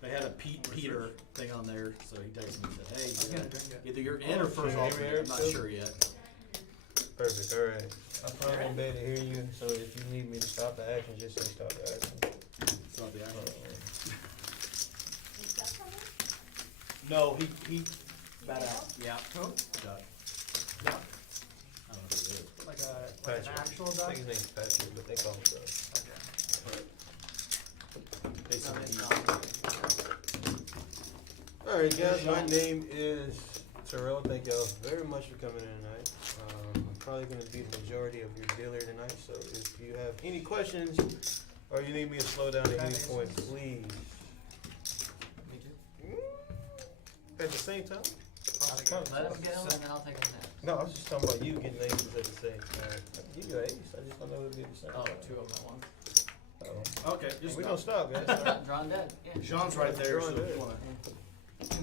They had a Peter thing on there, so he texted me and said, hey, either you're in or first alternate. I'm not sure yet. Perfect, alright. I'm probably gonna be able to hear you, so if you need me to stop the action, just say stop the action. Stop the action. No, he got out. Yeah. Who? Duck. Yeah. I don't know who it is. Like an Patrick. actual I duck? think his name's Patrick, but they call him Duck. Okay. They said he. Alright guys, my name is Terrell. Thank y'all very much for coming in tonight. I'm probably going to be the majority of your dealer tonight, so if you have any questions or you need me to slow down at any point, please. Me too. At the same time? Let him get him and then I'll take him next. No, I was just talking about you getting aces at the same time. I can give you an ace, I just don't know if it'll be at the same Oh, time. two of them at once. Oh. Okay, just We don't stop, guys. Alright. Drawn dead. Yeah. Sean's right there, so Drawn if dead. you wanna.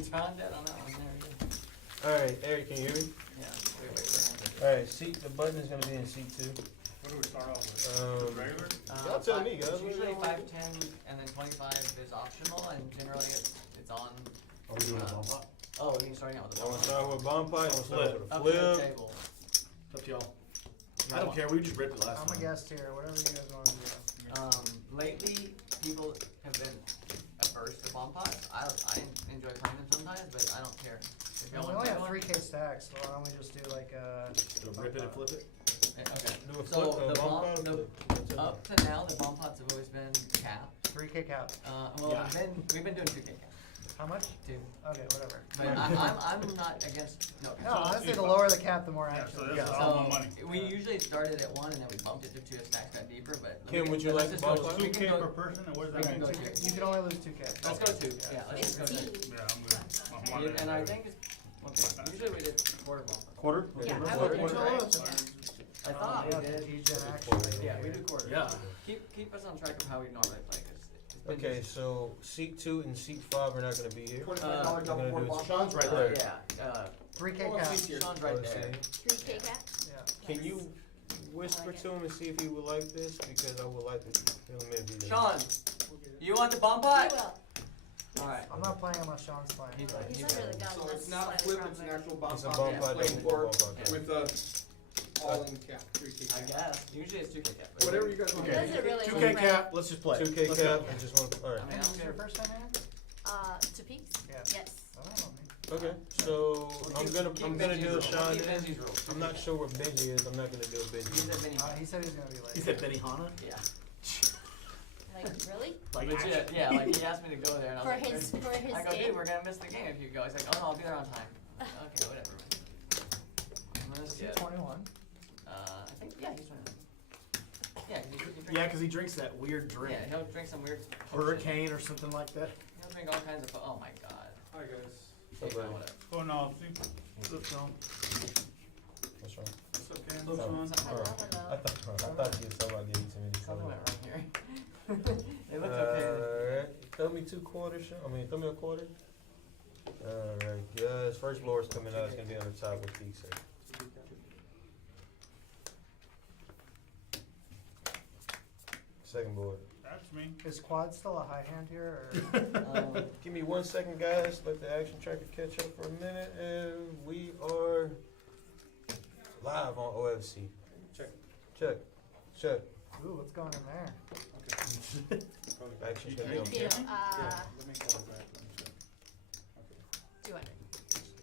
Drawn dead on that one. There we go. Alright, Eric, can you hear me? Yeah. Wait. Alright, seat, the button is gonna be in seat 2. What do we start off with? Regular? Y'all tell me, guys. It's usually 5, 10, and then 25 is optional, and generally it's on. Are we doing a bump up? Oh, we can start out with the I wanna bump. start with bomb pipe, I wanna start with a Up to the flip. table. It's up to y'all. I don't care, we just ripped it last I'm time. a guest here, whatever you guys want to do. Lately, people have been averse to bomb pots. I enjoy playing them sometimes, but I don't care. If We y'all only want to have play 3K stacks, so why don't we just do like So rip it and flip it? okay. Do a So flip, the bomb bomb, pipe, the, flip. up to now, the bomb pots have always been capped. 3K cap? Well, Yeah. we've been doing 2K caps How much? too. Okay, whatever. But I'm not against no No, caps. honestly, the lower the cap, the more Yeah, action. so this Yeah. is all my money. We usually started at 1 and then we bumped it to 2 as stacks got deeper. But Kim, would you let's like just the go- bomb pot? we 2K can go- per person, and what we does that can mean? go two. You can only lose 2K. Let's go 2. Yeah, let's just go 2. Yeah, I'm good. I'm on it. And I think it's okay. Usually we did quarter bomb. Quarter? Yeah, I Quarter. would Quarter. enjoy it. I thought yeah, we did. G-Gen actually. Yeah, we do quarter. Yeah. Keep us on track of how we normally play. 'Cause it's been Okay, just- so seat 2 and seat 5 are not gonna be here. $25 double double board board bomb Sean's right there. Yeah. 3K Well, cap. Sean's right there. 3K cap? Yeah. Can you whisper to him and see if he would like this? Because I would like to feel him if he does. Sean, you want the bomb He pot? will. All right. I'm not playing unless Sean's playing. He's so- right. He's not really done. So That's it's not slightly flip, wrong it's an there. actual bomb It's a pot bomb yeah, pot, playing double board bomb pot. with the all in cap, 3K I cap. guess. Usually it's 2K cap. but- Whatever you guys want. Okay. Does it really 2K look cap, let's just play. 2K Let's cap, go. and just one, I alright. mean, I This don't is your care. first time here? To peaks? Yeah. Yes. Oh, Okay, so I'm gonna Keep do a Benji's rules. Sean Keep then. Benji's rules. I'm not sure where Benji is, I'm not gonna do a He's Benji. at Benny. he said he's gonna be late. He said Benihana? Yeah. Like, really? Like, Legit, yeah, like he asked me to go there and I was For like, his I go, dude, game? we're gonna miss the game if you go. He's like, oh no, I'll be there on time. Okay, whatever. I'm gonna Is he skip. 21? I think, yeah, he's 21. Yeah, he drinks. yeah, because he drinks that weird drink. Yeah, he'll drink some weird Hurricane or something like that. He'll drink all kinds of. Oh my god. Hi guys. Hey, buddy. Whatever. Oh, no, see, What's wrong? What's wrong? it's okay. Oh. Hello, I hello. thought you was talking about getting too many Something went colors. wrong here. It looks okay. Alright, throw me 2 quarters, throw me a quarter. Alright, guys, first blower's coming out, it's gonna be on the top with peaks here. Second board. That's me. Is quad still a high hand here, or? Give me 1 second, guys. Let the action tracker catch up for a minute, and we are live on OFC. Check. Check. Check. Ooh, what's going in there? Action's gonna be on Thank you. camera. Let me call it back. 200.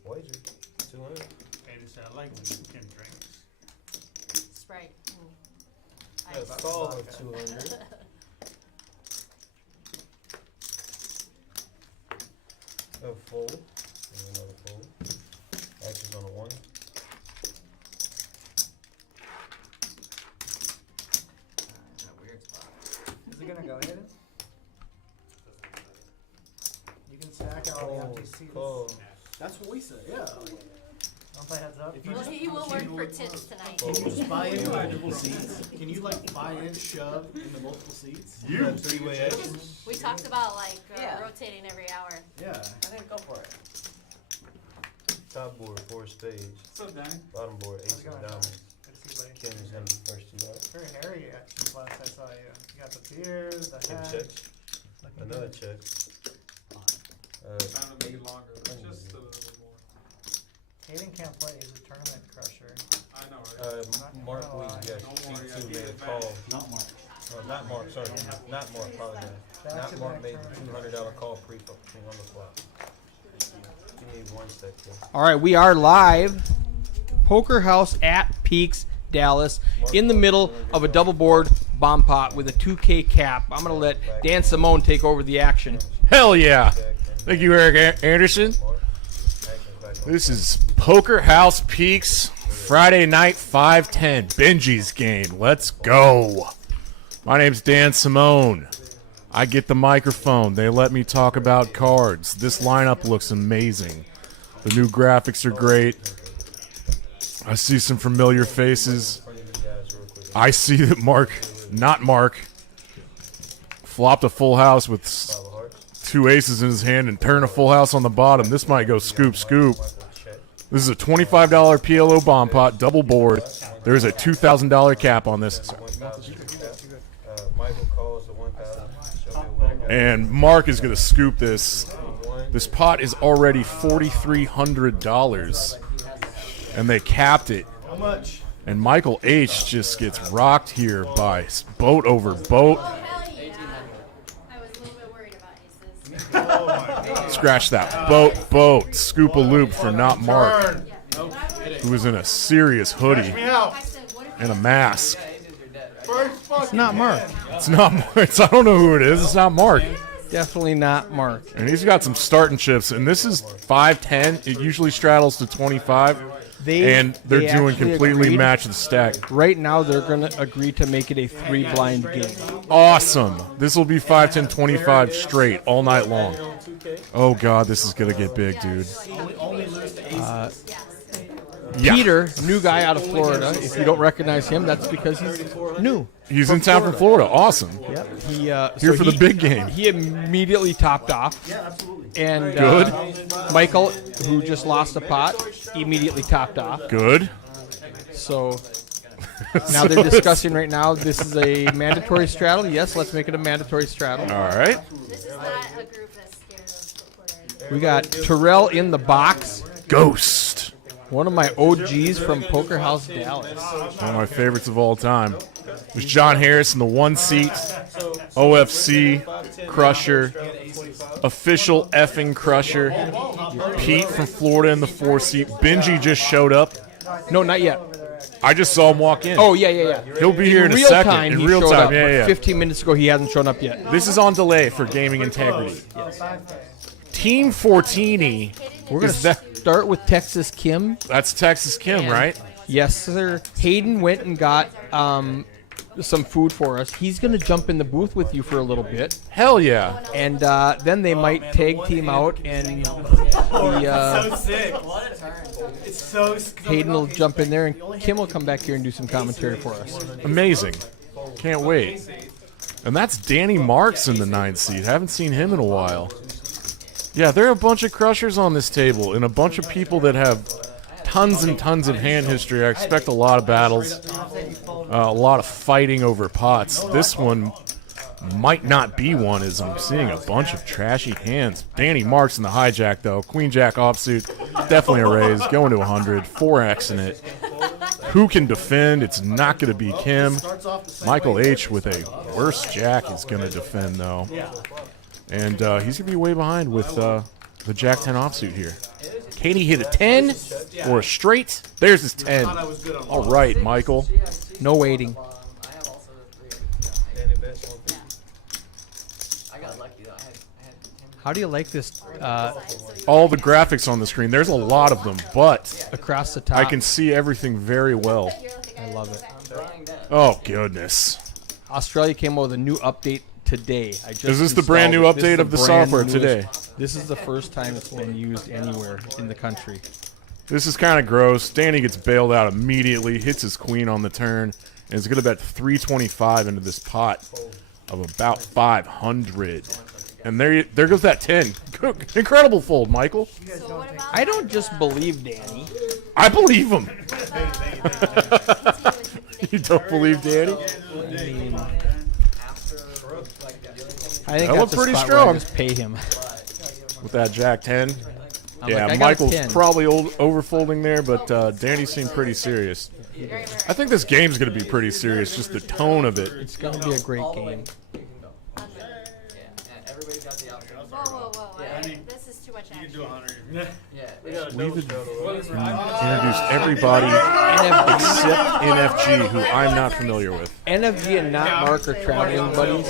Wager. 200. Hey, this, I like when you can drinks. Sprite. A Ice. call of 200. A fold. And another fold. Action's on a 1. In a weird spot. Is he gonna go hidden? You can stack out all the empty seats. Call. That's what we said, yeah. Don't play heads up. If you Well, just- he will work for tips tonight. Can you just buy in multiple seats? Can you like buy in, shove in the multiple seats? You got 3-way actions. We talked about like Yeah. rotating every hour. Yeah. I think go for it. Top board, 4 spades. What's up, Danny? Bottom board, How's ace it of going, diamonds. Good to see you, buddy. Kim is gonna be first 2 out. Very hairy actions last I saw you. You got the beard, the Kim hat. checks. Another check. Trying to make it longer, just a little bit more. Hayden can't play, he's a tournament crusher. I know, right? Mark Lee, yes, Don't worry, I T2 get made a it call. Not Mark. Not Mark, sorry, not Mark, apologize. Not Mark made the $200 call pre-thing on the clock. Give me 1 sec here. All right, we are live. Poker House at Peaks, Dallas, in the middle of a double board bomb pot with a 2K cap. I'm going to let Dan Simone take over the action. Hell yeah. Thank you, Eric Anderson. This is Poker House Peaks, Friday night 510, Benji's game. Let's go. My name's Dan Simone. I get the microphone. They let me talk about cards. This lineup looks amazing. The new graphics are great. I see some familiar faces. I see that not Mark, flopped a full house with 2 aces in his hand and turned a full house on the bottom. This might go scoop, scoop. This is a $25 PLO bomb pot, double board. There is a $2,000 cap on this. And Mark is going to scoop this. This pot is already $4,300. And they capped it. How much? And Michael H. just gets rocked here by boat over boat. Oh, hell yeah. I was a little bit worried about aces. Scratch that. Boat. Scoop a loop for not Mark, who is in a serious hoodie I said, what if and a mask. It's not Mark. It's not Mark. I don't know who it is. It's not Mark. Definitely not Mark. And he's got some starting chips. And this is 510. It usually straddles to 25. And they're doing actually completely agreed. match the stack. Right now, they're going to agree to make it a 3-blind game. Awesome. This will be 510, 25 straight all night long. Oh, God, this is going to get big, dude. Only lose to aces. Yeah. Peter, new guy out of Florida. If you don't recognize him, that's because he's new. He's in town from Florida. Awesome. Yep. Here for the big game. He immediately topped off. Yeah, absolutely. And Good. Michael, who just lost a pot, immediately topped off. Good. So now they're discussing right now. This is a mandatory straddle. Yes, let's make it a mandatory straddle. All right. this is not a group that's scared of players? We got Terrell in the box. Ghost. One of my OGs from Poker House Dallas. One of my favorites of all time. There's John Harris in the 1 seat. OFC Crusher. Official effing Crusher. Pete from Florida in the 4 seat. Benji just showed up. No, not yet. I just saw him walk in. Oh, yeah. He'll be here in a real second. time, In he real showed time, up, yeah, but yeah. 15 minutes ago, he hasn't shown up yet. This is on delay for gaming integrity. Team Fortini. We're going Is to that- start with Texas Kim. That's Texas Kim, right? Yes, sir. Hayden went and got some food for us. He's going to jump in the booth with you for a little bit. Hell yeah. And then they might tag team out, and Sick. What a turn. It's so Hayden will jump in there, and Kim will come back here and do some commentary for us. Amazing. Can't wait. And that's Danny Marx in the 9th seat. Haven't seen him in a while. Yeah, there are a bunch of crushers on this table and a bunch of people that have tons and tons of hand history. I expect a lot of battles, a lot of fighting over pots. This one might not be one, as I'm seeing a bunch of trashy hands. Danny Marx in the hijack, though. Queen Jack offsuit, definitely a raise. Going to 100, 4X in it. Who can defend? It's not going to be Kim. Michael H. with a worse jack is going to defend, though. And he's going to be way behind with the Jack 10 offsuit here. Can he hit a 10 or a straight? There's his 10. All right, Michael. No waiting. I have also the 3. I got lucky though. I had 10. How do you like this All the graphics on the screen. There's a lot of them, but across the top? I can see everything very well. I love it. I'm trying to. Oh, goodness. Australia came out with a new update today. I just Is this the brand new installed it. This update is of the brand software newest. today? This is the first time it's been used anywhere in the country. This is kind of gross. Danny gets bailed out immediately, hits his queen on the turn, and is going to bet 325 into this pot of about 500. And there goes that 10. Incredible fold, Michael. So what about I don't just believe Danny. I believe him. You don't believe Danny? I think That that's looked a pretty spot where I strong. just pay him. with that Jack 10. I'm Yeah, like, I got a Michael's 10. probably overfolding there, but Danny seemed pretty serious. I think this game's going to be pretty serious, just the tone of it. It's going to be a great game. Yeah, everybody's got the option. Whoa. Yeah, I mean, This is too much You action. can do 100. Yeah. We got a We've double straddle. introduced everybody except NFG, who I'm not familiar with. NFG and not Mark are traveling buddies.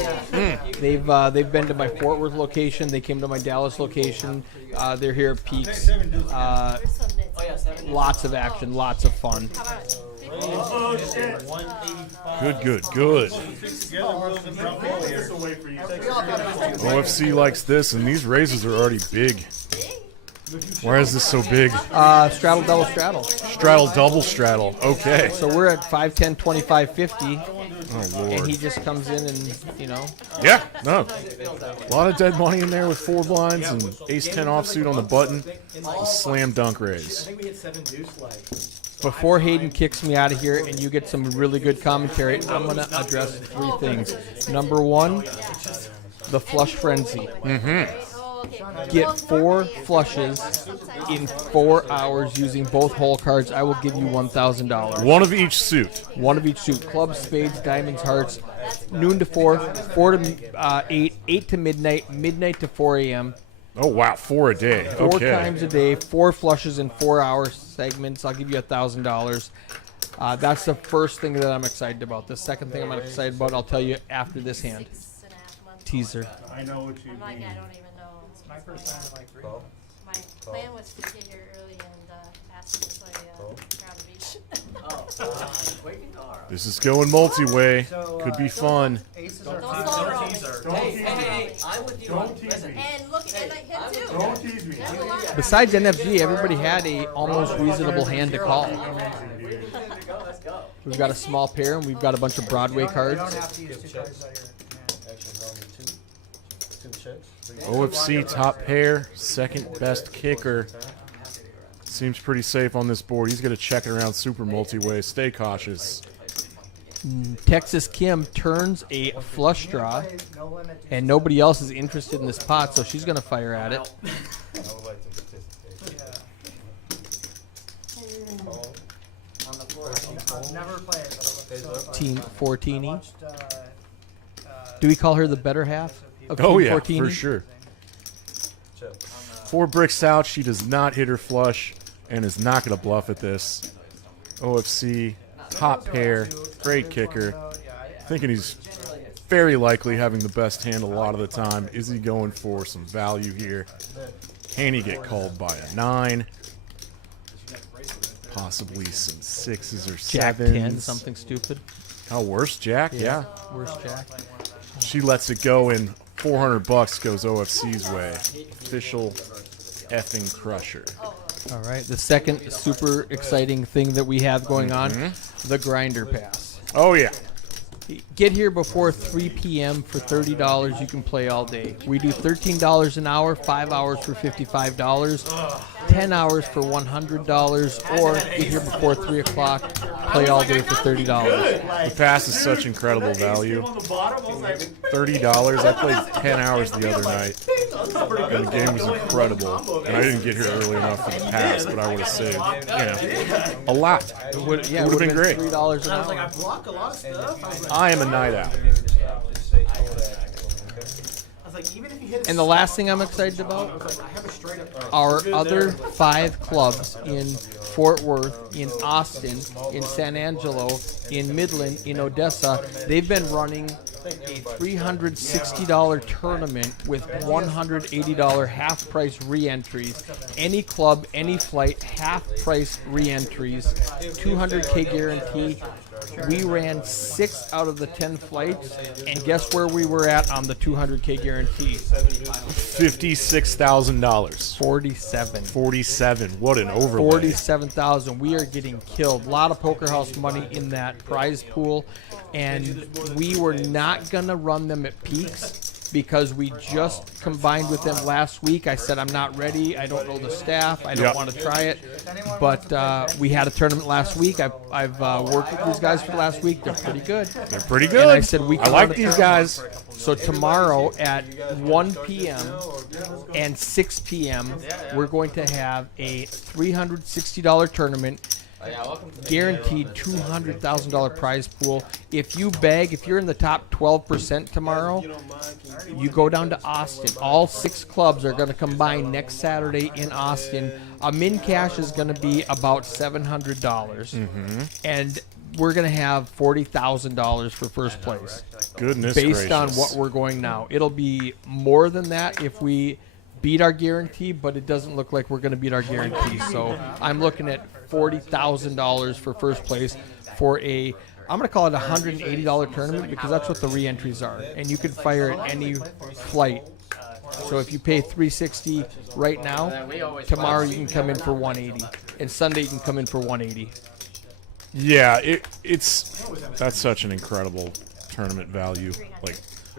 They've been to my Fort Worth location. They came to my Dallas location. They're here at Peaks. There's some bits. Oh yeah, 7. Lots of action, lots of fun. How about 50? Oh, shit. Good. Together, we're looking for this away for you. OFC likes this, and these raises are already big. Why is this so big? Straddle, double straddle. Straddle, double straddle. Okay. So we're at 5, 10, 25, 50. Oh, And Lord. he just comes in and, you know. Yeah, no. A lot of dead money in there with 4 blinds and ace-10 offsuit on the button. A slam dunk I raise. think we hit 7 deuce like. Before Hayden kicks me out of here and you get some really good commentary, I'm going to address 3 things. Number 1, the flush frenzy. Oh, okay. Get 4 flushes in 4 hours using both hole cards. I will give you $1,000. One of each suit. One of each suit. Clubs, spades, diamonds, hearts. Noon to 4, 4 to 8, 8 to midnight, midnight to 4 a.m. Oh, wow. 4 a day. 4 Okay. times a day, 4 flushes in 4-hour segments. I'll give you $1,000. That's the first thing that I'm excited about. The second thing I'm excited about, I'll tell you after this hand. 6.5 months. Teaser. I know what you I'm like, mean. I don't even know. It's my first time in like 3 Call. months. My plan was to get here early and ask you to play Crown Beach. Waiting car. This is going multi-way. So, Could be fun. Aces are Don't slow roll. Hey, I'm with you. Don't tease Listen, me. And look, and I hit too. Don't tease me. There's a lot of Besides NFG, everybody had a almost reasonable hand to call. we're good to go. Let's go. We've got a small pair and we've got a bunch of Broadway You don't cards. have to use 2 cards out of your command. Action's on the 2 checks. OFC top pair, second best kicker. Seems pretty safe on this board. He's going to check it around super multi-way. Stay cautious. Texas Kim turns a flush draw, No limit to and nobody else is interested in this pot, so she's going to fire at it. I would like to participate. Call. On the floor. I've never played it, but it looks so fun. Team I 14. watched, Do we call her the better half of Oh, Team yeah, 14? for sure. Check. 4 bricks out. She does not hit her flush and is not going to bluff at this. OFC, top pair, great kicker. Thinking he's very likely having the best hand a lot of the time. Is he going for some value here? Can he get called by a 9? Possibly some 6s or 7s. Jack 10, something stupid. Oh, worse, Jack? Yeah. Worst Jack. She lets it go, and $400 goes OFC's way. Official effing crusher. All right, the second super exciting thing that we have going on, the grinder pass. Oh, yeah. Get here before 3 p.m. for $30. You can play all day. We do $13 an hour, 5 hours for $55, 10 hours for $100, or get here before 3 o'clock, play all day for $30. The pass is such incredible value. $30. I played 10 hours the other night, and the game was incredible. And I didn't get here early enough for the pass, but I would have saved, a lot. It would have been great. $3 an I was like, hour. I block a lot of stuff. I was like, I am a night out. Just say Kodak. I was like, even if you hit. And the last thing I'm excited I about, was like, I have a straight up. our other 5 clubs in Fort Worth, in Austin, in San Angelo, in Midland, in Odessa, they've been running a $360 tournament with $180 half price re-entries. Any club, any flight, half price re-entries, 200K guarantee. We ran 6 out of the 10 flights, and guess where we were at on the 200K guarantee? $56,000. 47. 47. What an overlay. 47,000. We are getting killed. A lot of poker house money in that prize pool, and we were not gonna run them at Peaks because we just combined with them last week. I said I'm not ready. I don't know the staff. I don't Yep. want to try it. But we had a tournament last week. I've worked with these guys for the last week. They're pretty good. They're pretty good. And I said we I can like run a these tournament. guys. So tomorrow at 1 p.m. and 6 p.m. we're going to have a $360 tournament. Guaranteed $200,000 prize pool. If you bag, if you're in the top 12% tomorrow, you go down to Austin. All 6 clubs are going to combine next Saturday in Austin. A min cash is going to be about $700, and we're going to have $40,000 for first place. Goodness Based on gracious. what we're going now, it'll be more than that if we beat our guarantee, but it doesn't look like we're going to beat our guarantee. So I'm looking at $40,000 for first place for a, I'm going to call it a $180 tournament because that's what the re-entries are, and you can fire at any flight. So if you pay $360 right now, tomorrow you can come in for $180, and Sunday you can come in for $180. Yeah, that's such an incredible tournament value. Like,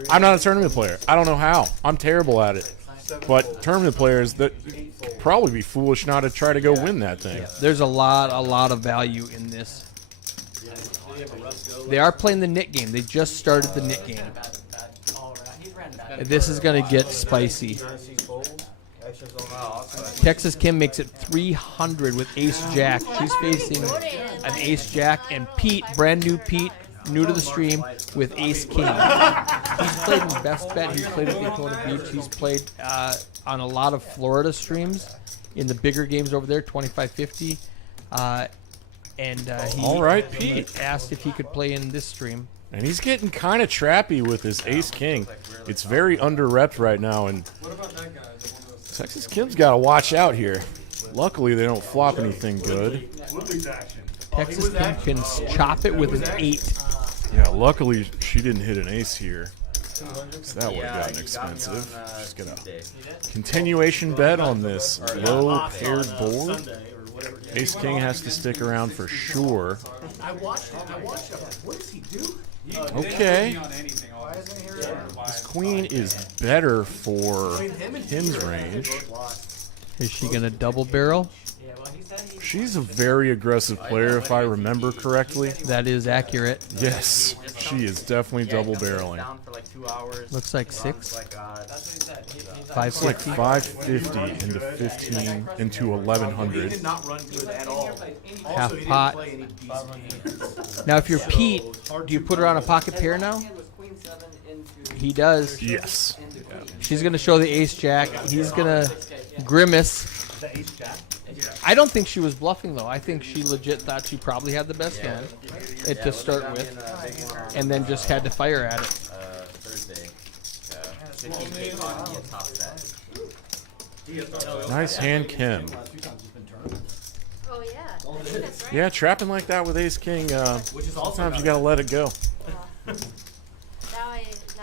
I'm not a tournament player. I don't know how. I'm terrible at it. But tournament players that probably be foolish not to try to go win that thing. There's a lot of value in this. They are playing the knit game. They just started the knit game. This is going to get spicy. Texas Kim makes it 300 with Ace Jack. She's facing an Ace Jack, and Pete, brand new Pete, new to the stream, with Ace King. He's played in Best Bet. He's played at Daytona Beach. He's played on a lot of Florida streams in the bigger games over there, 25-50. He All right, Pete. asked if he could play in this stream. And he's getting kind of trappy with his Ace King. It's very under-repped right now, and What about that guy? The one that's Texas Kim's got to watch out here. Luckily, they don't flop anything good. Woodley's action. Texas Kim can chop it with an 8. Yeah, luckily she didn't hit an ace here. So that would have gotten expensive. She's got a continuation bet on this low paired board. Ace King has to stick around for sure. I watched it. I'm like, what does he do? Okay. on anything. All this Queen is better for Kim's range. Is she going to double barrel? She's a very aggressive player, if I remember correctly. That is accurate. Yes, she is definitely double barreling. Looks like 6. It's like 550. 550 into 15 into 1100. did not run good at all. Half Also, he pot. didn't play any decent hands. Now, if you're Pete, do you put her on a pocket pair now? He does. Yes. She's going to show the Ace Jack. He's going to grimace. I don't think she was bluffing, though. I think she legit thought she probably had the best hand to start with, and then just had to fire at it. Nice hand, Kim. Oh, yeah. That's right. Yeah, trapping like that with Ace King, sometimes you got to let it go. Now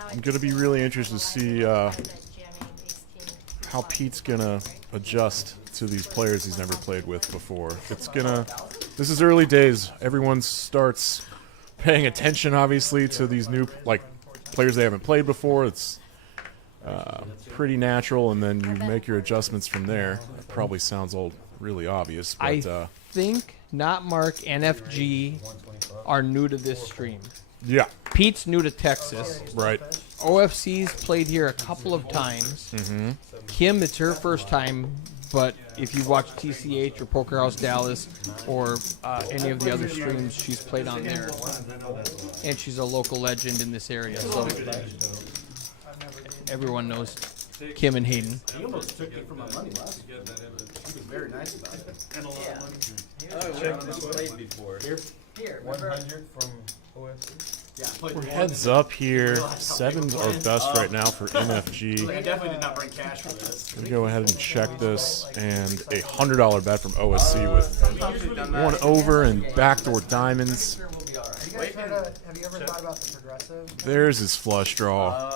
I'm going to be really interested to see how Pete's going to adjust to these players he's never played with before. This is early days. Everyone starts paying attention, obviously, to these new players they haven't played before. It's pretty natural, and then you make your adjustments from there. It probably sounds all really obvious, but I think Not Mark and FG are new to this stream. yeah, Pete's new to Texas. right. OFC's played here a couple of times. Kim, it's her first time, but if you watch TCH or Poker House Dallas or any of the other streams, she's played on there. And she's a local legend in this area, so everyone knows Kim and Hayden. He almost took it from my money last year. He was very nice about it. And a lot of money. Here, 100 from OFC. Yeah, but We're heads up here. 7's our best right now for NFG. I definitely did not bring cash for this. We'll go ahead and check this, and a $100 bet from OSC with one over and backdoor diamonds. Have you ever thought about the progressive? There's his flush draw.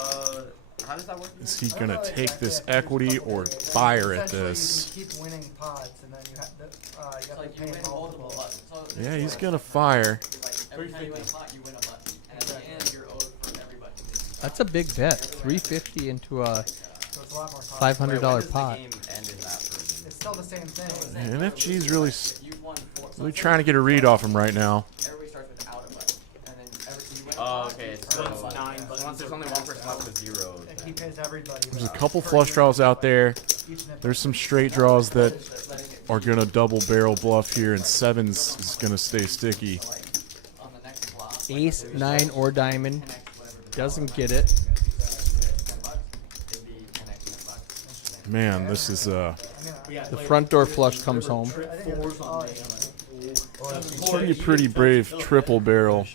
How does that work? Is he gonna take this equity or fire at this? You keep winning pots, and then you have to Like you pay win multiple buttons. So Yeah, he's gonna fire. every time you win a pot, you win a button. And at the end, you're owed for every button. That's a big bet. $350 into a So it's a lot more cost. $500 Wait, when does pot. the game end in that version? It's still the same thing. NFG's really, You've won four. really trying to get a read off him right now. Everybody starts without a button, and then you win. Oh, okay. So Or it's 9 once buttons. there's only one person left with 0. And he pays everybody. There's a couple flush draws out there. There's some straight draws that are going to double barrel bluff here, and sevens is going to stay sticky. On the next block, Ace, 9, or diamond. Doesn't get it. it'd be 10x $10. Man, this is The front door flush comes home. Fours on pretty brave triple barrel.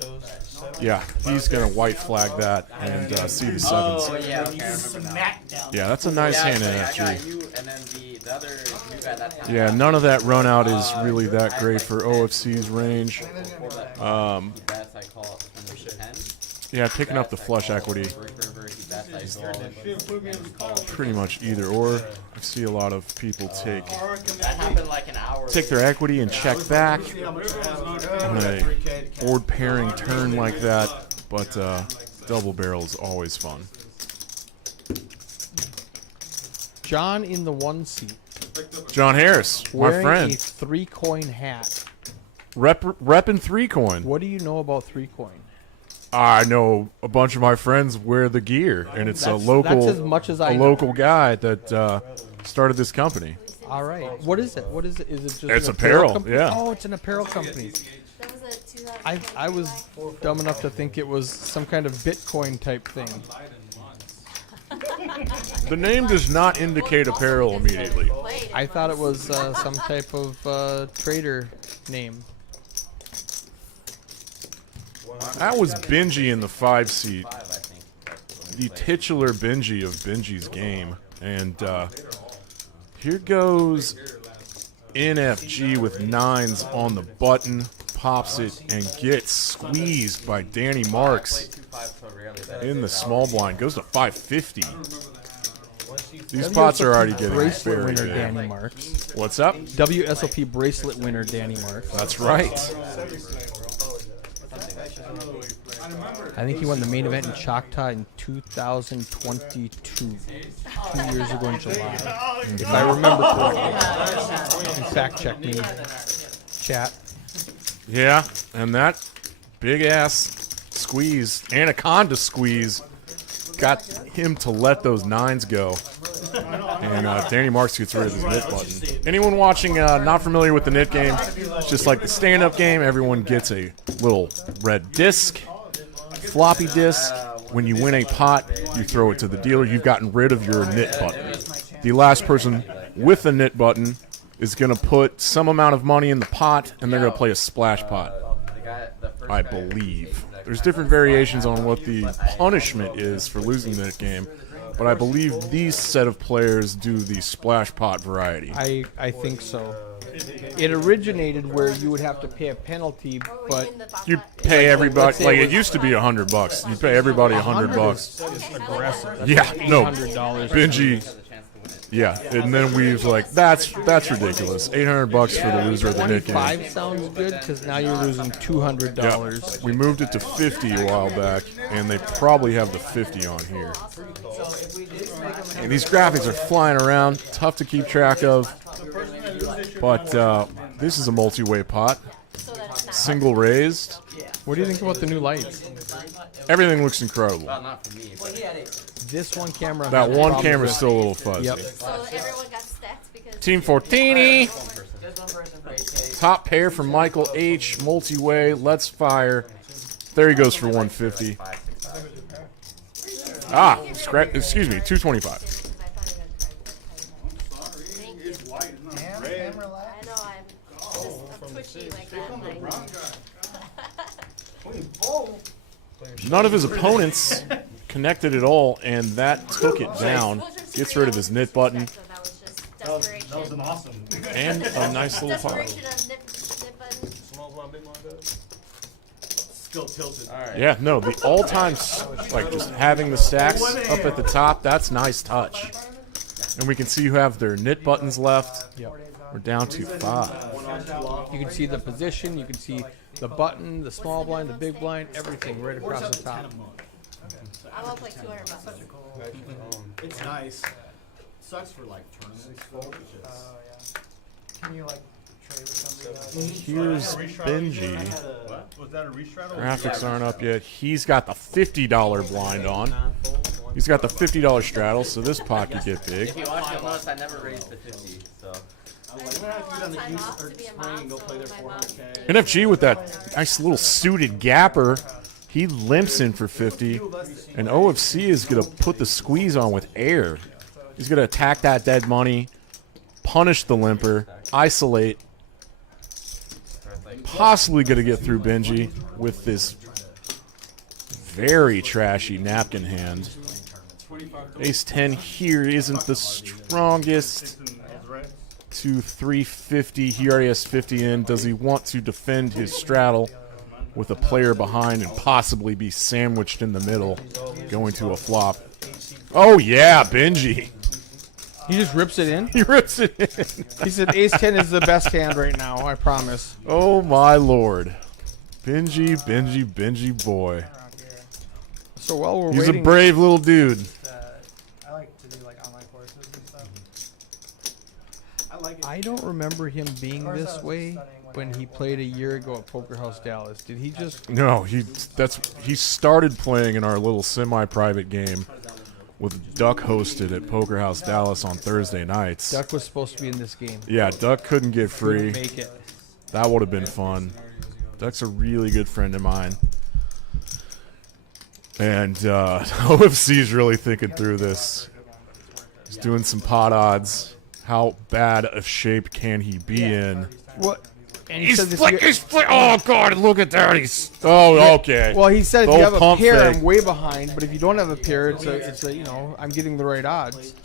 Yeah, he's going to white flag that and see the sevens. Oh, yeah, okay, I remember now. Yeah, that's a nice hand in I got NFG. you, and then the other new guy that time. Yeah, none of that run out is really that great for OFC's range. Bets I call it 10. Yeah, picking up the flush equity, pretty much either or. I see a lot of people take That happened like an hour. their equity and check back on a board pairing turn like that, but double barrel is always fun. John in the 1 seat. John Harris, my Wearing a friend, 3-coin hat. repping 3-coin. What do you know about 3-coin? I know a bunch of my friends wear the gear, and it's That's as much as I a know. local guy that started this company. All right. What is it? What is it? Is it just It's an apparel, company? yeah. Oh, it's an apparel company. That was a 2000. I was dumb enough to think it was some kind of Bitcoin type thing. The name does not indicate apparel immediately. I thought it was some type of trader name. That was Benji in the 5 seat, the titular Benji of Benji's game. And here goes NFG with 9s on the button, pops it, and gets squeezed by Danny Marks in the small blind. Goes to 550. These pots are already getting bracelet very winner big. Danny Marks. What's up? WSOP bracelet winner Danny Marks. That's right. I think he won the main event in Choctaw in 2022, 2 years ago in July, if I remember correctly. You can fact check me, chat. Yeah, and that big ass squeeze, anaconda squeeze, got him to let those 9s go. And Danny Marks gets rid of his knit button. Anyone watching not familiar with the knit game, it's just like the stand-up game. Everyone gets a little red disc, floppy disk. When you win a pot, you throw it to the dealer. You've gotten rid of your knit button. The last person with a knit button is going to put some amount of money in the pot, and they're going to play a splash pot, I believe. There's different variations on what the punishment is for losing that game, but I believe these set of players do the splash pot variety. I think so. It originated where you would have to pay a penalty, but You pay everybody, let's say like it it was- used to be $100. You pay everybody $100. aggressive. Yeah, no, $800. Benji. Yeah, and then we was like, that's ridiculous. $800 for the loser of the knit game. 25 sounds good because now you're losing $200. Yeah, we moved it to 50 a while back, and they probably have the 50 on here. And these graphics are flying around, tough to keep track of. But this is a multi-way pot, single raised. What do you think about the new lights? Everything looks incredible. Not for me, but This one camera. That has one problems camera's with- still a little fuzzy. Yep. So everyone got stats because. Team Fortini, Just one person for 8K. top pair from Michael H. Multi-way, let's fire. There he goes for 150. Ah, excuse me, 225. Thank you. Camera I lag? know I'm pushy like that. Like, None of his opponents connected at all, and that took it down. Gets rid of his knit button, so that was just desperation. That was an awesome. and a nice little pot. Desperation of nip button. Small blind, big blind, guys. Still tilted. Yeah, no, the all-time, like just having the stacks up at the top, that's nice touch. And we can see who have their knit buttons left. Yep. We're down to 5. You can see the position. You can see the button, the small blind, the big blind, everything right across the top. I'm up like 200 bucks. Such a cool. It's nice. Sucks for like tournaments. Oh yeah. Can you like trade with somebody else? Here's I Benji. had a, What? Was that a restraddle? Graphics aren't up yet. He's got the $50 blind on. He's got the $50 straddle, so this pot could get big. If you watch, you'll notice I never raised to 50. So I was like, I'm gonna have to get on the youth or spring and go play their 400K. NFG with that nice little suited gapper. He limps in for 50. And OFC is going to put the squeeze on with air. He's going to attack that dead money, punish the limper, isolate. Possibly going to get through Benji with this very trashy napkin hand. Ace 10 here isn't the strongest. To 350. He already has 50 in. Does he want to defend his straddle with a player behind and possibly be sandwiched in the middle going to a flop? Oh, yeah, Benji. He just rips it in. He rips it in. He said Ace 10 is the best hand right now, I promise. Oh, my Lord. Benji, Benji, Benji boy. So while we're He's waiting, a brave little dude. I like to do like online courses and stuff. I like it. I don't remember him being this way when he played a year ago at Poker House Dallas. Did he just... No, he started playing in our little semi-private game with Duck hosted at Poker House Dallas on Thursday nights. Duck was supposed to be in this game. Yeah, Duck couldn't get free. Couldn't make it. That would have been fun. Duck's a really good friend of mine. And OFC's really thinking through this. He's doing some pot odds. How bad of shape can he be in? What? And he He's says if flick, you- he's flick. Oh, God, look at that. He's. Oh, okay. Well, he said if The you old have a pump pair, fake. I'm way behind. But if you don't have a pair, it's a you know, I'm getting the right odds.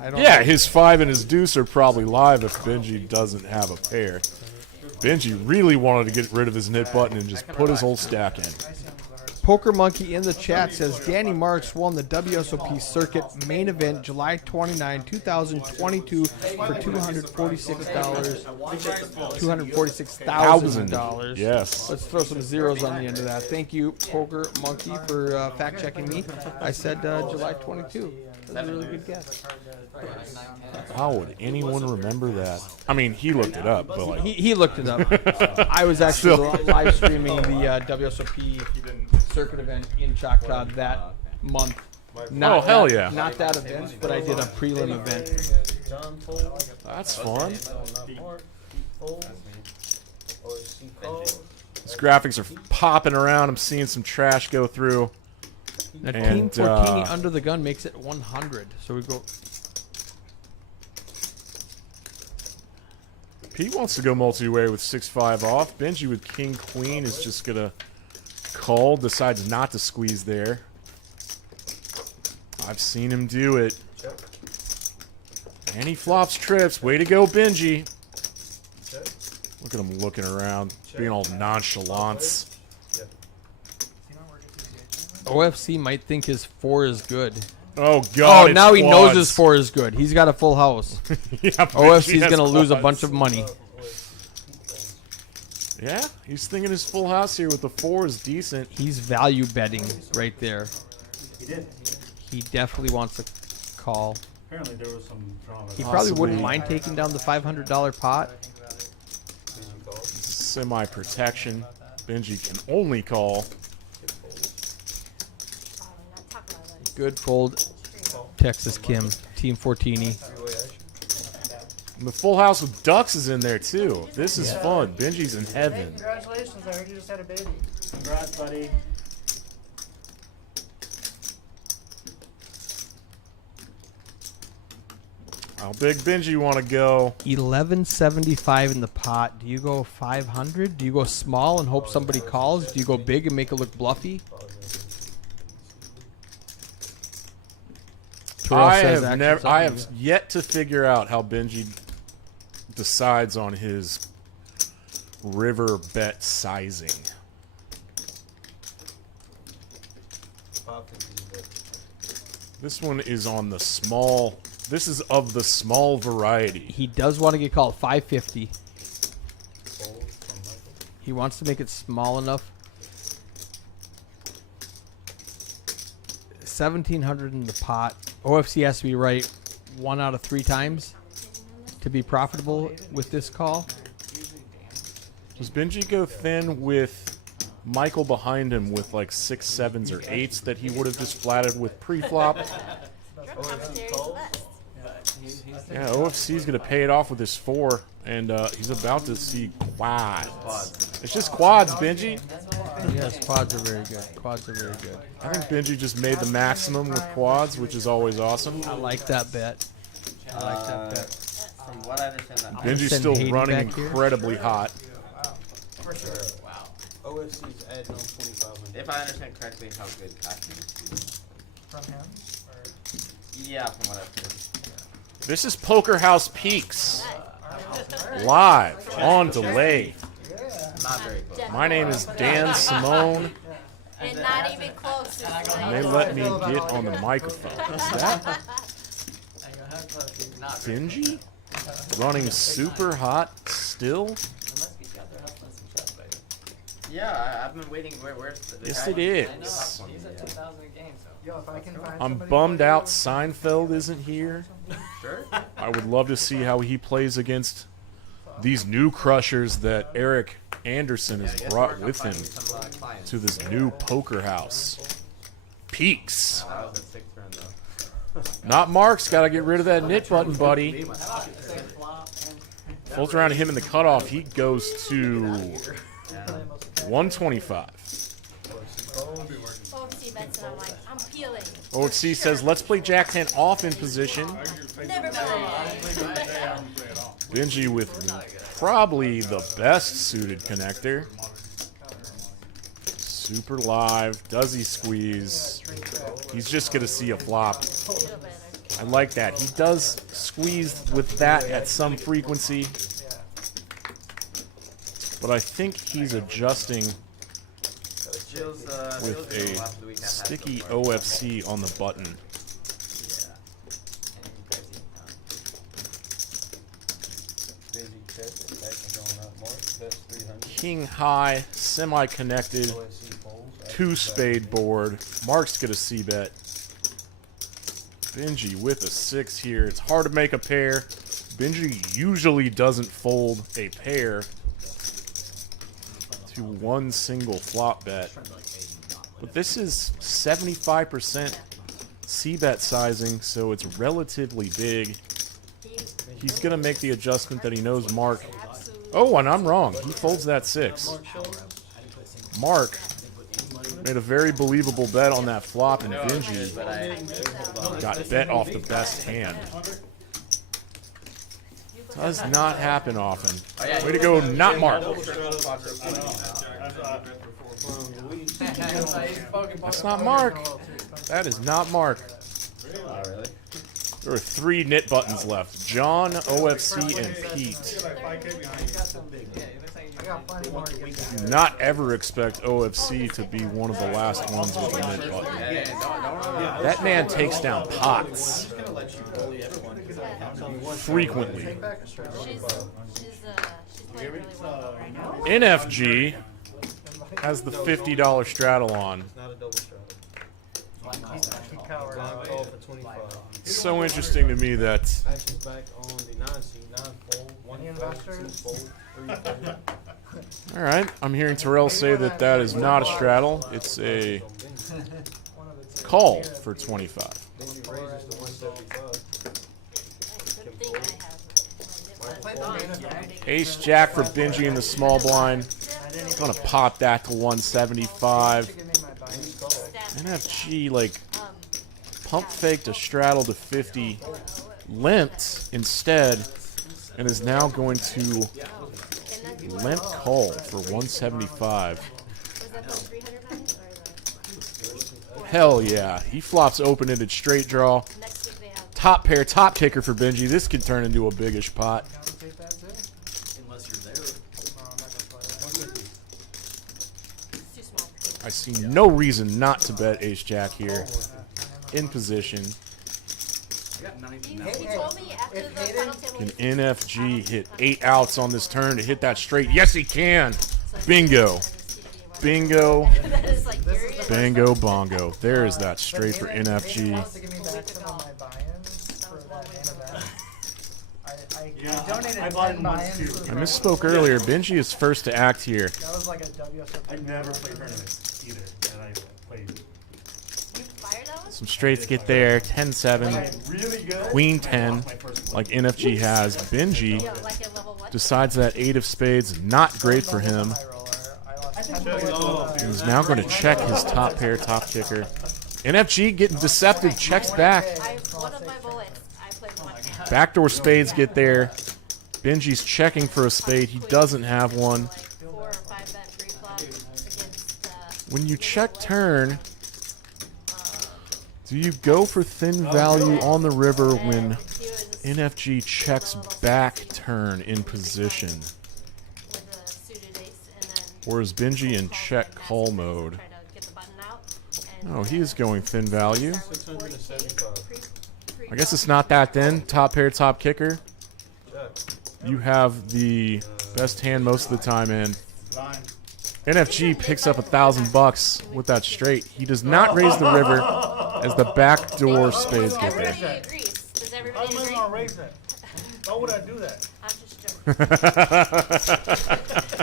I don't Yeah, know. his 5 and his deuce are probably live if Benji doesn't have a pair. Benji really wanted to get rid of his knit button and just put his whole stack in. Poker Monkey in the chat says Danny Marks won the WSOP circuit main event July 29, 2022 for $246. $246,000. Yes. Let's throw some zeros on the end of that. Thank you, Poker Monkey, for fact checking me. I said July 22. That's a really good guess. How would anyone remember that? I mean, he looked it up, but like He looked it up. I was actually Still. live streaming the WSOP circuit event in Choctaw that month. Oh, hell yeah. Not that event, but I did a prelim event. that's fun. His graphics are popping around. I'm seeing some trash go through. Now, Team And, Fortini under the gun makes it 100. So we go. Pete wants to go multi-way with 6-5 off. Benji with King Queen is just gonna call. Decides not to squeeze there. I've seen him do it. And he flops trips. Way to go, Benji. Look at him looking around, being all nonchalant. OFC might think his 4 is good. Oh, God. Oh, now it's he knows quads. his 4 is good. He's got a full house. Yeah, OFC's Benji has going to lose a quads. bunch of money. Yeah, he's thinking his full house here with the 4 is decent. He's value betting right there. He did. He definitely wants a call. Apparently there was some drama. He probably wouldn't mind taking down the $500 pot. Semi-protection. Benji can only call. Good fold. Texas Kim. Team Fortini. And the full house with ducks is in there, too. This is fun. Benji's in heaven. Congratulations, I heard you just had a baby. Congrats, buddy. How big Benji want to go? 1175 in the pot. Do you go 500? Do you go small and hope somebody calls? Do you go big and make it look bluffy? Terrell says action's I on you. have yet to figure out how Benji decides on his river bet sizing. This one is on the small. This is of the small variety. He does want to get called 550. He wants to make it small enough. $1,700 in the pot. OFC has to be right 1 out of 3 times to be profitable with this call. Does Benji go thin with Michael behind him with like 6 7s or 8s that he would have just flatted with pre-flop? Your commentary is the best. Yeah, OFC's going to pay it off with his 4, and he's about to see quads. It's just quads, Benji. Yes, quads are very good. Quads are very good. I think Benji just made the maximum with quads, which is always awesome. I like that bet. I like that bet. From what I understand, that Benji's send still Haiti running back here. incredibly hot. For sure. wow. OFC's adding on 2,500. If I understand correctly, how good Kashi is. From him? Or Yeah, from what I've heard. This is Poker House Peaks, live, on delay. Not very close. My name is Dan Simone, And not even close. and they let me get on the microphone. Is that Not Benji? Running super hot still? unless he's got their help on some chest, baby. Yeah, I've been waiting. Where's the Yes, guy? it I know, is. he's at 10,000 a game, so. Yo, if I can find I'm somebody bummed like out you- Seinfeld isn't here. Sure. I would love to see how he plays against these new crushers that Eric Anderson has brought with him to this new poker house. Peaks. That was a 6 turn though. Not Marx, gotta get rid of that knit button, buddy. Folds around to him in the cutoff, he goes to 125. OFC bets and I'm like, I'm peeling. OFC says, let's play Jack 10 off in position. Never mind. Benji with probably the best suited connector. Super live. Does he squeeze? He's just going to see a flop. I like that. He does squeeze with that at some frequency. But I think he's adjusting with a sticky OFC on the button. King high, semi-connected, 2 spade board. Mark's gonna c-bet. Benji with a 6 here. It's hard to make a pair. Benji usually doesn't fold a pair to one single flop bet. But this is 75% c-bet sizing, so it's relatively big. He's gonna make the adjustment that he knows Mark. Oh, and I'm wrong. He folds that 6. Mark made a very believable bet on that flop, and Benji got bet off the best hand. Does not happen often. Way to go, not Mark. That's not Mark. That is not Mark. Oh, really? There are 3 knit buttons left. John, OFC, and Pete. I got plenty more to get to. Do not ever expect OFC to be one of the last ones with a knit button. That man takes down pots frequently. She's playing really well right now. NFG has the $50 straddle on. Not a double straddle. Keep coward Blind out. call for 25. It's so interesting to me that Actions back on the 9-seed. 9 fold, 1 Any fold, 2 investors? fold, 3 fold. all right, I'm hearing Terrell say that that is not a straddle. It's a One of the two. call for 25. Benji raises to 175. Good thing I have. Ace Jack for Benji in the small blind. Gonna pop that to 175. Give me my buying call. NFG like pump faked a straddle to 50, limped instead, and is now going to limp call for 175. Was that the 300 pounds or the Hell yeah, he flops open-ended straight draw. next week they have? Top pair, top kicker for Benji. This could turn into a biggish pot. Compensate that too? Unless you're there. No, I'm not gonna play that. It's too small. I see no reason not to bet Ace Jack here. In position. I got 90 He now. told me after the final table. Can NFG hit 8 outs on this turn to hit that straight? Yes, he can. Bingo. Bingo. That is like This very is Bango bongo. There is that straight for Benji NFG. wants to give me back some of my buy-ins for that main event. I donated I bought 10 him once, buy-ins too. for I the misspoke earlier. Benji is first to act here. That was like a WSOP. I never played tournaments either that I played. You fired that one? Some straights get there. 10-7. Really good. Queen and I 10, lost my first like one. NFG has. Benji You don't like it level what? decides that 8 of spades not great for him. I think lost 10 bullets. He's now going to check his top pair, top kicker. NFG getting deceptive, checks back. One of my bullets, I played one hand. Backdoor spades get there. Benji's checking for a spade. He doesn't have one. Like 4 or 5 bet free flop against, When you check turn, do you go for thin value on the river when NFG checks back turn in position? with a suited ace and then Or is Benji in check call mode? try to get the button out. And Oh, he is going thin value. start with 40K 675. I guess it's not that thin. Top pair, top kicker. Check. You have the best hand most of the time in. Line. NFG picks up $1,000 with that straight. He does not raise the river as the backdoor spades get there. Everybody agrees. Does How everybody am I agree? gonna raise that? Why would I do that? I'm just joking.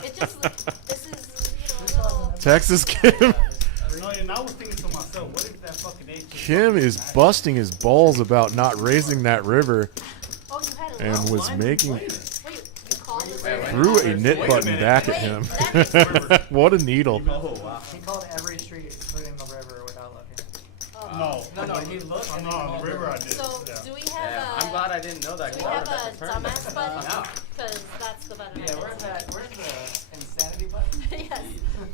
It just, this is, you know, a little. Texas Kim. No, and I was thinking to myself, what if that fucking eight? Kim is busting his balls about not raising that river Oh, you had a and low. was making Wait, you called it. threw a knit button back at him. What a needle. Oh wow. He called every street, including the river, without looking. Oh. No, he looked. I'm not on the river. I did. So, Yeah. do we Yeah, have I'm glad I didn't know that. do we 'cause I have would've a bet the turn. dumbass button? No. Because that's the button. Yeah, where's the insanity button? Yes,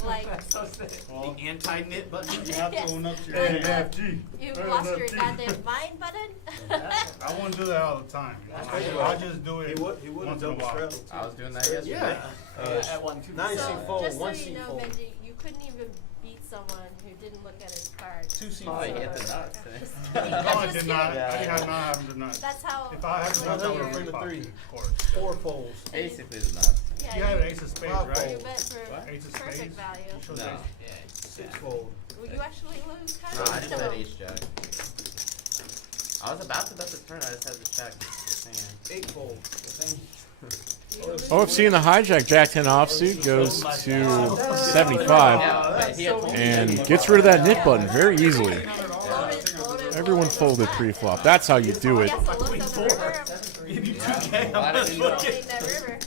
like, That's so sick. Well, The anti-knit button? you have to Yes. own up to your Like, NFG. you've lost your goddamn mind button? I won't do that all the time. I just do it He would have once in a double while. straddled. I was doing that yesterday. Yeah. At 1-2. Nine So, seat fold, just so one you seat know, fold. Benji, you couldn't even beat someone who didn't look at his cards. Two seat Oh, he fold. hit the nuts. No, I Just did not. kidding. I have not having the nuts. That's how. If I had the nuts, I would have From free the popped three. it, of course. 4 folds. Basically the nuts. Yeah, You have an ace of spades, Five right? you bet for What? Ace of perfect spades. value. You chose No. ace. 6 fold. Will you actually lose? Kind No, of? I just had ace jack. I was about to bet the turn. I just had to check. Man. 8 fold. OFC in the hijack Jack 10 offsuit goes to 75 Yeah, but he had told me that and he gets rid of that knit button very easily. Loaded, Everyone folded pre-flop. That's how you do it. Yes, I looked on the river. Give you 2K. Glad I I'm not didn't know. looking. Loading that river.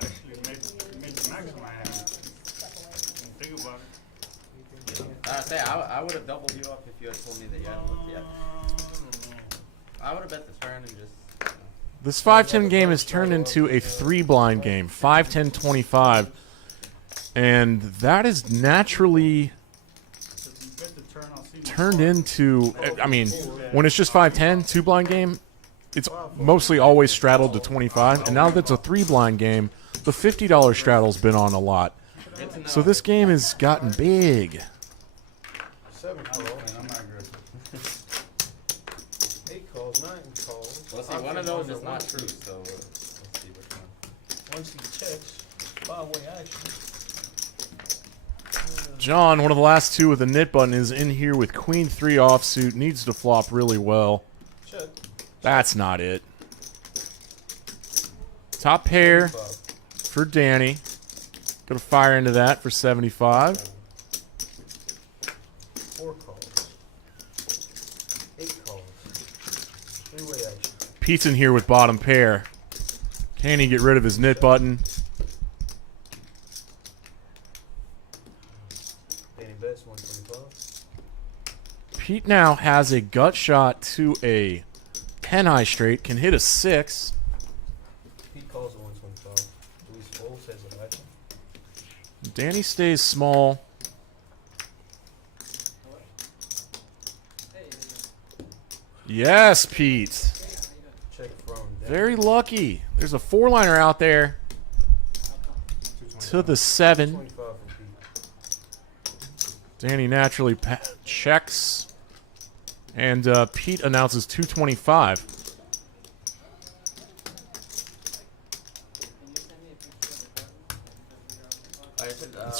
Actually, make the max of my hand. Think about it. I say I would have doubled you up if you had told me that you hadn't looked yet. I would have bet the turn and just. This 5-10 game has turned into a 3-blind game, 5-10-25, and that is naturally Bet the turn, I'll see my turned into, I mean, when it's just 5-10, 2-blind game, it's mostly always straddled to 25, and now that it's a 3-blind game, the $50 straddle's been on a lot. Good to know. So this game has gotten big. 7 calls. I'm not aggressive. 8 calls. 9 calls. Well, see, one of those is not true, so let's see which one. Once he checks, by way action. John, one of the last two with a knit button, is in here with Queen 3 offsuit, needs to flop really well. Check. That's not it. Top pair 5. for Danny. Gonna fire into that for 75. 4 calls. 8 calls. 3-way action. Pete's in here with bottom pair. Can he get rid of his knit button? Danny bets 125. Pete now has a gut shot to a 10-high straight, can hit a 6. He calls a 125. Luis folds has a action. Danny stays small. Yes, Pete. Check from Danny. Very lucky. There's a 4-liner out there to the 7. 25 from Pete. Danny naturally checks. And Pete announces 225.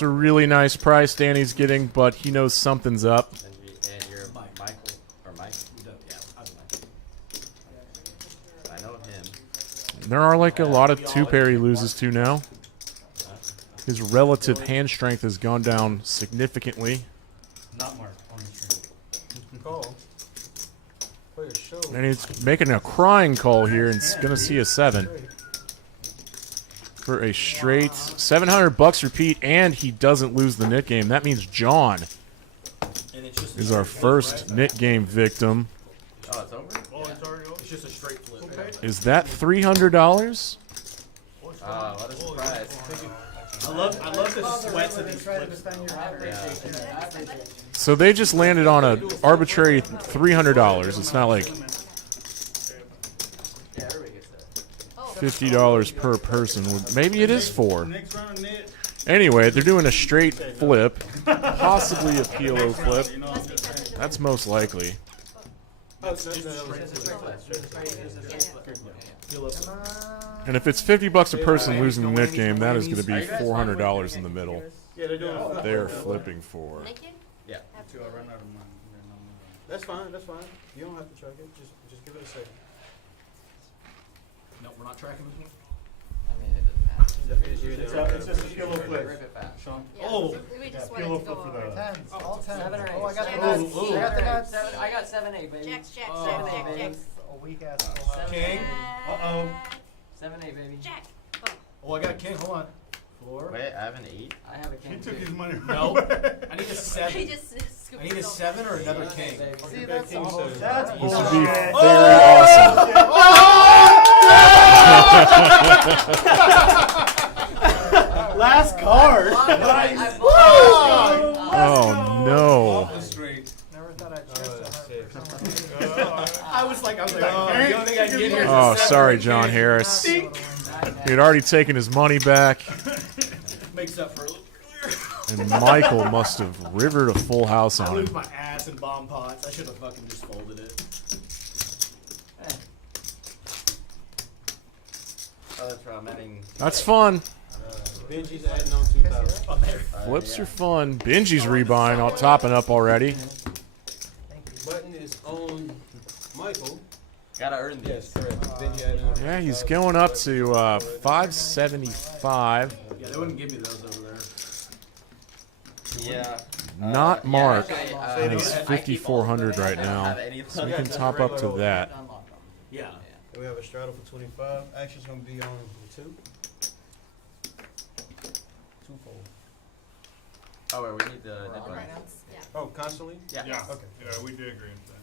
It's a really nice price Danny's getting, but he knows something's up. And you're Michael or Mike. Yeah, I don't know. I know him. There are like a lot of two-pair he loses to now. His relative hand strength has gone down significantly. Not Mark on the stream. Call. For your show. And he's making a crying call here and going to see a 7. For a straight $700 repeat, and he doesn't lose the knit game. That means John And it's just is our first knit game victim. Oh, it's over? Oh, it's already over? It's just a straight flip. Is that $300? What a surprise. I love the sweats of these flips. So they just landed on an arbitrary $300. It's not like Yeah, everybody gets that. $50 per person. Maybe it is 4. Next round of knit. Anyway, they're doing a straight flip, possibly a PLO flip. You know, That's most likely. And if it's $50 a person losing the knit game, that is going to be $400 in the middle. Yeah, they're doing a They're flipping for. Naked? Yeah. until I run out of money. That's fine, that's fine. You don't have to track it. Just give it a second. No, we're not tracking this one. I mean, it doesn't matter. It's just a kilo flip. Rip it fast. Sean? Yeah, Oh. we just kilo wanted to flip go for over. the- Tens, all 10. 7 or 8. Oh, I got the Seven, nuts. eight. I got the nuts. I got 7-8, baby. Jacks, jacks, Oh. jacks, jacks, jacks. A weak ass full house. King. Uh-oh. 7-8, baby. Jack. Oh, I got a king. Hold on. 4. Wait, I have an 8. I have a He king took too. his money. No. I need a He 7. just scooped I need a it over. 7 or another king. See, that's King almost. seven. That's This would be bullshit. very awesome. Last card. Oh no. Straight. Never thought I'd chase a heart shit. for someone. I was like, oh, the only thing I can get here is a Oh, 7 sorry, or a John king. Harris. He had already taken his money back, Makes up for a little earlier. and Michael must have rivered a full house I on lose him. my ass in bomb pots. I should have fucking just folded it. Oh, that's right. I'm adding. That's fun. Benji's adding on 2,000. Oh, there. Flips are fun. Benji's rebuying, all topping up already. Button is on Michael. Gotta earn Yes, these. correct. Benji adding on. Yeah, he's going up to 575. Yeah, they wouldn't give me those over there. Yeah. Not Mark. Actually, And he's 5,400 right now. So we can top up to that. Unlock them. Yeah. We have a straddle for 25. Action's gonna be on 2. 2-fold. Oh, wait, we need the nip Right buttons. now, yeah. Oh, constantly? Yeah. Yeah. Okay. Yeah, we did agree on that.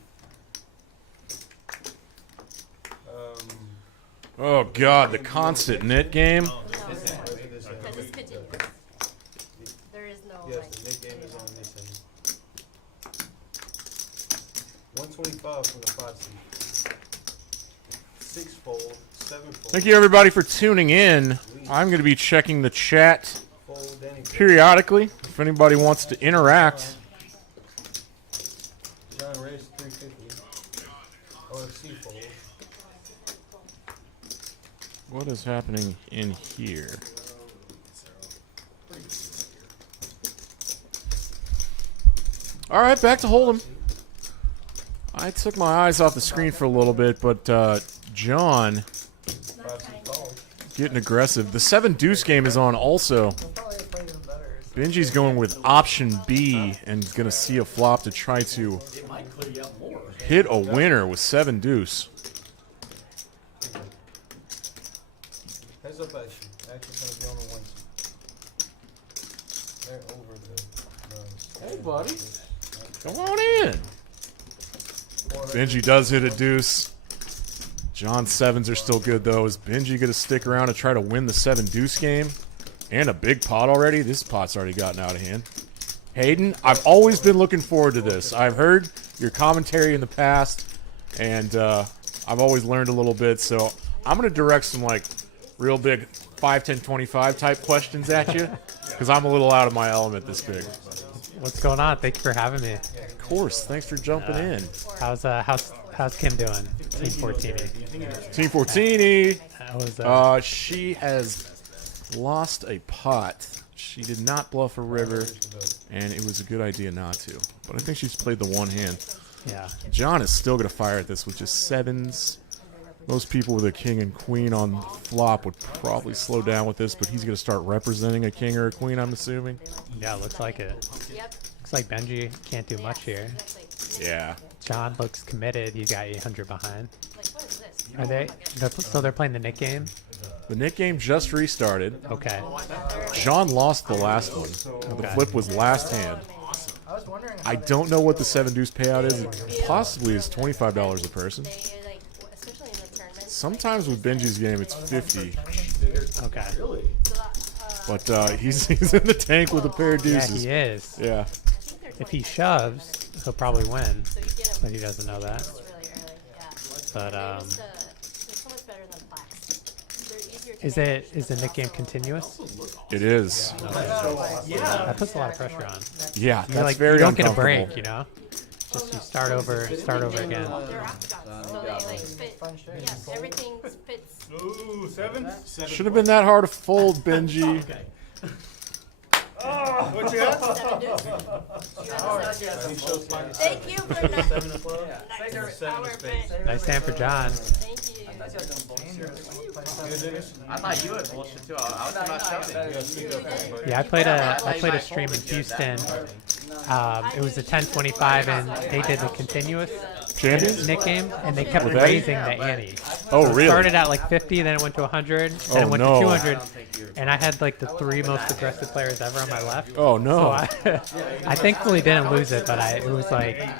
Oh god, the constant knit game. No, What is this? because it's continuous. There is no, Yes, like. the mid game is on this end. 125 from the 5 seed. 6-fold, 7-fold. Thank you everybody for tuning in. I'm going to be checking the chat Fold, Danny. periodically if anybody wants to interact. John Ray's 350. Or C-fold. What is happening in here? All right, back to Hold'em. I took my eyes off the screen for a little bit, but John getting aggressive. The 7 deuce game is on also. We'll probably play them better. So Benji's going with option B and is going to see a flop to try to It might clear you out more. hit a winner with 7 deuce. Heads up action. Action's gonna be on the 1 seed. They're over the Hey, buddy. Come on in. Benji does hit a deuce. John's 7s are still good, though. Is Benji going to stick around and try to win the 7 deuce game? And a big pot already? This pot's already gotten out of hand. Hayden, I've always been looking forward to this. I've heard your commentary in the past, and I've always learned a little bit. So I'm going to direct some, like, real big 5, 10, 25 type questions at you, because I'm a little out of my element this big. What's going on? Thank you for having me. Of course. Thanks for jumping in. How's Kim doing? Team 14. Team Fortini. That was, She has lost a pot she did not bluff a river, and it was a good idea not to. But I think she's played the one hand. Yeah. John is still going to fire at this with just 7s. Most people with a king and queen on flop would probably slow down with this, but he's going to start representing a king or a queen, I'm assuming. Yeah, looks like it. Yep. Looks like Benji can't do much here. Yeah. John looks committed. He's got 800 behind. Like, what is this? Are they? So they're playing the Nick game? The Nick game just restarted. Okay. John lost the last one. The flip was last hand. I was wondering. I don't know what the 7-deuce payout is. It possibly is $25 a person. They, like, especially in the tournaments. Sometimes with Benji's game, it's 50. Okay. Really? But he's in the tank with a pair of Yeah, deuces. he is. Yeah. If he shoves, he'll probably win, but he doesn't know that. Really early, yeah. But They're so much better than blacks. They're easier to is the Nick game continuous? It is. Yeah. That puts a lot of pressure on. Yeah, You're that's like, very you don't get a uncomfortable. break, you know? Just you start over again. They're octagons, so they like fit. Yeah, everything fits. Ooh, 7? Should have been that hard to fold, Benji. Okay. What you got? 7 deuce. Thank you for not. Power print. Nice hand for John. Thank you. I thought you would bullshit too. I was about shoving. Yeah, I played a stream in Houston. It was a 10-25, and they did the continuous Champions? Nick game, and they kept With that? raising the ante. Oh, So it really? started at like 50, then it went to 100, then Oh, it went no. to 200, and I had like the 3 most aggressive players ever on my left. Oh, no. So I thankfully didn't lose it, but it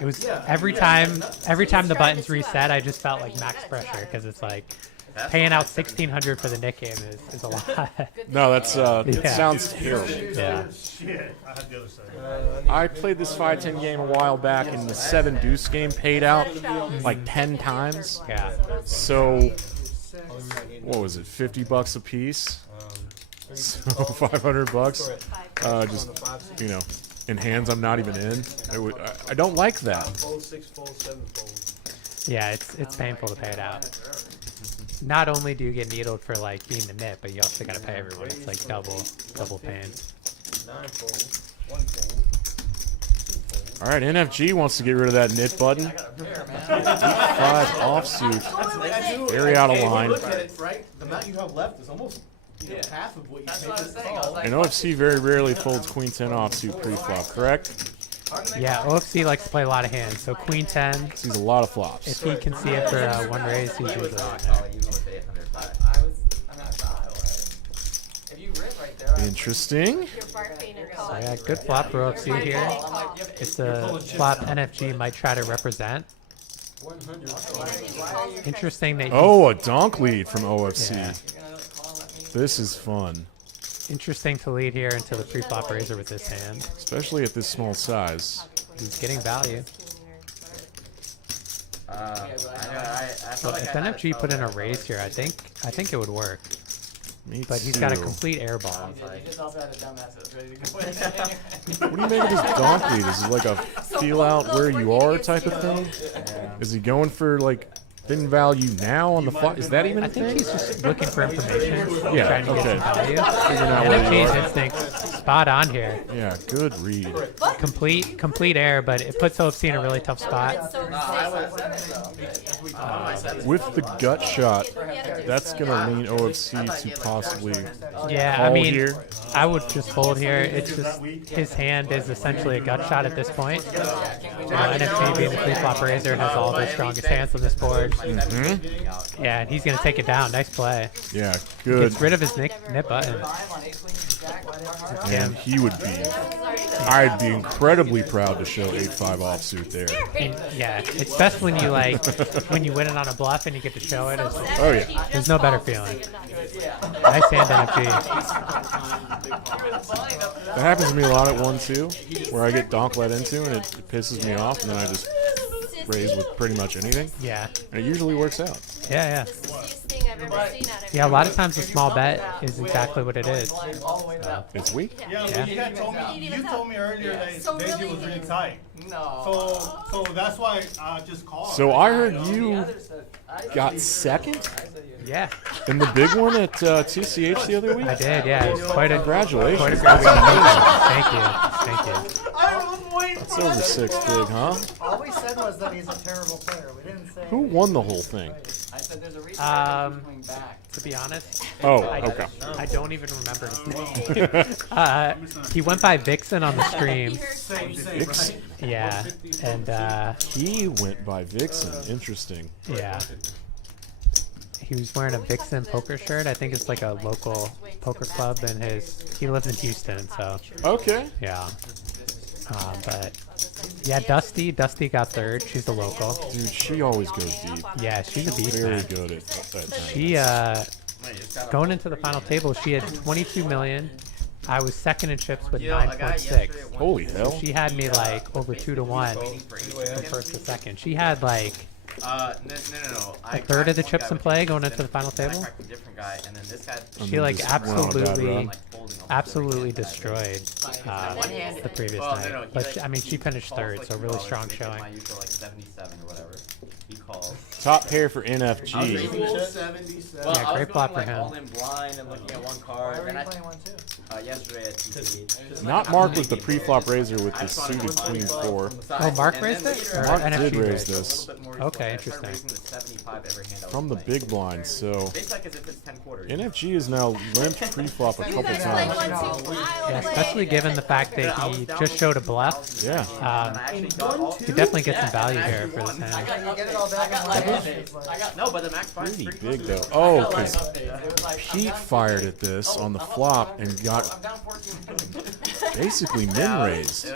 was every time the buttons reset, I just felt like max pressure because it's like paying out 1,600 for the Nick game is a lot. No, that's it Yeah. sounds terrible. Yeah. Shit. I had the other side. I played this 5-10 game a while back, and the 7-deuce game paid out like 10 times. Yeah. So, what was it, $50 a piece? So $500. Just, you know, in hands I'm not even in. I don't like that. Fold 6, fold 7, fold. Yeah, it's painful to pay it out. Not only do you get needled for like being the nit, but you also gotta pay everyone. It's like double pain. 9 fold, 1 fold. All right, NFG wants to get rid of that nit button. 5 offsuit. Very out of line. Look at it, right? The amount you have left is almost half of what you That's paid what I for was the saying. I was call. like, And OFC very rarely folds Queen 10 offsuit pre-flop, correct? Yeah, OFC likes to play a lot of hands. So Queen 10, Sees a lot of flops. if he can see it for one raise, he's usually in there. Even with 805. I'm not shy. If you rip right there, Interesting. Your bark paint and call. So yeah, good flop for OFC here. I'm like, yeah, It's a flop NFG might try to represent. 100. Interesting that Oh, a donk lead from OFC. Yeah. you're gonna call and let me. This is fun, Interesting to lead here into the pre-flop raiser with this hand. especially at this small size. He's getting value. I feel Well, like if I had NFG put in a raise here, I think it would work. Me But he's got a too. complete air ball. You just also had a dumbass that was ready to go in. What do you make of this donk lead? Is it like a feel out where you are type of thing? Is he going for like thin value now on the flop? Is that even a I think thing? he's just looking for information. Yeah, Trying to get okay. some value. Figuring out where you NFG's are. instinct spot on here. Yeah, good read. Complete air, but it puts OFC in a really tough spot. So With the gut shot, that's gonna lean OFC to possibly Yeah, I call mean, here. I would just fold here. It's just his hand is essentially a gut shot at this point. NFG being the pre-flop raiser has all the strongest hands on this board. Mm-hmm. Yeah, and he's gonna take it down. Nice play. Yeah, good. Gets rid of his nit button. And he would be. I'd be incredibly proud to show 8-5 offsuit there. And, yeah, it's best when you when you win it on a bluff and you get to show it. Oh yeah. There's no better feeling. Nice hand, NFG. That happens to me a lot at 1-2, where I get donk let into and it pisses me off, and then I just raise with pretty much anything. Yeah. And it usually works out. Yeah. thing I've ever seen out of Yeah, a lot of times a small bet is exactly what it is. It's weak. Yeah, but you had told me earlier that So Benji really was really the- tight. No. So that's why I just called. So I heard you got second Yeah, in the big one at TCH the other week. I did. Yeah, it was quite a Congratulations. Quite a great week. Thank you. That's over 6 big, huh? All we said was that he's a terrible player. We didn't say. Who won the whole thing? I said there's a reason why he's coming back. To be honest, Oh, I, okay. I don't even remember his name. He went by Vixen on the stream. Vixen. Yeah, and He went by Vixen. Interesting. yeah. He was wearing a Vixen poker shirt. I think it's like a local poker club, and he lives in Houston, so Okay. yeah. But yeah, Dusty got third. She's a local. Dude, she always goes deep. Yeah, she's a beast. Very Man. good at that. She going into the final table, she had 22 million. I was second in chips with 9.6. Holy hell. She had me like over 2 to 1 from first to second. She had like No. a third of the chips in play going into the final table. She like absolutely destroyed the previous night. But I mean, she finished third, so really strong showing. Top pair for NFG. Yeah, great flop for him. Blind and looking at one card. Where And are I, you playing one too? yesterday at TCH. Not Mark with the pre-flop razor with the suited queen 4. Oh, Mark raised it? Or Mark NFG did raise raised it? this Okay, interesting. from the big blind, so It's like as if it's 10 quarters. NFG is now limped pre-flop a couple Play times. one, two. Yeah, especially given the fact that he just showed a bluff. Yeah. He definitely gets some value here for this hand. You get it all back in one hand. No, but the max price Pretty is big though. Oh, because Pete fired at this on the flop and got basically min raised.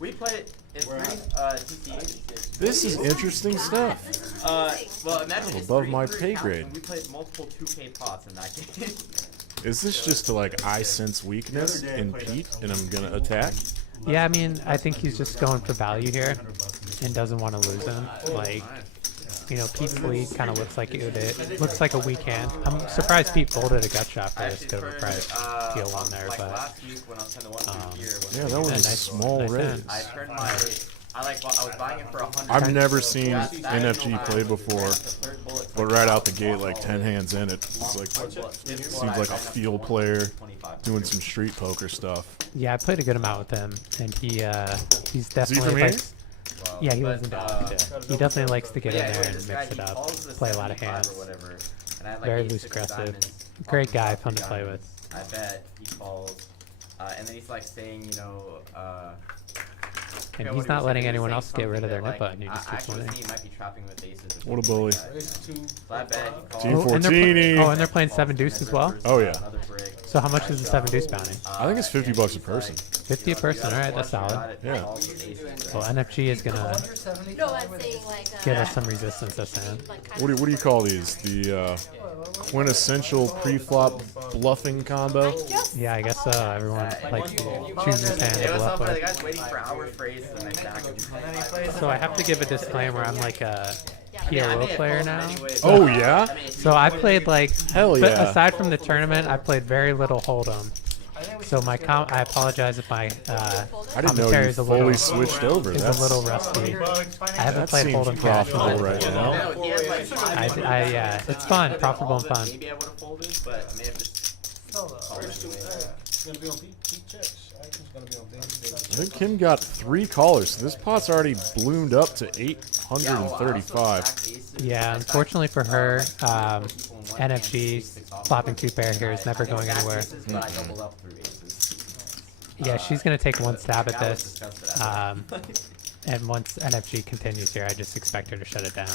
We played it's TCH. This is interesting stuff. Well, imagine it's Above three my three pay counts, grade. and we played multiple 2K pots in that game. Is this just to like I sense weakness in Pete and I'm gonna attack? Yeah, I mean, I think he's just going for value here and doesn't want to lose him. Like, you know, Pete's lead kind of looks like it looks like a weak hand. I'm surprised Pete folded a gut shot for this good of a price deal on there, Like but last week when I was in the 1 here, Yeah, that was a nice- small nice raise. hand. I turned my I was buying it for 100. I've never seen NFG play before, but right out the gate, like 10 hands in, it's like seems like a field player doing some street poker stuff. yeah, I played a good amount with him, and he's definitely from like, here? yeah, he lives in Dallas. He definitely likes to get in there and mix it up, play a lot of hands. Very loose aggressive. Great guy, fun to play with. I bet he calls, and then he's like saying, you know, And he's not letting anyone else get rid of their nip button. He just keeps winning. he might be trapping with aces. What a bully. So I bet he calls. Team Oh, and they're Fortini. and they're playing 7 deuce as well. Oh yeah. Another brick. So how much is the 7 deuce bounty? I think it's $50 a person. 50 a person. All right, that's solid. Yeah. Well, NFG is gonna Under 75 No, I'm with saying it. like. give us some resistance this hand. What do you call these? The quintessential pre-flop bluffing combo? Yeah, I guess so. Everyone likes to choose this hand It to was bluff up for the with. guys waiting for our phrase and then back. So I have to give a disclaimer. I'm like a PRO player now. Oh yeah? So I played like, Hell but yeah. aside from the tournament, I played very little Hold'em. So my I apologize if my I didn't know commentary you is a little fully switched over. is a That's, little rusty. I haven't that played seems Hold'em profitable casually. right now. Yeah, it's fun, profitable and fun. Maybe I would have folded, but I may have just. Still though. It's gonna be on Pete checks. Action's gonna be on Benji. I think Kim got 3 callers, so this pot's already ballooned up to 835. Yeah, unfortunately for her, NFG's flopping 2 pair here is never going anywhere. Yeah, she's gonna take one stab at this, and once NFG continues here, I just expect her to shut it down.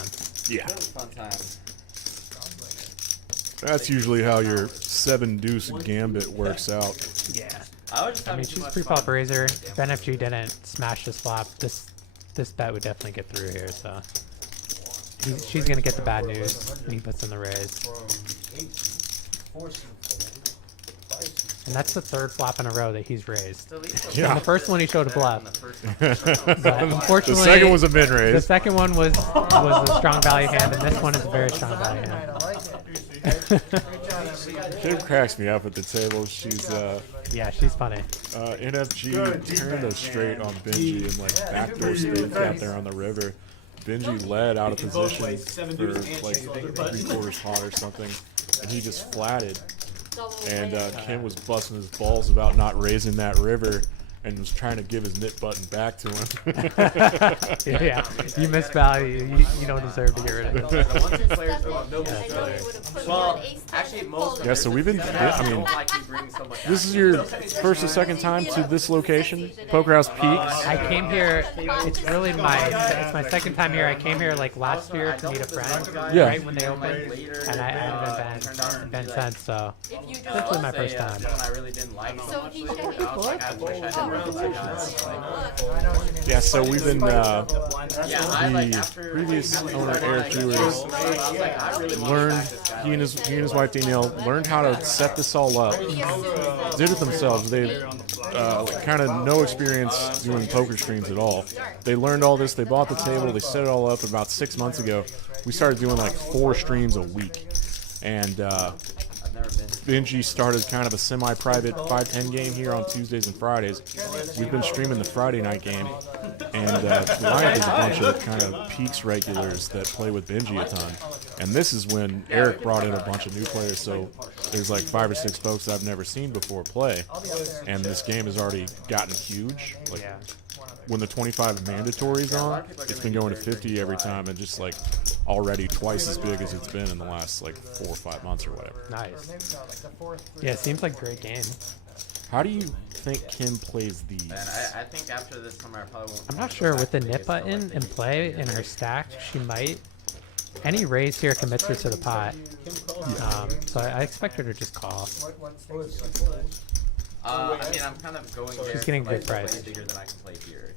Yeah. Fun time. That's usually how your 7 deuce gambit works out. Yeah. I mean, she's pre-flop raiser. If NFG didn't smash this flop, this bet would definitely get through here. So she's gonna get the bad news when he puts in the raise. And that's the 3rd flop in a row that he's raised. Yeah. And the first one he showed a bluff. But The unfortunately, second was a mid the raise. second one was a strong value hand, and this one is a very strong value hand. I like it. Kim cracks me up at the table. She's Yeah, she's funny. NFG turned a straight on Benji and like backdoor spade out there on the river. Benji led out of In both position ways, 7 for dudes and like chase the bigger button. 3/4 pot or something, and he just flatted. And Kim was busting his balls about not raising that river, and was trying to give his nit button back to him. Yeah, you miss value. You don't deserve to get rid of it. Well, actually, most. Yeah, so we've been. I mean, this is your first or second time to this location, Poker House Peaks. I came here. It's really it's my second time here. I came here like last year to meet a friend, Yeah. right when they opened, and I haven't been since. So it's actually my first time. I really didn't like so much. Yeah, so we've been. The after previous owner Eric Jewers learned. He and his wife Danielle learned how to set this all up. Did it themselves. They kind of no experience doing poker streams at all. They learned all this. They bought the table. They set it all up about 6 months ago. We started doing like 4 streams a week, and Benji started kind of a semi-private 5-10 game here on Tuesdays and Fridays. We've been streaming the Friday night game, and Ryan has a bunch of kind of Peaks regulars that play with Benji a ton. And this is when Eric brought in a bunch of new players, so there's like 5 or 6 folks that I've never seen before play. And this game has already gotten huge. Like when the 25 mandatory's on, it's been going to 50 every time, and just like already twice as big as it's been in the last like 4 or 5 months or whatever. Nice. Yeah, it seems like a great game. How do you think Kim plays these? And I think after this summer, I probably won't. I'm not sure with the nip button in play in her stack. She might. Any raise here commits her to the pot. So I expect her to just call. I mean, I'm kind of going there. She's getting a good to play price. bigger than I can play here.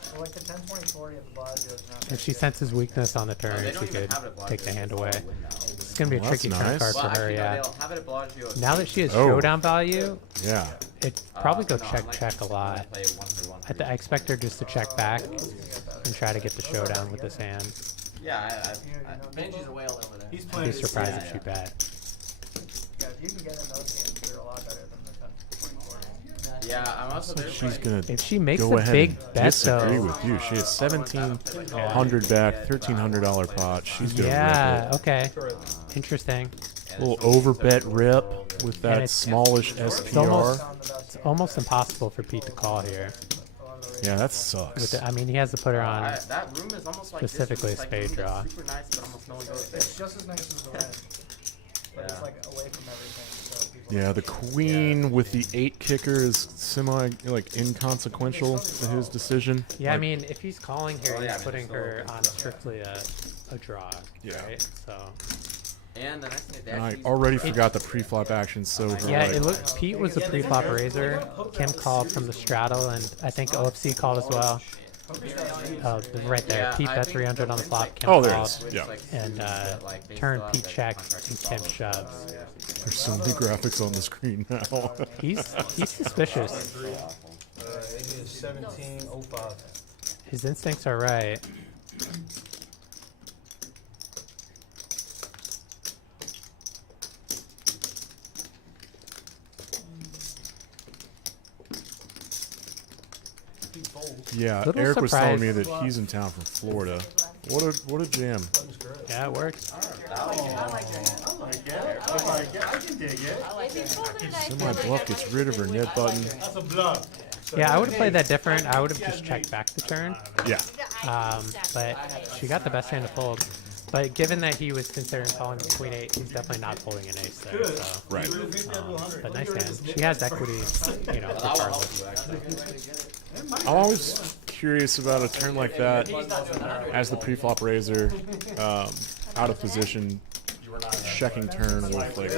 So like the 10, 20, 40 at the Bellagio is not. If she senses weakness on the turn, They she don't even could have it blocked. take the hand away. It's gonna be a Well, that's tricky turn nice. card for Well, her, actually, no, yeah. they'll have it at Bellagio. Now that she has Oh. showdown value, Yeah. it probably go No, I'm check like- check a I'm lot. gonna play 1-3-1. I expect her just to check back and try to get the showdown with this hand. Yeah, Benji's a whale over there. He's I'd playing be surprised yeah, if she bet. Yeah, if you can get in those games, you're a lot better than the 10, 20, 40. yeah. I'm also there. She's gonna If she makes go a ahead big and bet disagree though, with you. She has $1,700 back, $1,300 pot. She's gonna yeah, rip okay, interesting. it. A little overbet rip with And that it's- smallish It's almost, SPR. it's almost impossible for Pete to call here. Yeah, that With sucks. the, I mean, he has to put her on. That room is almost like specifically this. It's a like spade room draw. that's super nice, but almost no one goes there. It's just as nice as the win, but it's Yeah. like away from everything. So people Yeah, the queen with the 8 kicker is semi like inconsequential to his decision. Yeah, I Like, mean, if he's calling here, Oh, yeah, I he's mean, putting it's her still- on strictly a draw, Yeah. right? So And the next thing they and I actually already forgot the pre-flop action, so her, yeah, like, it looked. Pete was the pre-flop raiser. Kim called from the straddle, and I think OFC called as well. Right there, Yeah, Pete I bet think 300 on the flop. Kim Oh, there it called, is. Yeah. and like, they turn still have Pete that check contract and to Kim follow. shoves. there's so many graphics on the screen now. He's suspicious. It is 17:05. His instincts are right. Yeah, Little Eric was telling surprised. me that he's in town from Florida. What a jam. Yeah, it works. I can dig it. Semi bluff gets rid of her net button. That's a bluff. Yeah, I would have played that different. I would have just checked back the turn. Yeah. But she got the best hand to fold. But given that he was considering calling the queen 8, he's definitely not folding an ace there. So, Right. but nice hand. She has equity, you know, regardless. I'm always curious about a turn like that as the pre-flop raiser, out of position, checking turn with like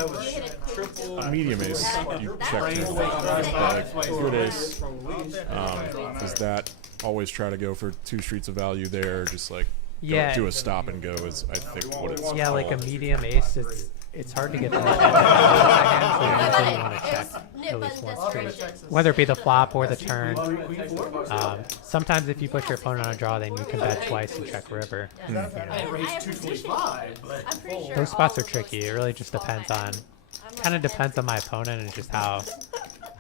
a medium ace. You check turn, like, good ace. Does that always try to go for 2 streets of value there, or just like Yeah. do a stop and go? Is I think what it's Yeah, like a called. medium ace, it's hard to get the hand, so usually you want to check at least one street. Whether it be the flop or the turn. Sometimes if you push your opponent on a draw, then you can bet twice and check river. You know. I raised 225, but I'm pretty sure Those spots are tricky. It really just depends on, kind of depends on my opponent and just how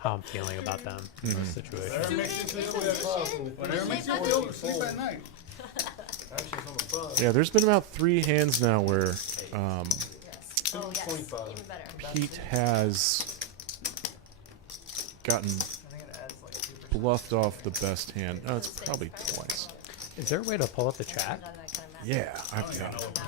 I'm feeling about them in those situations. Whatever makes you feel sleep at night. Actually, it's on the Yeah, there's been about 3 hands now where Oh, yes, 25. even better. Pete has gotten I think it adds like 2%. bluffed off the best hand. No, it's probably twice. Is there a way to pull up the chat? Yeah, I've got it.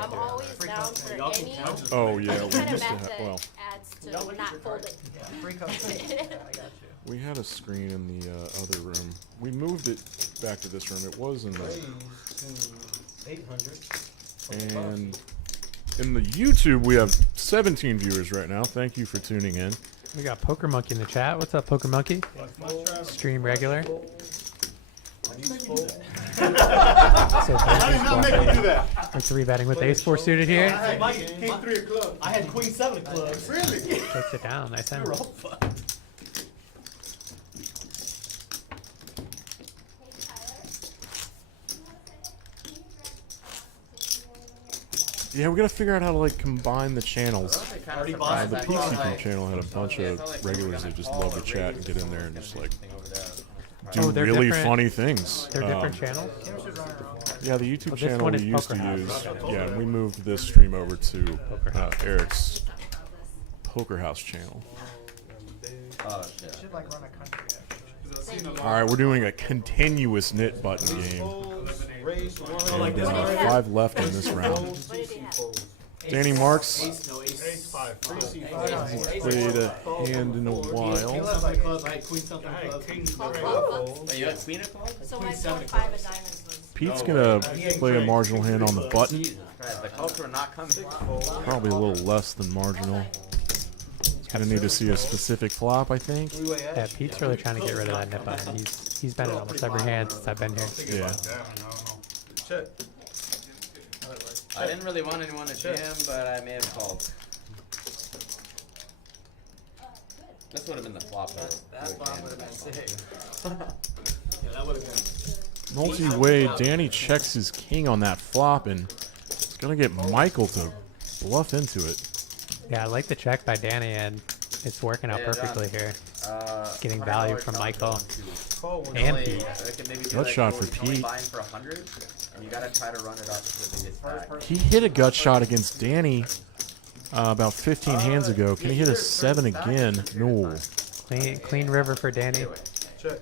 I'm always down for any Oh yeah, we kind of used to math have. that Well, adds to not folding. Yeah, free codes. Yeah, I got you. we had a screen in the other room. We moved it back to this room. It was in the Raise to 800. and in the YouTube we have 17 viewers right now. Thank you for tuning in. We got Poker Monkey in the chat. What's up, Poker Monkey? Stream regular. So How did not make me do that? We're 3-betting with ace 4 suited here. King 3 of clubs. I had queen 7 of clubs. Really? Takes it down. Nice hand. We were all fucked. Yeah, we gotta figure out how to like combine the channels. Already The bought it. PCP channel had a bunch of regulars that just love to chat and get in there and just like do Oh, they're really different- funny things. They're different channels. Yeah, the YouTube Oh, this channel one we is used to Poker House. use. Okay. Yeah, and we moved this stream over to Poker House. Eric's Poker House channel. Oh shit. Should like run a country actually. All right, we're doing a continuous knit button game, Raise to and 100. 5 left in this round. What did he have? Danny Marks Ace, no ace. Ace 5. played a hand in a He while. left my clubs. I had queen something I had clubs. king Club, 3. club, club. Wait, you had queen of clubs? So Queen my 7 4 of 5 clubs. of diamonds was. Pete's gonna play a marginal hand on the button. Jesus Christ, the clubs were not coming. Probably a little less than marginal. Gonna need to see a specific flop, I think. Yeah, Pete's really trying to get rid of that nip button. He's been in almost every hand since I've been here. Yeah. Check. I didn't really want anyone to jam, but I may have called. This would have been the flop. That flop would have been sick. Yeah, that would have been. Multi-way, Danny checks his king on that flop, and it's gonna get Michael to bluff into it. Yeah, I like the check by Danny, and it's working out perfectly here. Getting value from Michael and Pete. Gut shot for Pete. For 100, and you gotta try to run it up to the biggest stack. He hit a gut shot against Danny about 15 hands ago. Can he hit a 7 again? No. Clean river for Danny. Check.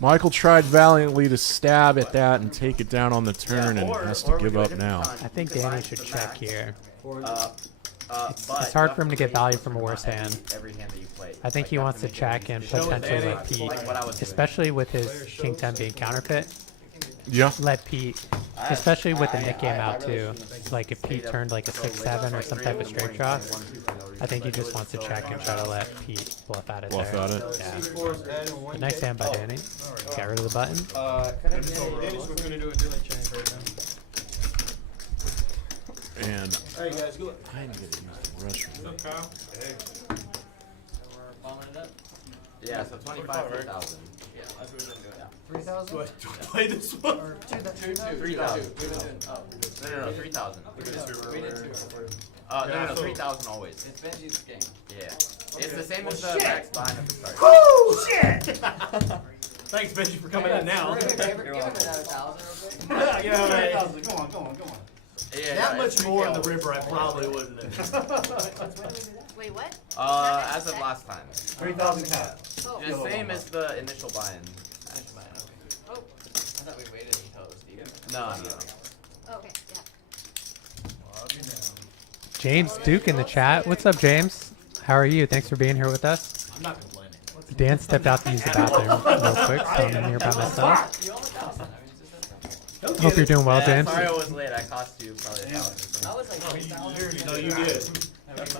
Michael tried valiantly to stab at that and take it down on the turn and has to give up now. I think Danny should check here. It's It's hard for him to get value from a worse hand. Every hand that you play. I think he wants to check and potentially let Pete, especially with his King 10 being counterfeit, Yeah. let Pete, especially with the Nick game out too. Like if Pete turned like a 6-7 or some type of straight draw, I think he just wants to check and try to let Pete bluff at it Bluff there. at it. Yeah. A nice hand by Danny. Got rid of the button. Dennis, we're gonna do a delay change right now. And Alright guys, go. I'm gonna use the restroom. So we're bombing it up. Yeah, so 25 for 1,000. Yeah, that's what we're gonna do. 3,000 Do I play this one? or 2,000? 3,000. Oh, No, 3,000. we did 2. No, 3,000 always. It's Benji's game. Yeah. It's the same as the max buy-in at the start. Oh shit! Thanks, Benji, for coming in now. Give him another 1,000 real quick. Yeah, right. Come on, come on, come on. Yeah, That yeah, much more in the river, I probably wouldn't have. Wait, what? as of last time. 3,000 cap. Oh, The same as the initial buy-in. oh, I thought we waited until it was deep. No. okay, yeah. James Duke in the chat. What's up, James? How are you? Thanks for being here with us. I'm not complaining. Dan stepped out to use the bathroom real quick, so I'm in here by myself. You only 1,000. I mean, it's just Hope you're doing well, Yeah, James. sorry I was late. I cost you probably 1,000. I was like 6,000. No, you did. Because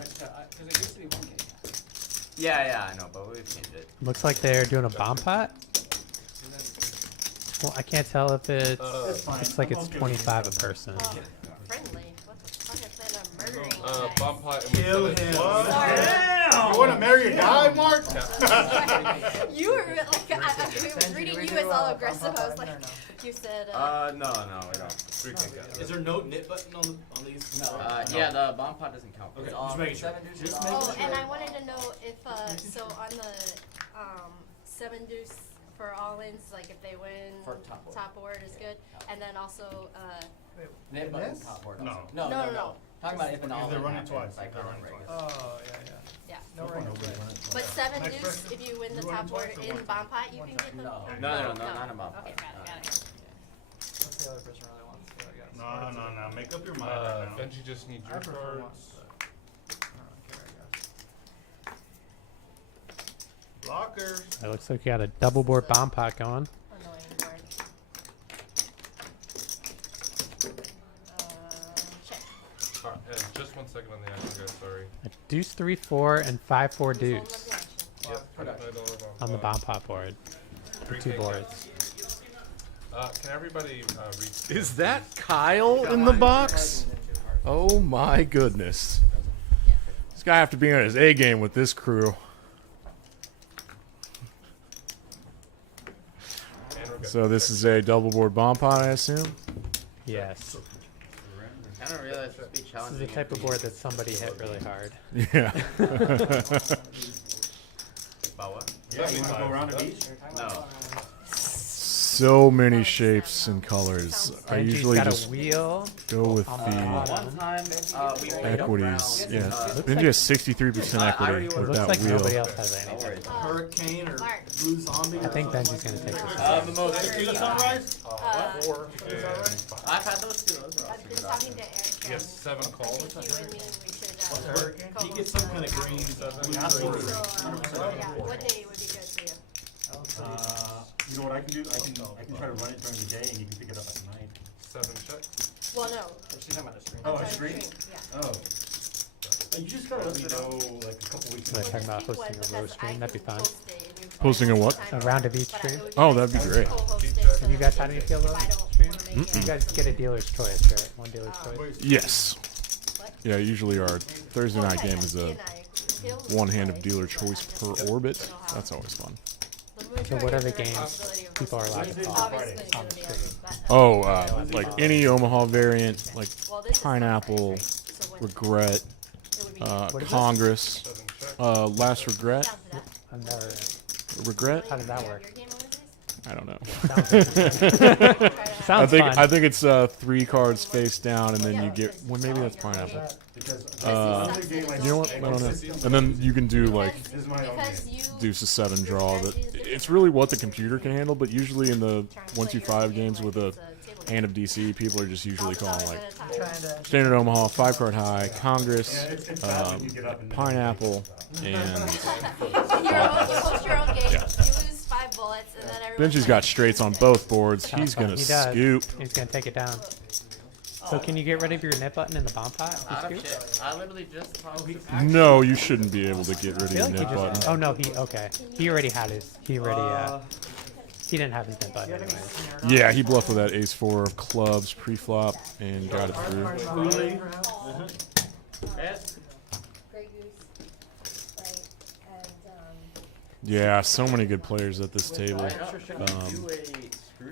it used to be 1K. Yeah, I know, but we've changed it. Looks like they're doing a bomb pot. Well, I can't tell if it's. Looks like it's 25 a person. Oh, friendly. What the fuck? I plan on murdering you guys. Bomb pot. Kill him. You wanna marry a guy, Mark? You were like, I was reading you as all aggressive. I was like, you said, No, we don't. Is there no knit button on these? No. Yeah, the bomb pot doesn't count. Okay, It's just off. making sure. 7 deuces Just off. oh, and I wanted to know if, so on the 7 deuce for all-ins, like if they win, For top board. is good. And then also, Net button this? top board No. also. No. Talking about if an all-in they're running happens, twice, like if they're on running regular. Oh, yeah. No range. But 7 Next deuce, person. if you win the You top want board twice or in one bomb pot, you can get them. No. No, not a bomb. Okay, got it. What's the other person really wants? So I got No. Make up your mind right now. Benji just needs I your prefer one, cards. but I don't care, I guess. Blockers. It looks like you got a double board bomb pot going. Annoying board. Check. Just 1 second on the action, guys. Sorry. A deuce 3-4 and 5-4 Who's holding up deuce the action? on the bomb pot board. For 2 boards. Can everybody read? Is that Kyle in the box? Oh my goodness. This guy have to be on his A game with this crew. So this is a double board bomb pot, I assume? Yes. I don't realize this would be This is challenging. the type of board that somebody hit really hard. Yeah. About what? Yeah, you wanna go around the beach? No. So many shapes and colors. I Benji's usually got just a wheel go with on the One time, we made up equities. rounds. Yeah. Looks Benji like- has 63% equity It with looks that like nobody wheel. else has anything. Hurricane or Mark. blue zombie. I think Benji's gonna take this. The most. Tequila sunrise? I've had those too. Those are I've been awesome. talking to Eric. He has 7 calls. I think you and me, we should, What's hurricane? He gets some kind of green, blue yeah, border. what day would be good for you? You know what I can do? I can try to run it during the day, and you can pick it up at night. 7 check. Well, no. She's talking about the stream. Oh, I'm a sorry, stream? yeah. Oh. You just gotta let me know like a couple weeks. So they're talking about Well, hosting this a row week stream. was That'd be because I fun. can post it and you Posting a what? time A round of off, each but stream? it would be Oh, nice that'd be to great. co-host it Have so you guys that had any if field I those don't streams? wanna make it, You guys get a dealer's choice, right? One dealer's choice. Yes. What? Yeah, usually our Thursday Well, night yeah, game is he a and he'll one hand of play, dealer but choice I'm per just- orbit. I don't know how- That's always fun. The So majority what of other the games responsibility of people are allowed to hosting play? obviously is gonna be on that, Oh, like any Omaha variant, like well, this is Pineapple, Sunrise, right? So when Regret, it would be What is it? Congress, 7 check. Last Regret, down to that. I've never. Regret. How does that Yeah, work? your game on Wednesdays? I don't know. Sounds I think fun. I think it's 3 cards face down, and then you get. Well, maybe that's Pineapple. You know what? I don't know. And then you can do like Because you deuce a 7 draw. That it's really what the computer can handle. But usually in the 1-2-5 games with a hand of DC, people are just usually calling like Standard Omaha, 5-card high, Congress, Pineapple, and host your own game. Yeah. You lose 5 bullets, and then everyone. Benji's got straights on both boards. He's gonna He does. scoop. He's gonna take it down. So can you get rid of your nip button in the bomb pot? if Out you of scoop? shit. I literally just posted. No, you shouldn't be able to get rid I of feel your like he nip button. just. Oh no, he okay. He already had his. He already. He didn't have his nip button anyway. Yeah, he bluffed with that ace-4 of clubs pre-flop and got it through. Yes. Grey Goose, right? And Yeah, so many good players at this table.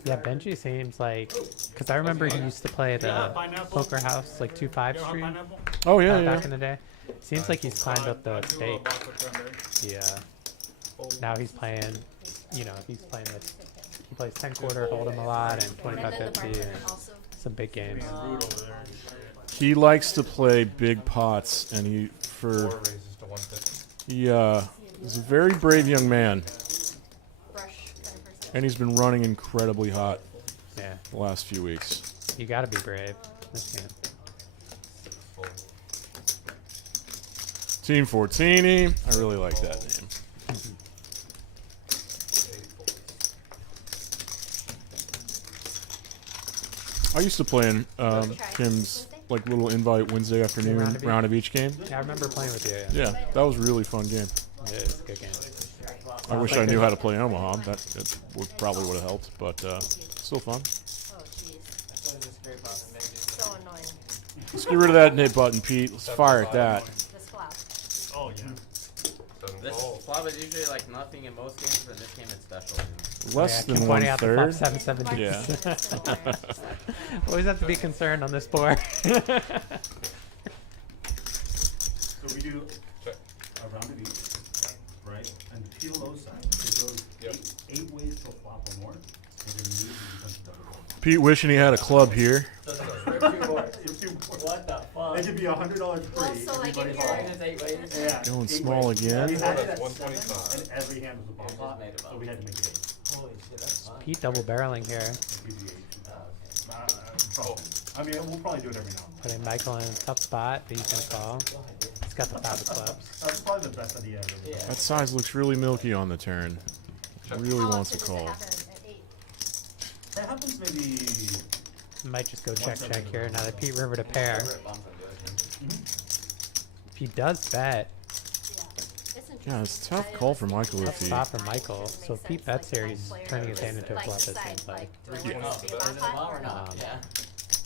Yeah, Benji seems like, because I remember he used to play the Poker House like 2-5 stream. Oh yeah, back yeah. in the day. Seems like he's climbed up the stake. Yeah. Now he's playing. You know, he's playing this. He plays 10 quarter, hold'em a lot, and 25-50, and some big games. He likes to play big pots, and he he's a very brave young man, and he's been running incredibly hot. Yeah. The last few weeks. You gotta be brave this game. Team Fortini. I really like that name. I used to play in Kim's like little invite Wednesday afternoon round of each game. Yeah, I remember playing with you. Yeah, that was a really fun game. It is a good game. I wish I knew how to play Omaha. That probably would have helped, but still fun. oh jeez, so annoying. Let's get rid of that nip button, Pete. Let's fire at that. This flop. Oh yeah. This flop is usually like nothing in most games, but in this game it's special. Less Yeah, than pointing out the flop 1/3. 770. Yeah. Always have to be concerned on this board. So we do a round of each, right? And peel those sides. It goes 8 ways to a flop. Pete wishing he had a club here. What the fuck? It should be $100 free. Well, so like if you're Yeah. Going small again. And every hand was a bomb pot, so we had to make it 8. Holy shit, that's fun. Pete double barreling here. I mean, we'll probably do it every now and then. Putting Michael in a tough spot, but he's gonna call. He's got the 5 of clubs. That's probably the best idea ever. That size looks really milky on the turn. Really wants to does it call. happen at 8? That happens maybe. Might just go check here. Now that Pete river to pair. If he does bet, Yeah, it's a tough call for Michael tough if he. spot for Michael. So if Pete bets here, he's turning his hand into a bluff, it seems like.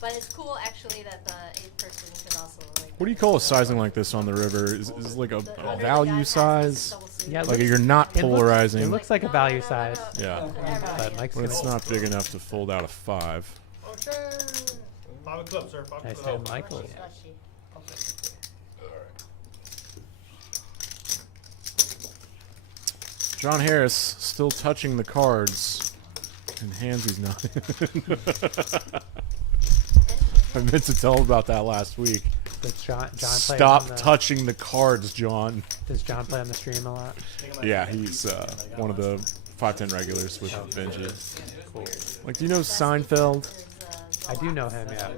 But it's cool actually that the 8th person could also like. What do you call a sizing like this on the river? Is it like a value size? Yeah, Like you're not polarizing. It looks like a value size. Yeah. But Mike's But it's gonna- not big enough to fold out a 5. 5 of clubs, sir. 5 Nice of hand, clubs. Michael. John Harris still touching the cards, and Hansy's not. I meant to tell him about that last week. Does John play Stop on the- touching the cards, John. Does John play on the stream a lot? Yeah, he's one of the 510 regulars with Benji. Like, do you know Seinfeld? I do know him, yeah.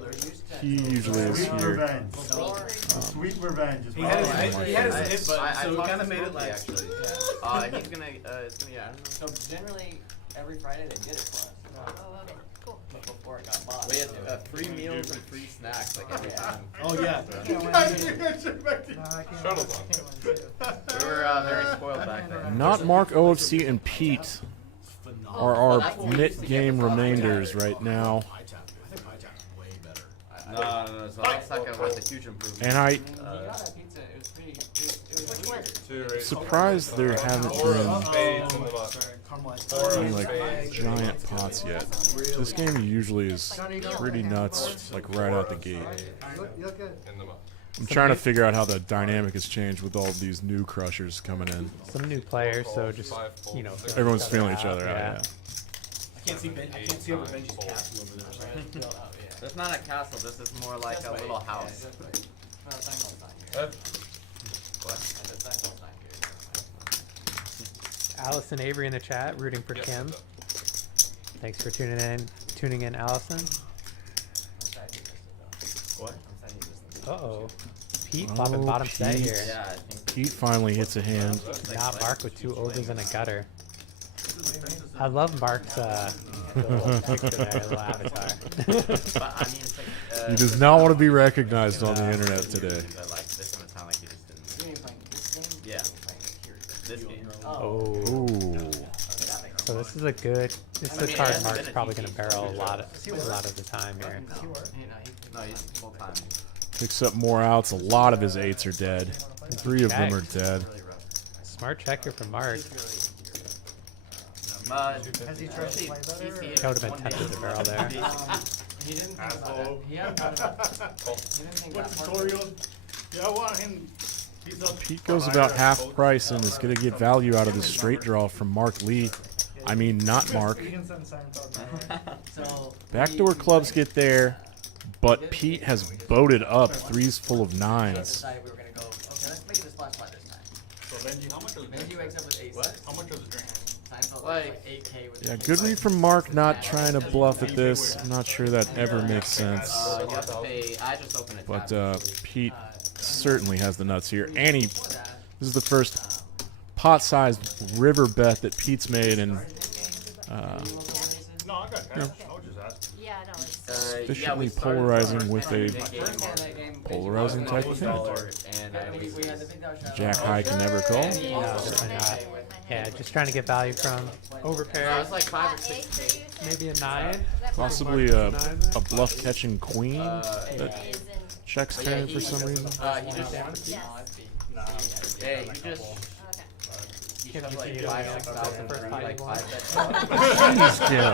He usually is here. Revenge. Sweet revenge. He had his hit button, I so he talked kind to of made it Smokey, like. actually. He's gonna, it's gonna, yeah, I don't know. So generally, every Friday they did it for us. Oh, okay, cool. But before it got bought. We had free meals and free snacks like every time. Oh yeah. We were very spoiled back then. Not Mark OFC and Pete are our mid-game remainders right now. I think my tap is way better. No, so that's like a huge improvement. And I When you got that pizza, it was pretty, it was weird. surprised there haven't been Caramelized. any like giant pots yet. This game usually is pretty nuts, like right out the gate. I'm trying to figure out how the dynamic has changed with all of these new crushers coming in. Some new players, so just, you know. Everyone's feeling each other out, yeah. I can't see over Benji's castle over there. That's not a castle, this is more like a little house. Allison Avery in the chat, rooting for Kim. Thanks for tuning in, Allison. What? Uh-oh. Pete popping bottom set Pete. here. Yeah, I think Pete finally hits a hand. Not Mark with 2 ogres and a gutter. I love Mark's little picture there, little avatar. but I mean, it's like, He does not want to be recognized on the internet today. but like this one, it sounded like he just didn't. You mean playing this game? Yeah. This game. Oh. Ooh. So this is a good. This is a card Mark's probably going to barrel a lot of the time here. No, he's full time. Picks up more outs. A lot of his 8s are dead. 3 of them are dead. Smart checker from Mark. Has he tried to play better? That would have been tempted to barrel there. He didn't think about it. He hadn't thought about it. He didn't think What that hard. tutorial? Yeah, I want him. He's up. Pete goes about half price and is going to get value out of the straight draw from Mark Lee. I mean, not Mark. You can send Seinfeld now. So Backdoor clubs get there, but Pete has boated up 3s full of 9s. decided we were gonna go. Okay, let's make it a splash flat this time. So Benji, how much was Benji wakes up with 8. What? How much was the drink? Seinfeld Like 8K with. Yeah, good read from Mark not trying to bluff at this. I'm not sure that ever makes sense. You have to pay. I just opened it. But Pete certainly has the nuts here. And this is the first pot-sized river bet that Pete's made, and No, I got cash. I was just asking. Yeah, no, it's. sufficiently polarizing with a polarizing type of hand. Jack high can never call. No, certainly not. Yeah, just trying to get value from overpair. It's like 5 or 6K. Maybe a 9. Possibly a bluff catching queen that checks turn for some reason. He just. Hey, you just. You continue to like 6,000 first time like you won. 5 bets. Jeez, Jim.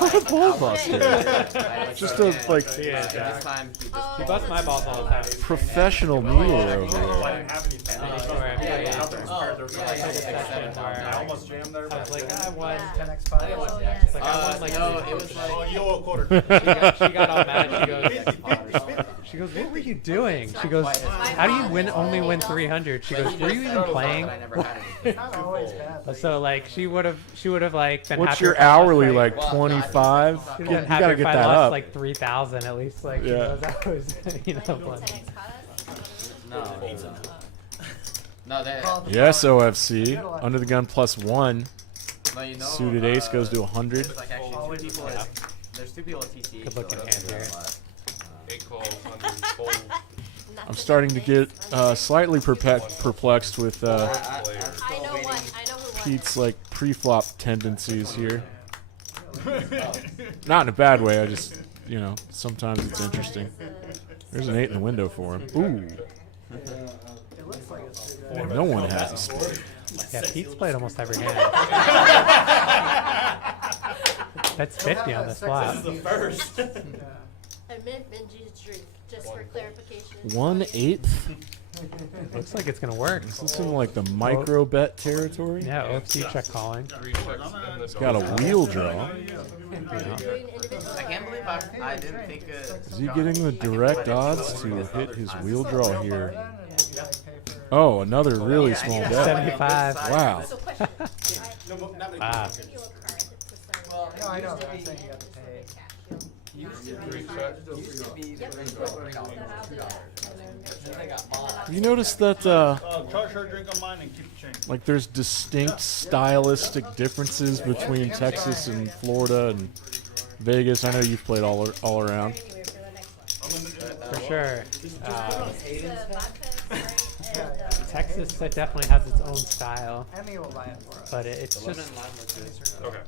What a ball buster. Just a, like, Yeah, This time he just he busts my balls all the time. professional meter over there. I almost jammed there. I was like, I won. 10x5. Oh, yes. Like, I won like no, it was like Oh, you owe a quarter. she got all mad. She goes, what were you doing? She goes, how do you only win 300? She goes, were you even playing? I never had It's not always bad. So like she would have like been What's happy your if I lost, hourly, like, like 25? she'd You have been happy gotta if get I that lost up. like 3,000 at least. Like she Yeah. knows that was plenty. No, they. Yes, OFC. Under the gun +1. No, you know, Suited ace goes to 100. There's like actually 2 people. There's 2 people at TC. Good looking hand here. 8 calls, 100 fold. I'm starting to get slightly perplexed with I know one. I know who won. Pete's like pre-flop tendencies here. Not in a bad way. I just, you know, sometimes it's interesting. There's an 8 in the window for him. Ooh. No one has a spade. Yeah, Pete's played almost every hand. That's 50 on this flop. This is the first. Admit Benji's drink, just for clarification. 1/8. Looks like it's gonna work. Is this in like the micro bet territory? Yeah, OFC check calling. 3 checks in the It's got a wheel draw. Doing individual. I can't believe I didn't think. Is he getting the direct odds to hit his wheel draw here? Oh, another really small bet. 75. Wow. So question. Wow. No, I know, but I'm saying you got to pay. 3 checks. Have you noticed that Charge her drink on mine and keep the change. like there's distinct stylistic differences between Texas and Florida and Vegas? I know you've played all around. For sure. Texas definitely has its own style, And the old lion for us. but it's just Okay.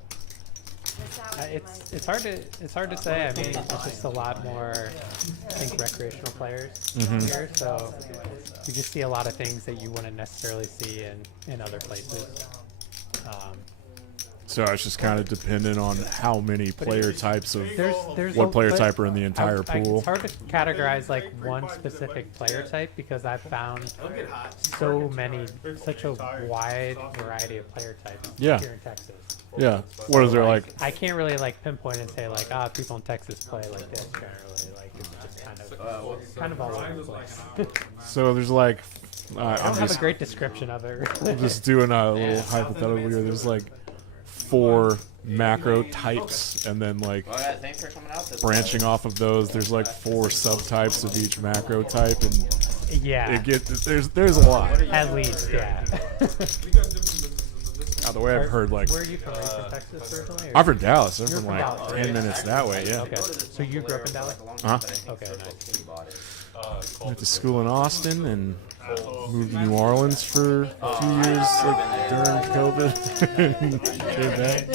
it's hard to say. I mean, there's just a lot more, I think, recreational players here, so you just see a lot of things that you wouldn't necessarily see in other places. So it's just kind of dependent on how many player types of There's what player but type are in the entire pool. It's hard to categorize like one specific player type because I've found such a wide variety of player types Yeah. here in Texas. Yeah. What is there like? I can't really like pinpoint and say like, people in Texas play like this generally. Like it's just kind of all over the place. So there's like. I don't I'm have just, a great description of it. I'm just doing a little hypothetical here. There's like 4 macro types, and then like Well, yeah, thanks for coming out. branching off of those, there's like 4 subtypes of each macro type, and Yeah. there's a lot. At least, yeah. Now, the way I've heard, like, Where are you from? Are you from Texas originally? I'm from Dallas. I'm You're from from like Dallas, 10 right? minutes that way. Yeah. Okay. So you grew up in Dallas? Uh-huh. Okay, nice. Went to school in Austin and moved to New Orleans for a few years like, during COVID. Came back.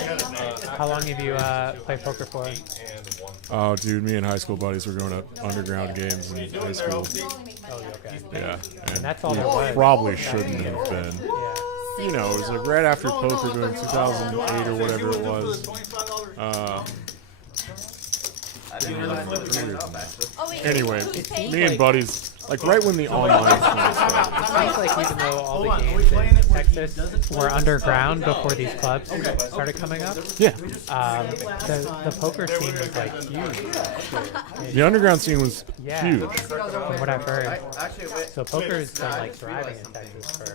How long have you played poker for? Oh, dude, me and high school buddies were going to underground games in high school. Oh, okay. Yeah, And that's all there we was. probably shouldn't have been. Yeah. You know, it was like right after poker during 2008 or whatever it was. I didn't realize it was going up, actually. Oh, wait, Anyway, who's paying? me and buddies, like right when the online thing started. It seems like even though all the games in Texas were underground before these clubs started coming up, Yeah. the poker scene was like huge. The underground scene was Yeah. huge. From what I've heard. Actually, wait. So poker's been like thriving in Texas for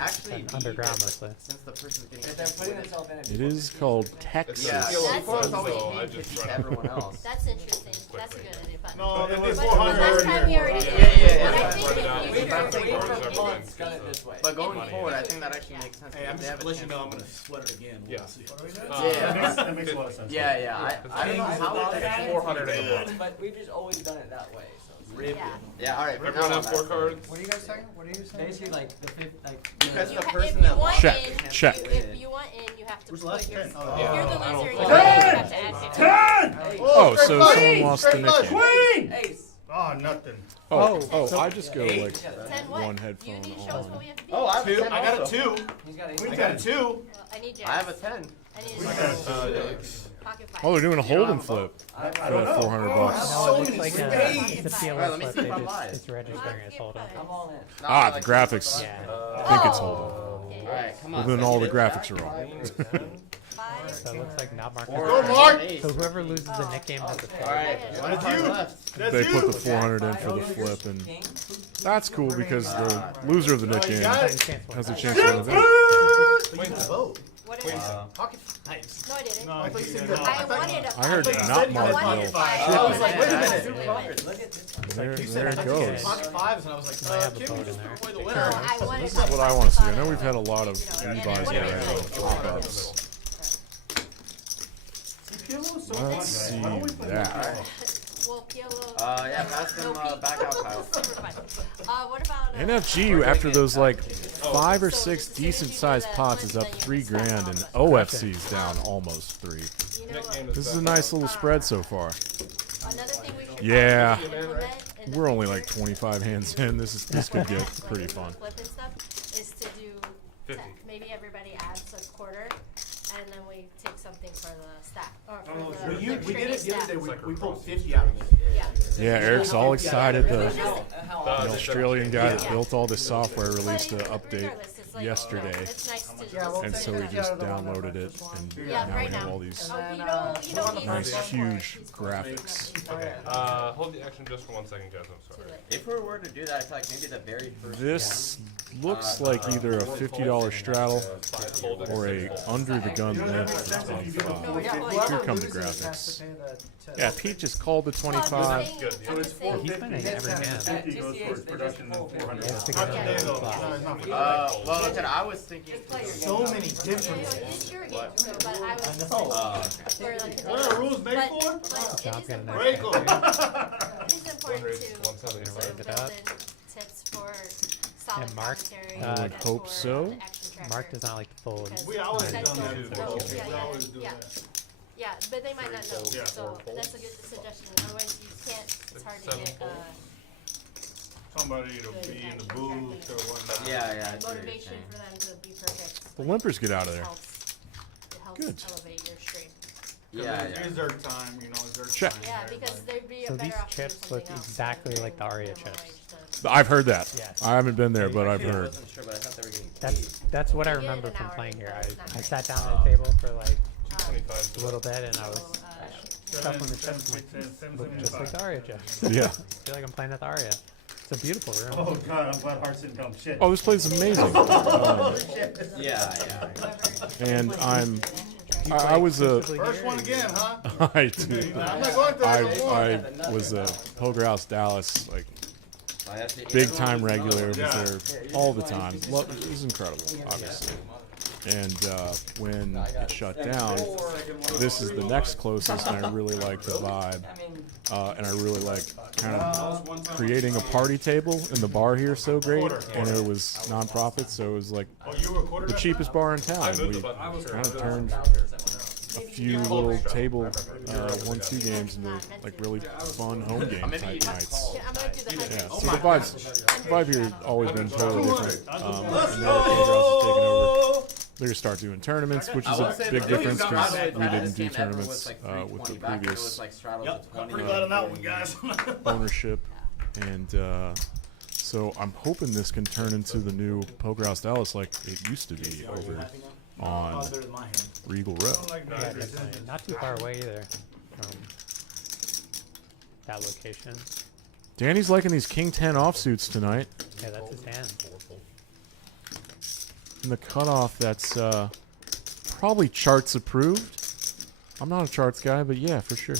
Actually, underground mostly. since the person's getting They're putting themselves in it. It is called Texas. Yeah, That's before it was always So I paid just 50 to run- everyone else. That's interesting. That's a good idea. No, it was But 400. last time we already did. Yeah, yeah, But yeah. I think Right in now, future- We've done Poker it has for ever months, been done it this way. quick But going money. forward, I think that actually makes sense. Hey, I'm because they just have a letting you know I'm chance gonna sweat it again. We'll Yeah. see. Yeah. That makes a lot of sense. Yeah, yeah. I don't know how It's it's 400 in a month. But we've just always done it that way. So Yeah. Yeah, alright. from Everyone now have on, 4 that's- cards? What are you guys saying? What are you saying? basically, like the fifth, like Because You the ha- person if you that want Check, in, check. If you want in, you have to Where's the put last your. 10? If Oh, you're the I loser, don't you think have so. to add 50. Oh, so someone lost the Nicky. Queen! ace. Oh, Oh, nothing. Oh, I just go like 10 what? one You headphone need to show us what on. we have to do. Oh, I have a 10 I got a also. 2. He's got We got a 2. Well, I need jacks. I have a 10. I need I got jacks. a Pocket five. Oh, they're doing a hold and flip I for don't that know. $400. So No, many it's like spades. the PLO Alright, let me flip, see if they I'm just, live. it's registering as hold'em. I'm all in. Ah, the graphics. Yeah. I think it's hold'em. Alright, come Well, on. then so all you the did graphics that? are wrong. So it looks like not Mark. Or Mark! ace. So whoever loses the Nick game has a flip. Alright, one That's card you. left. They put the 400 in for the flip, and that's cool because the loser of the Nick game got has a chance to win the event. Vote. What is it? Pocket fives. No, I didn't. No, I thought you said no. I wanted a I heard five. not I Mark wanted will. a five. I was like, wait a Wait, minute. wait. There You it said I goes. had pocket fives, and I was like, I have a Kim, vote just in there. threw away the No, winner. I wanted This is what I want to see. I know we've had a lot of You know, and rebuys what am I already, doing? pop-ups. Let's see that. Well, Pielo. Yeah, pass them back out, Kyle. Super fun. What about NFG, after those like 5 or 6 decent sized pots, is up $3 grand, and OFC's down almost 3. You know, This is a nice little spread so far. another thing we should Yeah. probably implement in the We're only like 25 hands in. This could get pretty fun. flip and stuff is to do maybe everybody adds a quarter, and then we take something for the stack or for the We did it the other day. staff. We pulled 50 out of it. Yeah. Yeah, Eric's all excited. The How Australian guy that built all this software released an update Regardless, it's like, yesterday, it's nice to and so we just downloaded it, and Yeah, now right we have now. all these Oh, you know, nice, huge graphics. Okay. Hold the action just for 1 second, guys. I'm sorry. If we were to do that, I feel like maybe the very first This looks like either a $50 straddle or a under the gun lift for 25. Here come the graphics. Yeah, Pete just called the 25. Good. Yeah, he's been in every hand. 50 goes towards production and 400. Yeah, stick it in there. well, look at I was thinking. So many differences. It's your game, so, but I was for like What are rules made but, for? but Job it is getting Break there. 'em. It is important to One second. sort of it build up. in tips for solid And Mark, commentary. I would and hope for so. the action tracker. Mark does not like to fold. Because We always that's done that so- too. so- yeah, We yeah, always do yeah. that. Yeah, but they might not know, Yeah. so that's a good suggestion. Otherwise, you can't. It's hard to get Somebody to be in the booth or whatnot. Yeah, yeah. I see what you're motivation saying. for them to be perfect. The limpers get out of there. It helps Good. elevate your stream. Yeah, It's yeah. their time, you know, it's their Check. time. Yeah, because they'd be a So better these option chips than something look else. exactly like the Aria Minimum chips. wage to- I've heard that. Yes. I haven't been there, but I've I heard. wasn't sure, but I thought they were getting That's what I You get it remember an from hour, playing here. but it's not I great. sat down at a table for like a 25. little bit, and I was shuffling the chips. Like, look just like the Aria chips. I Yeah. feel like I'm playing at the Aria. It's a beautiful room. Oh god, I'm glad Hearts didn't come. Shit. Oh, this place is amazing. Yeah. And I was a First one again, huh? I do. I'm not going through it no more. I was a Poker House Dallas like Oh, that's it. big time regular. Was there all the time. It was incredible, obviously. And when it shut down, this is the next closest, and I really like the vibe. And I really like kind of creating a party table in the bar here so great. And it was nonprofit, so it was like the cheapest bar in town. We kind of turned a few little table 1-2 games into like really fun home game type nights. Yeah, I'm gonna do the Yeah, hundred. so the vibe here has always been totally different. And now that Poker House has taken over, they're gonna start doing tournaments, which is a big difference because we didn't do tournaments with the previous Yep, I'm pretty glad on that one, guys. ownership. And so I'm hoping this can turn into the new Poker House Dallas like it used to be over on Regal Row. Yeah, definitely. Not too far away either from that location. Danny's liking these King 10 offsuits tonight. Yeah, that's his hand. In the cutoff, that's probably charts approved. I'm not a charts guy, but yeah, for sure.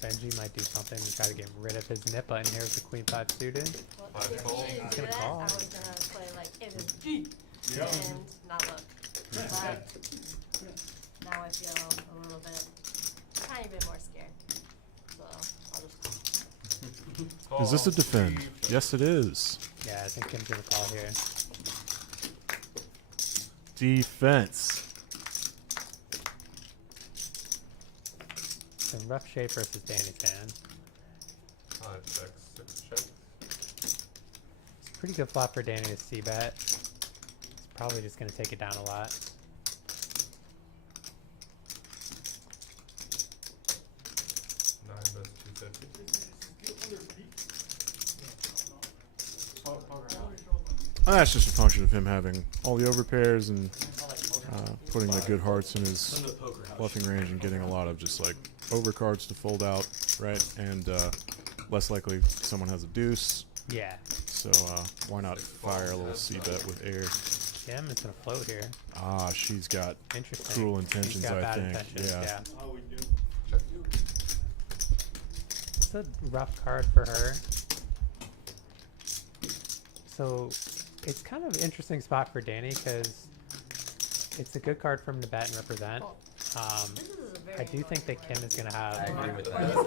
Benji might do something to try to get rid of his nip button here with the Queen 5 suited. Well, if he didn't do that, I was gonna play like MSG and not look. But now I feel a little bit, tiny bit more scared. So I'll just. Is this a defend? Yes, it is. Yeah, I think Kim's gonna call here. Defense. Some rough shape versus Danny's hand. Check, 6 check. It's a pretty good flop for Danny to c-bet. He's probably just going to take it down a lot. That's just a function of him having all the overpairs and putting the good hearts in his bluffing range and getting a lot of just like overcards to fold out, right? And less likely someone has a deuce. Yeah. So why not fire a little c-bet with air? Yeah, I'm just gonna float here. Ah, she's got Interesting. cruel intentions, She's got I bad think. intentions, Yeah. It's a rough card for her. So it's kind of an interesting spot for Danny because it's a good card for him to bet and represent. I do think that Kim is gonna have. I agree with that.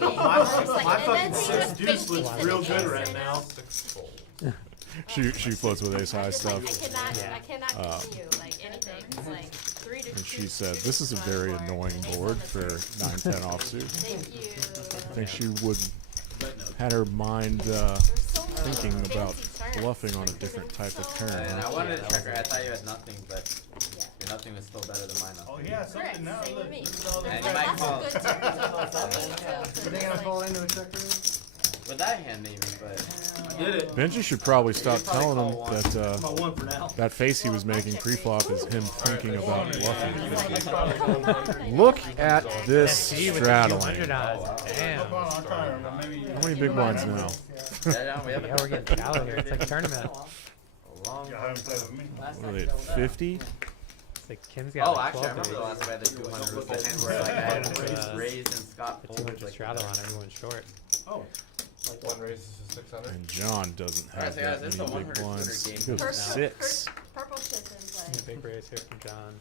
My fucking 6 deuce looks real good right now. She floats with ace high stuff. I cannot continue like anything. It's like 3 to 2. And she said, "This is a very annoying board for 9-10 offsuit." Thank you. I think she would had her mind thinking about bluffing on a different type of turn. And I wanted to check her. I thought you had nothing, but your nothing was still better than mine. Oh yeah, something now. Same with me. And you might call. That's a good turn. Are they gonna fall into a check raise? With that hand, maybe, but. Did it. Benji should probably stop telling him that I'm on 1 for now. that face he was making pre-flop is him thinking about bluffing. Look at this straddling. Damn. How many big blinds now? Yeah, we have Yeah, we're getting shallow here. It's like a tournament. You haven't played with me. What are they at 50? It's like Kim's got Oh, like actually, I 12 remember the last time I had the 200 with the hand where like I had raised and Scott The folded 200 like straddle on everyone's short. Oh. One raises to 600. And John doesn't have Alright, so guys, that it's many a big 100 blinds. game. He goes 6. Purple shit in play. Yeah, big raise here from John.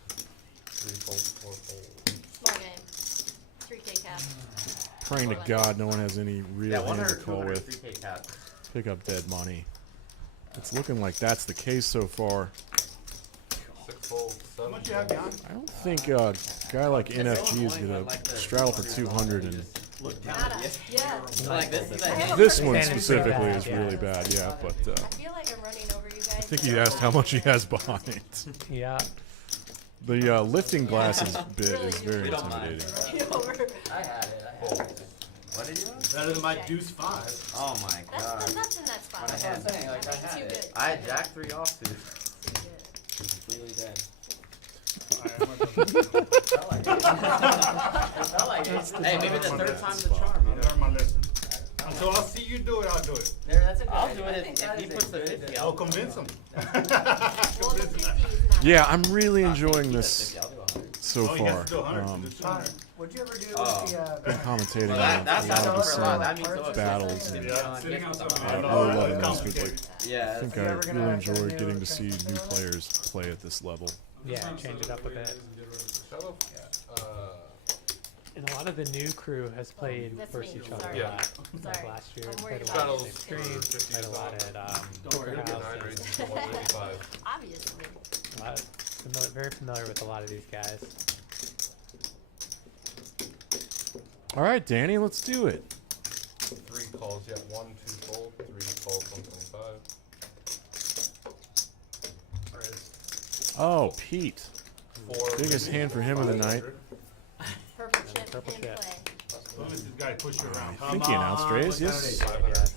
3 fold, 4 fold. Small game. 3K cap. Praying to God no one has any real Yeah, hand 100, to call 200, with. 3K cap. Pick up dead money. It's looking like that's the case so far. 6 fold, How 7 much you have, John? I don't think a guy like NFG is gonna straddle for 200 and Nada. Yeah. Like this is a hand. this one This hand is specifically bad, is yeah. really bad, yeah, but I feel like I'm running over you guys. I think he asked how much he has behind. Yeah. The lifting glasses bit is very We don't mind. intimidating. I had it. What did you have? Better than my deuce 5. Oh my god. That's in that spot. What a hand. saying, like, I had Too it. good. I had jack 3 offsuit. Too good. Completely dead. Hey, maybe the 3rd time's the charm. I learned my lesson. So I'll see you do it, I'll do it. There, that's a good I'll idea. do I it think if that he is a puts the good 50. I'll convince him. Well, the 50 is not. Yeah, I'm really enjoying Keep it this 50, I'll do 100. so Oh, you have far. to do 100 to do 200. What'd you ever do Oh. with the Been commentating Well, on that's a not lot of over a lot. the That means so battles it's and Yeah, sitting on something. I I know, really it's love this, but complicated. Yeah. I think You I ever gonna really have to enjoy do getting a to see transfer new roll? players play at this level. Yeah, change it up a bit. Shadow, And a lot of the new crew has played That's versus me, each other sorry. a Yeah. lot. Sorry. Like last year, I'm played worried a about lot Shadows, at Extreme, 50 played a lot at Don't worry, you'll get 9 Powerhouse. raises to 135. Obviously. Very familiar with a lot of these guys. All right, Danny, let's do it. 3 calls, yeah, 1, 2 fold, 3 calls, 125. Oh, Pete. 4 Biggest hand for him of the night. Purple chip Purple in chip. play. Let me this guy push you around. I think he announced raise, yes. 500.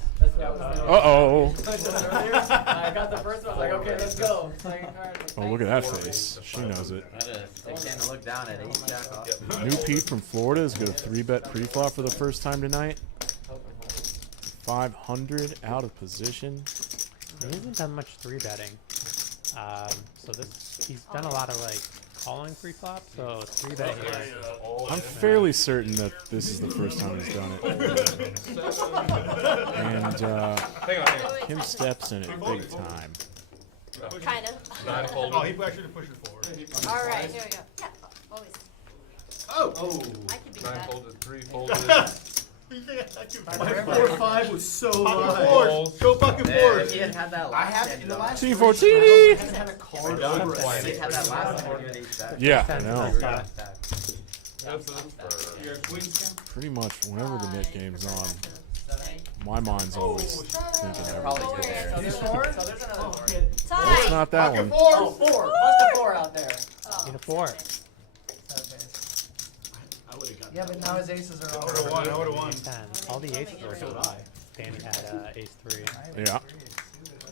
Uh-oh. I got the first one. I was like, okay, let's go. Second card. Oh, look at that face. She knows it. They can't look down at ace jack off. New Pete from Florida is going to 3-bet pre-flop for the first time tonight. 500 out of position. He hasn't done much 3-betting. So he's done a lot of like calling pre-flop, so 3-bet here. I'm fairly certain that this is the first time he's done it. And Hang on. Kim steps in it big time. Kinda. 9 Oh, folded. he actually push it forward. Alright, here we go. Yeah, always. Oh! I can be 9 that. folded, 3 folded. My 4-5 was so high. Forward. Show fucking Yeah, forward. he had that last hand, though. T14! I had a card He over a had 6. that last hand with ace jack. Yeah, I That's know. a spot. That's a spur. Pretty much whenever the net game's on, My mind's always thinking Probably everything. good there. So There's there's so there's another board. It's Tie. not that one. Oh, 4. What's the 4 out there? Oh, Need a 4. seven. I would have got Yeah, but now his aces are all. I would've won, I would've won. 10. All the aces were so high. Danny had ace 3. Yeah.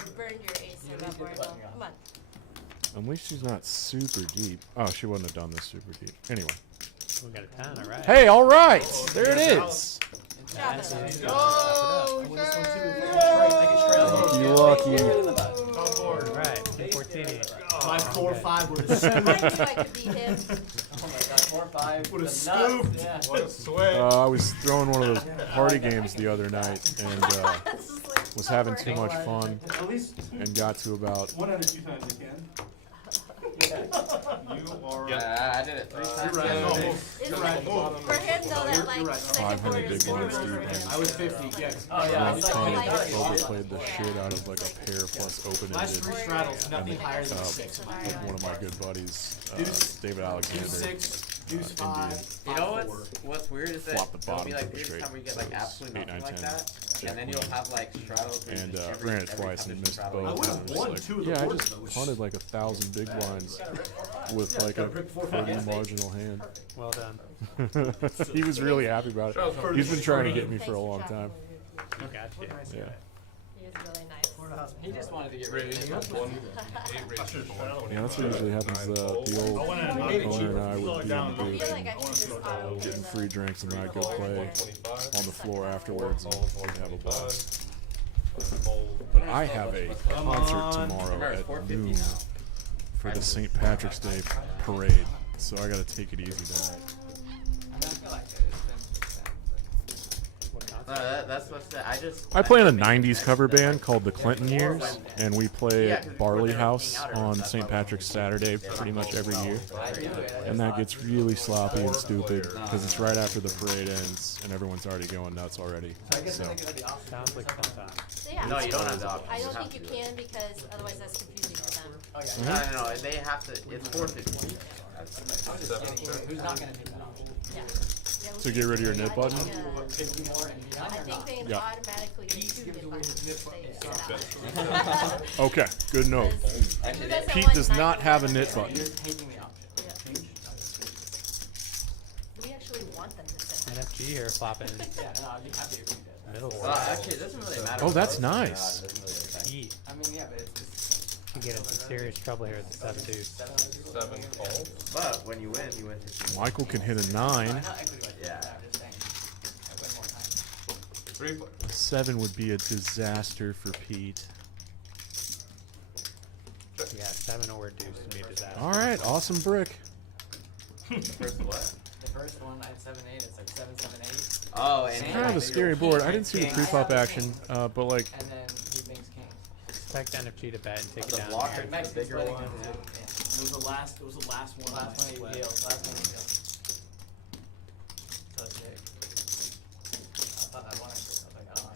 You burned your ace in that board. Well, come on. At least she's not super deep. Oh, she wouldn't have done this super deep. Anyway. We got a 10, alright. Hey, all right. There it is. Drop it. You lucky. Alright, 214. My 4-5 would I have knew I could beat him. Oh my god, 4, 5. Would've the scooped. nuts, yeah. What a sweat. I was throwing one of those party games the other night and was having too much fun At least and got to about 102 times you can. You are. Yeah, I did it 3 times. You're right. It's You're right. For him though, that like right. second 500 board is big super blinds for deep. him. I was 50, yeah. Oh yeah, I it's was like, playing, like- overplayed the shit out of like a pair plus Last 3 open-ended. straddles, nothing higher than Uh, 6. Like one of my good buddies, David Deuce Alexander. 6, Deuce 5. You know what's weird is that Flop the there'll bottom, be like flip it periods of straight. time where you get like So it's absolutely 8, 9, nothing like 10, that, jack and then you'll queen. have like straddles. where And every- ran it every twice time and there's a missed straddle, both. I would've and was won like, 2 of the yeah, I boards, just though, which- punted like 1,000 big blinds with like a Rip 4, pretty 5. marginal hand. Well done. He was really happy about it. He's been trying to get me for a long time. Gotcha. Yeah. He was really nice. He just wanted to get rid of it. Yeah, that's what usually happens. The old owner and I would be in the I booth feel like I should just auto getting free drinks and I'd go play on the floor afterwards and we'd have a blast. But I have a concert tomorrow at noon for the St. Patrick's Day parade, so I gotta take it easy tonight. No, that's what's that. I play in a 90s cover band called the Clinton Years, and we play at Barley House on St. Patrick's Saturday pretty much every year. And that gets really sloppy and stupid because it's right after the parade ends and everyone's already going nuts already. So Sounds like fun time. So yeah. No, you don't have the option. I You don't have think you to do it. can because otherwise that's confusing for them. No, they have to. It's 450. Who's not gonna take that option? Yeah. So get rid of your nip button? I think they Yeah. automatically get 2 nip buttons. They set out. Okay, good note. Who doesn't Pete want does not 90 have a buttons? knit button. You're taking the option. We actually want them to sit. NFG here flopping Yeah, no, I'd be happy if you did. middle. Well, actually, it doesn't really matter. Oh, that's nice. Heat. I mean, yeah, but it's You get into serious trouble here at the 7 deuce. 7 calls. But when you win, you win. Michael can hit a 9. Not equity like Yeah. that, I'm just saying. I win more time. 3 A 7 would be a disaster for Pete. Yeah, 7 or deuce would be a disaster. All right, awesome brick. First what? The first one, I had 7-8. It's like 7-7-8. Oh, and Kind of a scary board. I didn't see the pre-flop action, but like, And then he makes kings. Expect NFG to bet and take The it down. blocker, here. Max the bigger splitting one. him too. It was the last one. Last one he deals. Last one he deals. So it's big. I thought I won it. I was like, oh,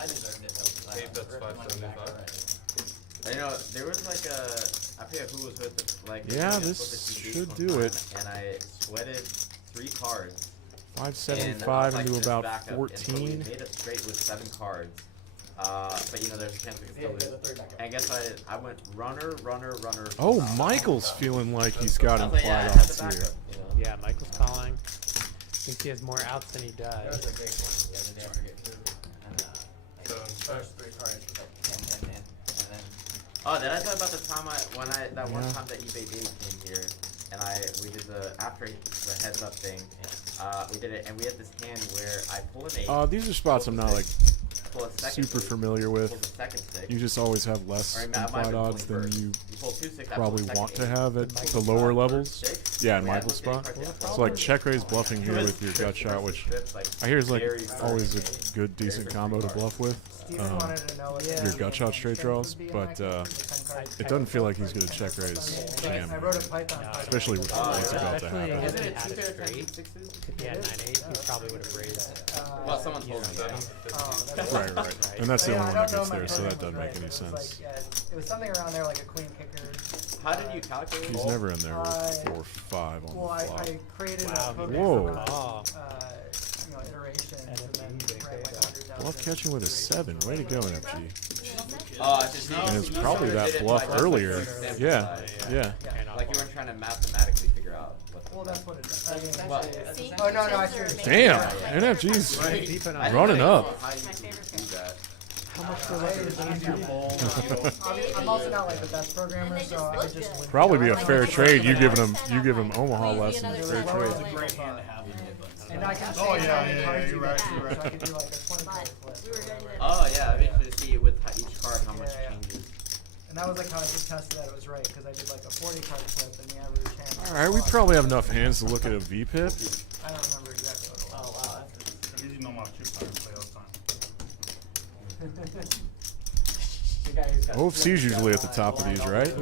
I deserved it though. 'Cause I Eight, that's ripped money back 575. already. You know, there was like a, I forget who was with it, like. Yeah, I was this with the TD should one do time, it. And I sweated 3 cards. 575 into just about back up, and so we 14. made it straight with 7 cards. But you know, there's a chance we could still lose. And guess what? I went runner. Oh, Michael's feeling like he's got I was like, implied yeah, I had odds the here. backup, you know. Yeah, Michael's calling. Thinks he has more outs than he There was does. a great one the other day I forget who. And like, So, first 3 cards was like 10, 10, 10. And then Oh, did I tell you about the time that one Yeah. time that eBay Dave came here, and we did the after the heads up thing. We did it, and we had this hand where I pull an 8. These are spots I'm not like pull a second super stick, familiar pull with. the second stick. You just always have less Or I might have implied been odds pulling than first. you You pull 2 sticks, I pull probably the second want to 8. have at the lower levels. Yeah, in Michael's spot. So like check raise bluffing here with your gut shot, which I hear is like always a good decent combo to bluff with. Steven wanted to know what Your gut shot straight draws, but it doesn't feel like he's gonna check raise jam, I wrote a Python. especially with what's about to Especially happen. if Isn't he it had 2 it pair of straight. 10 6s? If he had 9-8, he probably would have raised. Well, someone told me that. Right. And that's the Yeah, only I one that don't know gets my there, so that program doesn't was make right. any It was sense. like, yeah, it was something around there like a queen kicker. How did you calculate? He's never in there with 4 or 5 on Well, the flop. I created Wow, a program Whoa. for Oh. iterations and then ran my I'll catch him with a 7. Way to go, NFG. And it's you probably sort of that did it bluff by just earlier. sample Yeah, size. yeah. Like you weren't trying to mathematically figure out what. Well, that's what it does. I mean, Well, See? oh, no, I see what you're saying. Damn, NFG's I running think up. how you My favorite do that. How much delay is easier? I'm also not like the best programmer, so I could just win. Probably be a fair trade. You giving him Omaha lessons. Fair Well, trade. it's a great hand to have in it, but. And I can Oh, change yeah, how many yeah, cards you're you right, get, you're right. so I could do like a 20 card flip. Oh yeah, I mean to see with each card how much Yeah, yeah. changes. And that was like how I just tested that it was right, because I did like a 40 card flip and the average hand. All right, we probably have enough hands to look at a VPIP. I don't remember exactly what it was. Oh wow. At least you know my chip time play all the time. OFC's usually at the top of these, right?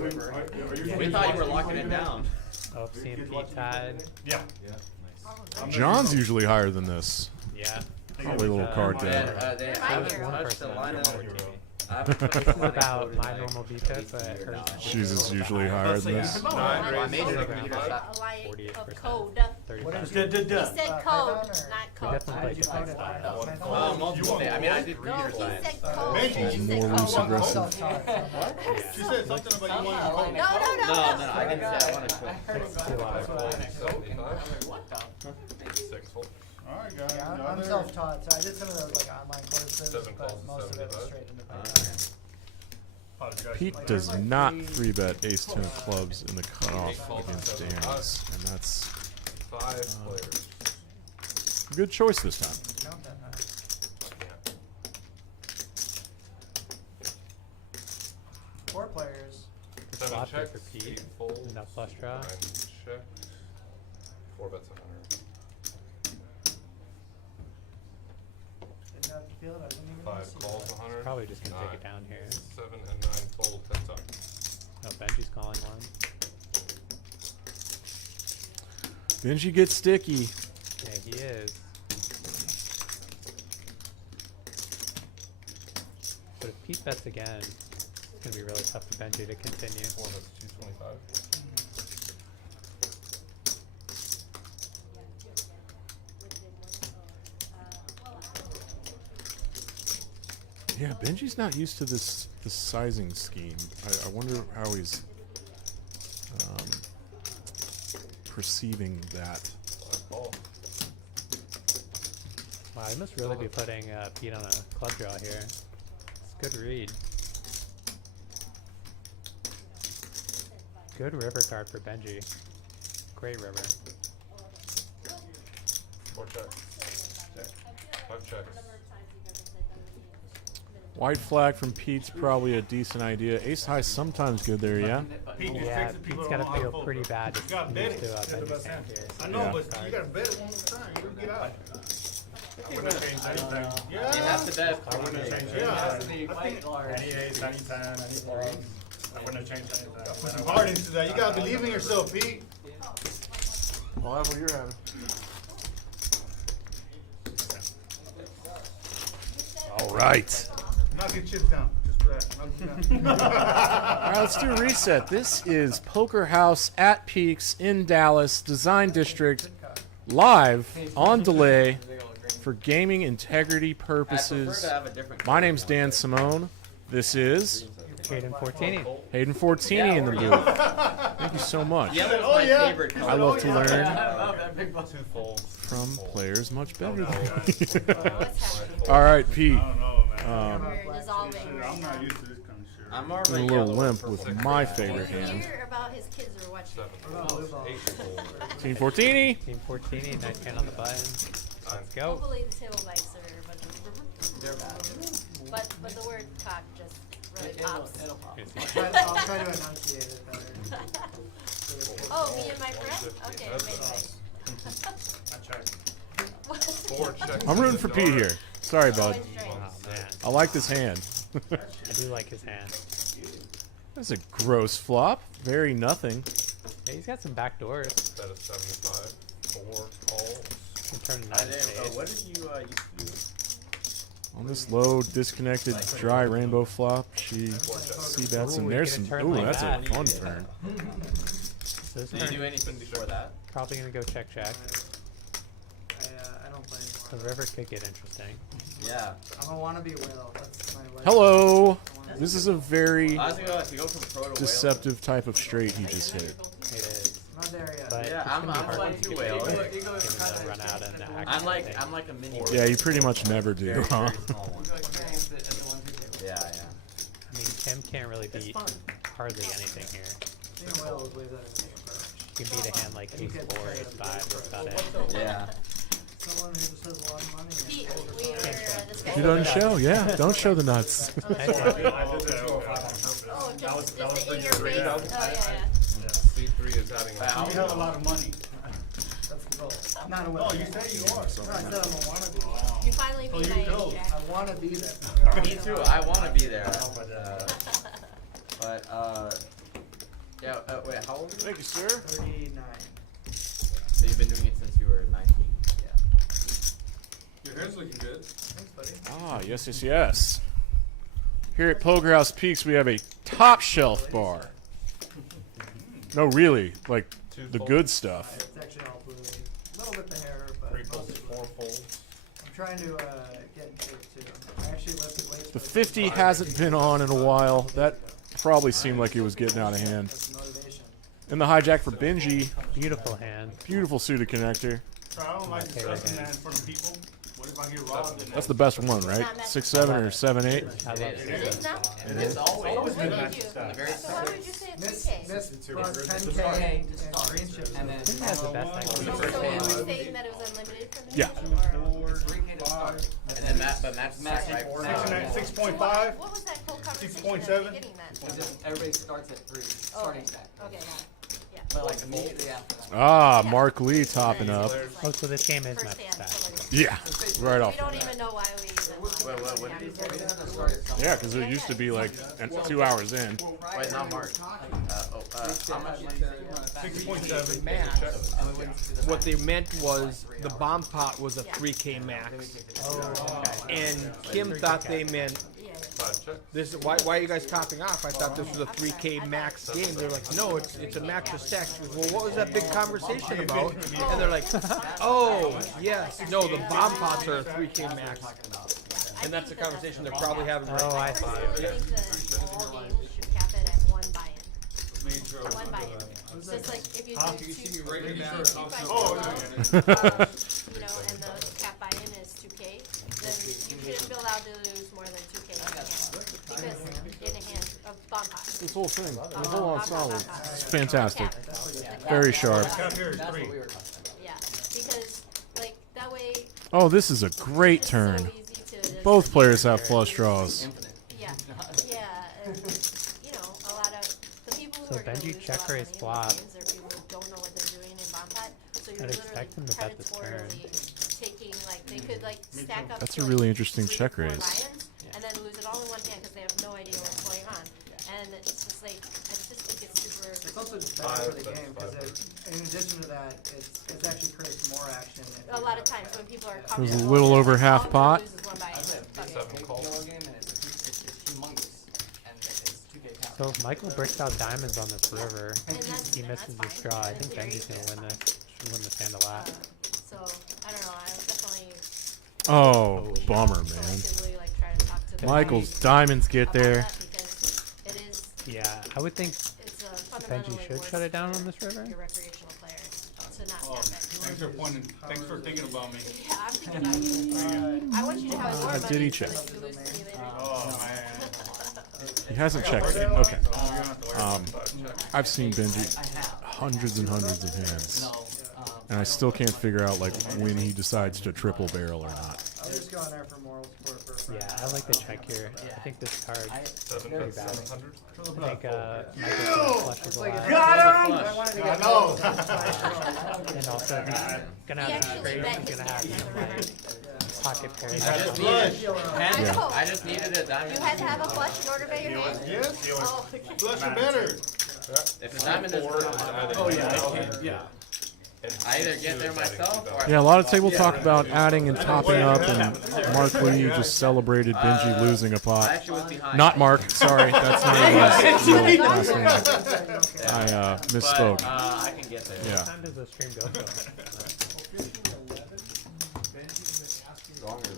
We thought you were locking it down. OFC and P tied. Yeah. John's usually higher than this. Yeah. Probably a little card And, down. they So haven't is one touched person the on lineup. the team. I haven't touched This the is lineup about voted my on normal it. VPIP, but hers She's is usually higher than this. A line of code. 35. He said code, not We code. definitely played defense style. Multiple day. I mean, I did No, computer he science. said code. Benji, He more said loose code. aggressive. She said something about you wanting to call. No, No, I didn't say I wanted to. Alright, guys. Yeah, I'm another- self-taught, so I did some of those like online courses, 7 but calls, most of it was 75. straight into Apologize. Pete does not 3-bet ace 10 of clubs in the cutoff against Dan's, and that's 5 players. a good choice this time. Count that high. 4 players. 7 Flop here checks, for Pete. 8 folds, No flush draw. 9 checks, 4 bets 100. Didn't have to feel it, I didn't even 5 see calls that. 100. Probably just gonna take it down here. 7 and 9 fold 10 times. No, Benji's calling one. Benji gets sticky. Yeah, he is. But if Pete bets again, it's gonna be really tough for Benji to continue. 4 bets 225. Yeah, Benji's not used to this sizing scheme. I wonder how he's perceiving that. 5 call. Wow, I must really be putting Pete on a club draw here. It's a good read. Good river card for Benji. Great river. 4 checks. 5 checks. White flag from Pete's probably a decent idea. Ace high sometimes good there, yeah. Pete, just Yeah, fix it, people Pete's don't gotta know how to feel fold. pretty bad You to gotta bet lose it. to That's the Benji's best hand hand. here. I know, Yeah. but you gotta bet it one time. You don't get out. I wouldn't have changed anything. Yeah. You have to bet. I wouldn't have changed Yeah. anything. I think any ace, any 10, any 4. I wouldn't have changed anything. Put some heart into that. You gotta believe in yourself, Pete. I'll have what you're having. All right. Knock your chips down. Just for that. Knock them down. All right, let's do a reset. This is Poker House at Peaks in Dallas, Design District, live on delay for gaming integrity purposes. My name's Dan Simone. This is Hayden Fortini. Hayden Fortini in the booth. Thank you so much. Yellow's my favorite color. I love to learn I love that big ball. 2 folds. from players much better than me. What's happening? All right, Pete. I don't know, man. We're dissolving Shit, right I'm now. not used to this kind of shit. I'm more of I'm a a little yellow limp purple with guy. my Did favorite you hand. hear about his kids are watching? 7 Oh, folds. blue 8 folds. Team Fortini. Team Fortini, nice hand on the button. Let's go. Hopefully the table bikes are a bunch of. But the word cock just really pops. It'll pop. I'll try to enunciate it better. Oh, me and my friend? Okay, amazing. I checked. 4 checks. I'm rooting for Pete here. Sorry, bud. Always strange. Oh man, I like this hand. I do like his hand. That's a gross flop. Very nothing. Yeah, he's got some back doors. Bet is 75. 4 calls. Can turn a I nine didn't. spade. What did you used to do? On this low, disconnected, dry rainbow flop, she c-bets, Ooh, and we there's get a some. turn Ooh, like that's that. a fun turn. So this Did you do turn, anything before that? probably gonna go check check. I don't play anymore. The river could get interesting. Yeah. I'm a wannabe whale. That's my life. Hello. This is a very I was gonna go from pro to whale. deceptive type of straight he just hit. It is. I'm not there yet. But Yeah, it's I'm gonna be hard one to two get whale. given the run out and the action I'm like thing. I'm like a mini. Yeah, you pretty much never do, Very, huh? very small one. Yeah, yeah. I mean, Kim can't really beat hardly anything here. Being whale is way better than being approach. You can beat a hand like ace 4, ace 5, that's about it. Yeah. Someone who just has a lot of money. and Pete, goes we were for discussing. You don't show, yeah. Don't show the nuts. Oh, just in your face. Oh, yeah. C3 is having You have a lot of money. That's the goal. I'm not a whale. Oh, you say you are. No, I said I'm a wannabe. You finally beat my go. Jack. I want to be there. Me too. I want to be there. Yeah. Wait. How old are you? Thank you, sir. 39. So you've been doing it since you were 19. Your hair's looking good. Thanks, buddy. Ah, yes, yes, yes. Here at Poker House Peaks, we have a top shelf bar. No, really, like the good stuff. It's actually all blue. A little bit the hair, but 3 folds, mostly 4 folds. I'm trying to get in shape too. I actually lifted weights. The 50 hasn't been on in a while. That probably seemed like it was getting out of hand. That's motivation. And the hijack for Benji. Beautiful hand. Beautiful suited connector. So I don't like discussing that in front of people. What if I get robbed? That's the best one, right? 6-7 or 7-8. I love It is now? It is always. What been did matched you? stuff. Very So why would you say it's Miss 3K? brought 10K Okay, and green chips. And then Kim has the best So equity. you were saying that it was unlimited from the Yeah. or? 3K to start. And then but that's Max right. four. 6.5. What was that whole conversation at 6.7? the beginning then? Because just everybody starts at 3, starting stack. Okay, got it. Yeah. But like immediately after that. Ah, Mark Lee topping up. Oh, so this game is First match hand, stack. so Yeah, right we off. don't even know why we even wanted to. What did he say? We have to start at somewhere. Yeah, because it used to be like 2 hours in. Wait, not Mark. How much? 6.7. And we went to the What they meant was the bomb pot was a 3K max, and Kim thought they meant this. Why are you guys topping off? I thought this was a 3K max game. They're like, no, it's a max of stack. She goes, well, what was that big conversation about? And they're like, oh yes, no, the bomb pots are a 3K max, and that's the conversation they're probably having right Oh, now. I see. I think that all games should cap it at one buy-in. One buy-in. So it's like if you do two, you know, and the cap buy-in is 2K, then you shouldn't be allowed to lose more than 2K in a hand. Because in a hand of bomb pots. This whole thing, the whole ensemble, it's fantastic. Very sharp. Cap here is That's 3. what we were talking about. Yeah, because like that way Oh, this is a great it's turn. so easy to just Both players have flush draws. Infinite. Yeah, yeah, and you know, a lot of the people who So are gonna Benji lose check a lot of raise money in flop. these games are people who don't know what they're doing in bomb pot. So you're I'd literally expect him to bet this turn. predatorily taking like they could like stack up. That's to, a like, really interesting 3 to check 4 raise. buy-ins, and then lose it all in one hand because they have no idea what's going on. And it's just like I just think it's super. It's also better for the game because in addition to that, it actually creates more action. A lot of times when people are It was confident, a little over half all pot. they lose is one buy-in. Fuck it. 7 calls. Game and it's humongous. And it's 2K cap. So if Michael breaks out diamonds on this river, And that's- he and misses that's his fine. draw. I That's think very Benji's gonna good. win this. Should win this hand a lot. So I don't know. I would definitely Oh, bummer, man. selectively like try to talk to them Michael's diamonds get about there. that because it is Yeah, I would think it's a Benji fundamentally should worse shut it down for on this river. your recreational players to not Oh, cap it. thanks for pointing. Thanks for thinking about me. Yeah, I'm thinking about you. I want you to have more money. did he so check? that you lose to me later. Oh man. He hasn't checked it. Okay. Oh, you don't have to worry. I've seen Benji I have. hundreds and hundreds of hands, No. and I still can't figure out like when he decides to triple barrel or not. I was just going there for moral support for a friend. Yeah, I like the check here. I think this card I, 700. bad. 700. I think Michael's gonna flush with a lot. I wanted to get No. And also he's gonna He have some actually straight, bet he's his gonna have money on some the river. like pocket pairs. I just Flush. needed. I know. I just needed a diamond. You had to have a flush in order to bet your hand? Yes. Oh, okay. Flush or better. If the diamond is, Oh yeah. Yeah. I either get there myself or. Yeah, a lot of table talk about adding and topping up, and Mark Lee just celebrated Benji losing a I pot. actually was behind. Not Mark, sorry, that's not his real last name. I misspoke. But, I can get there. What Yeah. time does the stream go till? Longer than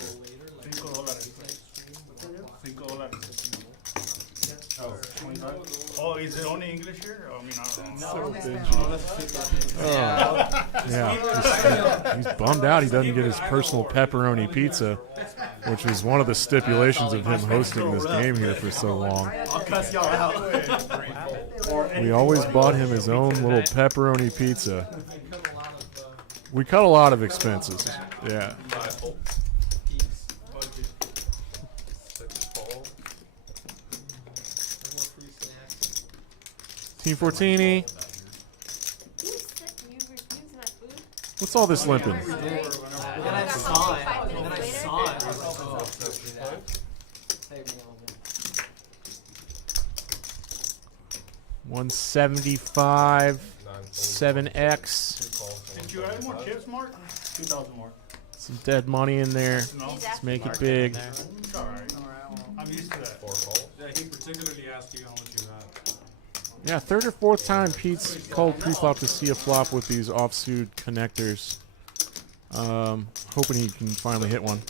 Oh, is it only English here? I mean, I don't know. No, only Spanish. Yeah, he's bummed out he doesn't get his personal pepperoni pizza, which was one of the stipulations of him hosting this game here for so long. I'll cuss y'all out. We always bought him his own little pepperoni pizza. We cut a lot of expenses. Yeah. 5 fold. 6 fold. Team Fortini. What's all this limping? And then I saw it. And then I saw it. $175, 7X. Did you add more chips, Mark? 2,000 more. Some dead money in there. No? Let's make it big. It's alright. I'm used to that. 4 fold. Yeah, he particularly asked you on what you had. Yeah, third or fourth time Pete's called pre-flop to see a flop with these offsuit connectors. Hoping he can finally hit one.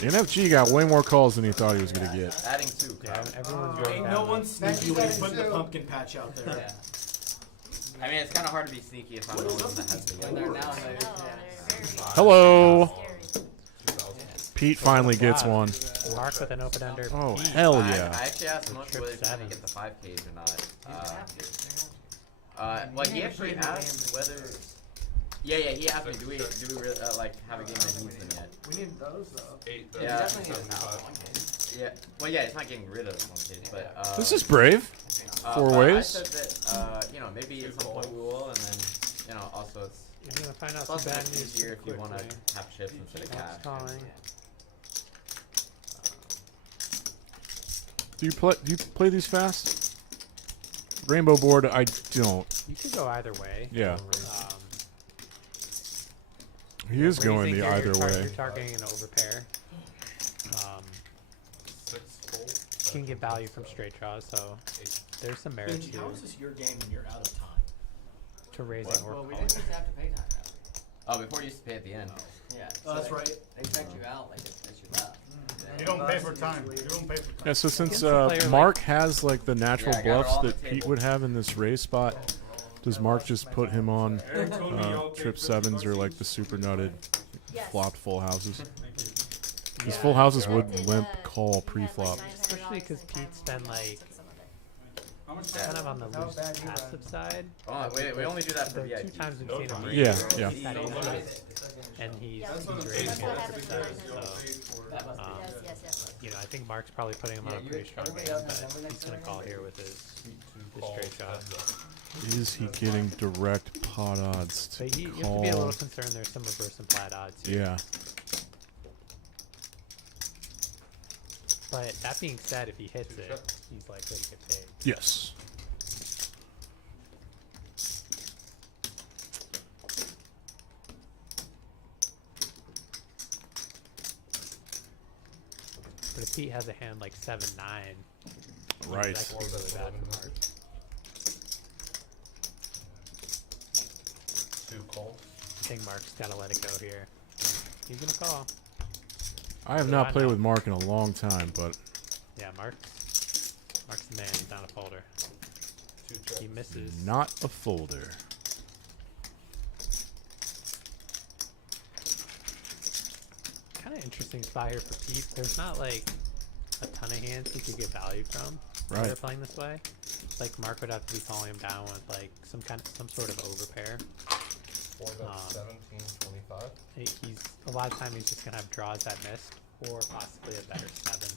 NFG got way more calls than he thought he was going to get. Adding 2. Yeah, everyone's going Ain't down. no one sneaky when you put the pumpkin patch out there. Yeah. I mean, it's kind of hard to be sneaky if I'm the one that has to get it. Hello. Pete finally gets one. Mark with an open ender. Oh, Pete. hell I yeah. actually asked Smoke whether he's going to get the 5Ks or not. Well, he actually asked whether... Yeah, he asked me, do we really, like, have a game that needs them yet? We need those though. 8, Yeah. definitely needs 1K. Yeah. Well, yeah, it's not getting rid of 1Ks, but... This is brave. 4 but ways. I said that, you know, maybe at some point we will, and then, you know, also it's... You're going to find out It's some also bad much news easier if you want quickly. to have chips instead of cash. Calling. Do you play these fast? Rainbow board, I don't. You could go either way. Yeah. He is going the either You're way. targeting an overpair. 6 fold. You can get value from straight draws, so there's some merit Benji, how is this your game when you're out of time? to raising or Well, we calling. didn't used to have to pay time now. Oh, before you used to pay at the end. Yeah. Oh, that's they- right. They checked you out like as you left. You don't pay for time. You don't pay for time. Yeah, so since Against a player Mark has like the natural Yeah, I got it bluffs all on that the Pete table. would have in this raise spot, does Mark just put him on Eric told me y'all trip paid sevens or $50 like the super nutted Yes. flopped full houses? These Yeah. full houses Yeah, would did, limp he call had, pre-flop. like, Especially because $900 in Pete's time been for like some of it. How much kind of on the Not loose bad either. passive side. Oh, we only do that for The two VIP. times we've seen him raise, Yeah, he's yeah. had aces, and he's That's what I'm raising That's what at happened the to side, $900. so That must be um, Yes. you know, I think Mark's probably putting him on a Yeah, pretty strong everybody game, else has but number he's next gonna to call it. here with his straight shot. Is he getting direct pot odds to But you have to call? be a little concerned. There's some reverse and flat odds here. Yeah. But that being said, if he hits it, he's likely to get paid. Yes. But if Pete has a hand like 7-9, Right. that could be really bad for Mark. 2 calls. I think Mark's gotta let it go here. He's gonna call. I have So not I played know. with Mark in a long time, but Yeah, Mark's the man. He's not a folder. 2 checks. He misses. not a folder. Kind of interesting spot here for Pete. There's not like a ton of hands he could get value from. When Right. they're playing this way. Like Mark would have to be calling him down with like some sort of overpair. 4 bet 17, 25. He's a lot of time he's just gonna have draws that missed or possibly a better 7.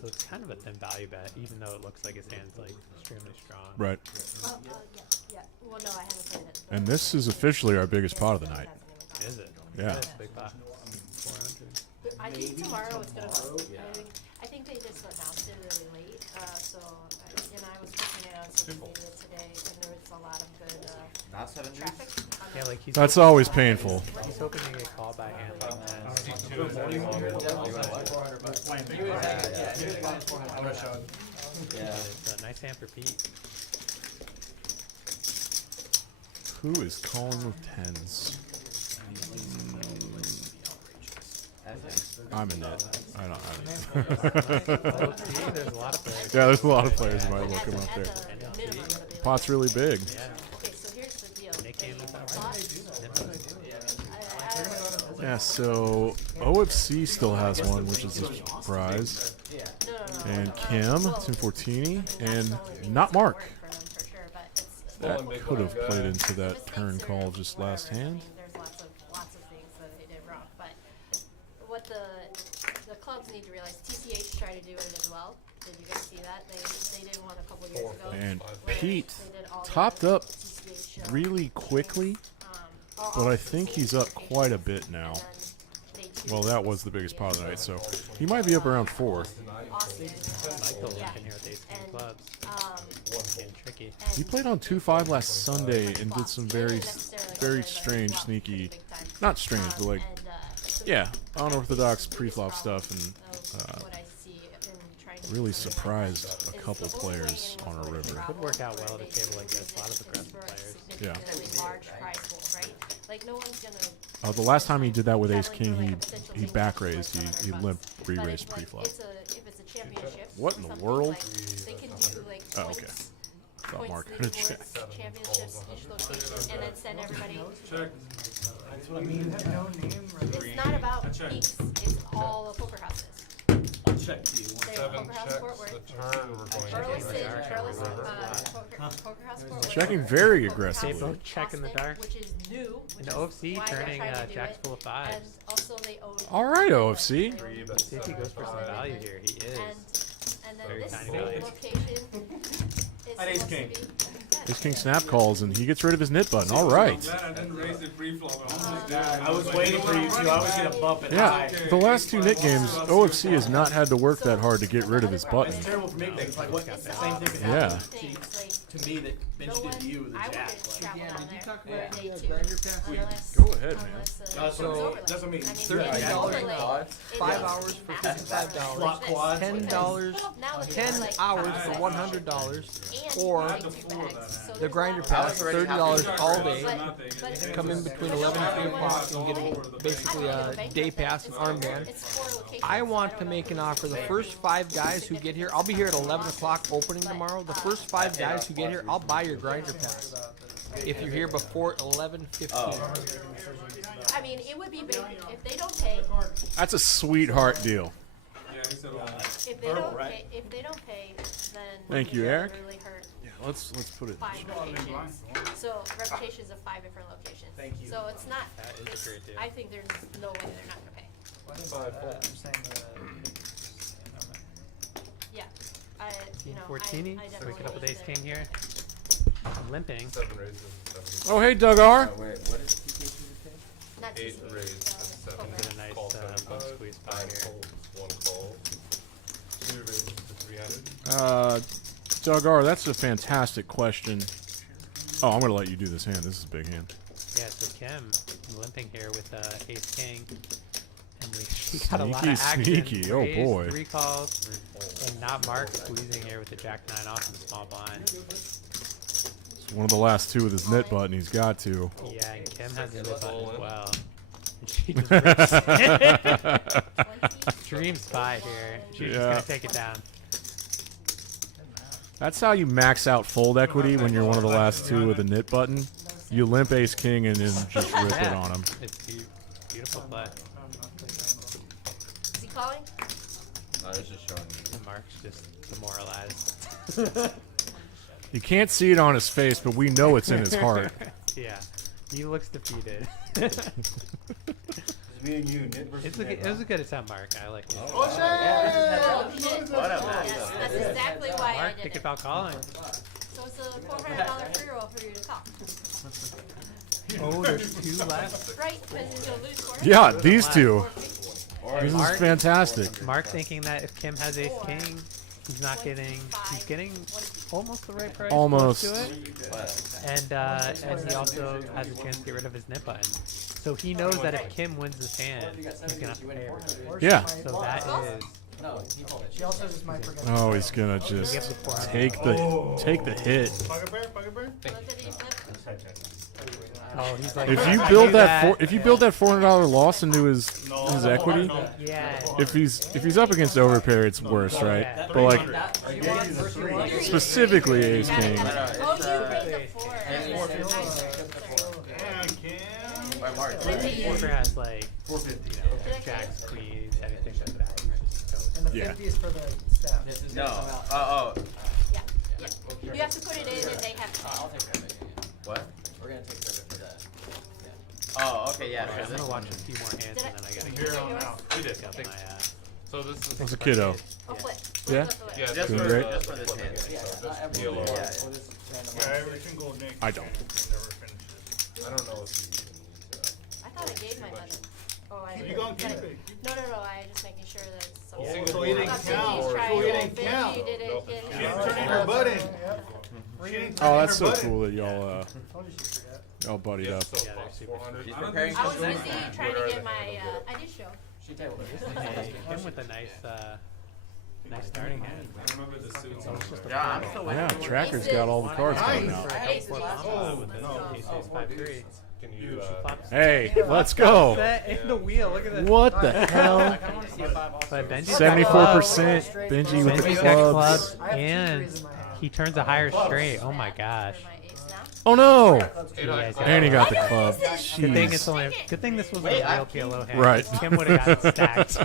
So it's kind of a thin value bet, even though it looks like his hand's like extremely strong. Right. Yeah. Well, no, I haven't played it. And this is officially our biggest pot of the night. Is it? Yeah. It is a big pot. 400. I think tomorrow it's gonna go. I think they just announced it really late. So, and I was looking at it on social media today, and there was a lot of good Not 7 deuce? traffic. On Yeah, the- like he's. That's hoping- always painful. He's hoping to get called by hand like that. You would have, yeah, 400 bucks. You would have, yeah, you would have gotten 400 bucks. Yeah. But it's a nice hand for Pete. Who is calling with tens? I'm a nit. I don't. There's a lot of players. Yeah, there's a lot of players who might look him up there. Minimum, Pot's really big. Okay, so here's the deal. Yeah, so OFC still has one, which is a surprise. And Kim, Tim Fortini, and not Mark. That could have played into that turn call just last hand. There's lots of things that they did wrong, but what the clubs need to realize, TCH tried to do it as well. Did you guys see that? They did one a couple years ago. And Pete topped up really quickly, but I think he's up quite a bit now. Well, that was the biggest pot of the night, so he might be up around 4. He played on 2-5 last Sunday and did some very strange, sneaky, not strange, but like, yeah, unorthodox pre-flop stuff, and really surprised a couple players on a river. Could work out well at a table like this. A lot of aggressive players. Yeah. Like no one's gonna. The last time he did that with Ace King, he back raised, he limp re-raised pre-flop. If it's a championship. What in the world? They can do like Oh, okay. Thought Mark had a check. Championships each location, and then send everybody. Check. It's not about peaks. It's all of poker houses. Check. Poker House Fort Worth. Poker House Fort Worth. Checking very aggressive. They both check in the dark. Which is new. And OFC turning jacks full of 5s. And also they own. All right, OFC. See if he goes for some value here. He is. And then Very this tiny value. location is Ace King. Ace King snap calls, and he gets rid of his nit button. All right. I'm glad I didn't raise the pre-flop. I was waiting for you to. I was gonna bump it high. Yeah, the last 2 nit games, OFC has not had to work that hard to get rid of his button. It's terrible for me. Like what? The same thing could Yeah. happen to me that Benji did to you with the jack. Go ahead, man. So that's what I mean. $13 5 hours for $55. Flop quads. $10, 10 hours for $100, or the grinder pass, $30 all day. Come in between 11 and 3 o'clock and get basically a day pass and armband. I want to make an offer. The first 5 guys who get here, I'll be here at 11 o'clock opening tomorrow. The first 5 guys who get here, I'll buy your grinder pass. If you're here before 11:15. I mean, it would be big if they don't pay. That's a sweetheart deal. If they don't pay, then Thank you, Eric. really hurt. Yeah, let's put it. 5 locations. So reputations of 5 different locations. Thank you. So it's not. That is a great deal. I think there's no way they're not gonna pay. Yeah. Team Fortini. So we get up with Ace King here. I'm limping. 7 raises and 7. Oh, hey, Doug R. Wait, what is TKT say? Not 8 TCH, raised and 7. Did a nice Call bump 75. squeeze spot 9 here. folds, 1 call. 2 raises to 300. Doug R, that's a fantastic question. Oh, I'm going to let you do this hand. This is a big hand. Yeah, so Kim limping here with Ace King. And we got a lot of action. Sneaky. Oh, Raise, boy. 3 calls. And not Mark squeezing here with the Jack 9 off in the small blind. It's one of the last 2 with his nit button. He's got to. Yeah, and Kim has a nit button as well. And she just rips it. Dream spot here. She's just going to take it down. That's how you max out fold equity when you're one of the last 2 with a nit button. You limp Ace King and then just rip it on him. It's beautiful play. Is he calling? I was just showing you. And Mark's just demoralized. You can't see it on his face, but we know it's in his heart. Yeah, he looks defeated. Me and you, Nit versus It was a good attempt, Mark. I like it. Oh, shit! What up, man? Yes, that's exactly why Mark, I did think it. about calling. So it's a $400 free roll for you to call. Oh, there's 2 left. Right, because you'll lose 400. Yeah, these 2. This is Mark, fantastic. Mark thinking that if Kim has Ace King, he's not getting. He's getting almost the right price. Almost. To it. And he also has a chance to get rid of his nit button. So he knows that if Kim wins this hand, he's gonna have to pay everybody. Yeah. So that is. She also just might forget. Oh, he's gonna just take the hit. Oh, he's like, If you I build knew that, if you build that $400 loss into his equity, yeah. if he's up against overpair, it's worse, right? Yeah. But like specifically ace king. Oh, you paid the 4. By March. Poker has like 450, jacks, queens, anything like that. He's just toast. And the Yeah. 50 is for the staff. No. Yeah. You have to put it in and they have to. I'll take credit. What? We're gonna take credit for that. Oh, okay, yeah. Alright, Sure, I'm gonna this watch one. a few more hands and then I gotta Here get on out. You did. up my So this is. What's a kiddo? Oh, flip. Yeah? Flip. Yeah, Just Doing for, great. just for this hand. Yeah, not every Deal yeah, over. we'll just randomize. Yeah, every single Nick. I don't. Never finishes. I don't know if you can use I thought I gave my mother. Oh, I You gonna keep got it? No, I just making sure that it's Oh, something. so it didn't I thought count. Benji's So trying it to didn't Benji count. didn't Nope. get She it. didn't turn in her butt in. She didn't turn Oh, in that's her so butt in. cool that y'all Told you she'd forget. y'all buddied up. So Yeah, they're super 400. She's I don't preparing I was for busy something. trying to get my, I did show. She did. him with a nice starting hand. I remember the suits. Yeah, I'm still waiting. Yeah, Tracker's got all the cards coming Nice. out. Ace Oh, no. Ace 5-3. Can you? Hey, let's go. In the wheel, look at this. What the hell? But Benji's 74%. Benji with the Benji's got clubs. clubs, I have two and threes in my hand. he turns a higher straight. Oh my gosh. For my ace now. Oh no! Yeah, And he got the club. Good thing it's Jeez. only. Good thing this was Wait, a real PLO hand. Right. Kim would have got stacked.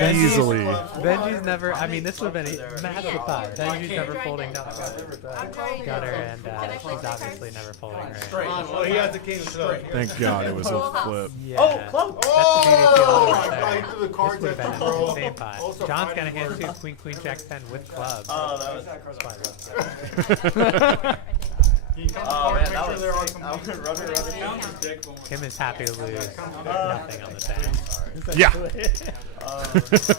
Easily. Benji's never. I mean, this would have been a massive pot. Benji's never folding I'm trying gutter, to- and Can I play he's three obviously never folding right. Oh, he got the king straight. Thank God it was a flip. Yeah. Oh, close. That's the beauty of PLO Oh, right I there. threw the This cards would have at been the in roll. the same pot. Also John's fighting got a hand for- too. Queen, queen, jack 10 with clubs. Oh, that was. Can you come Oh apart man, and that make was. sure they're all That was complete? rubber. Kim is happy to lose nothing on the 10. Yeah.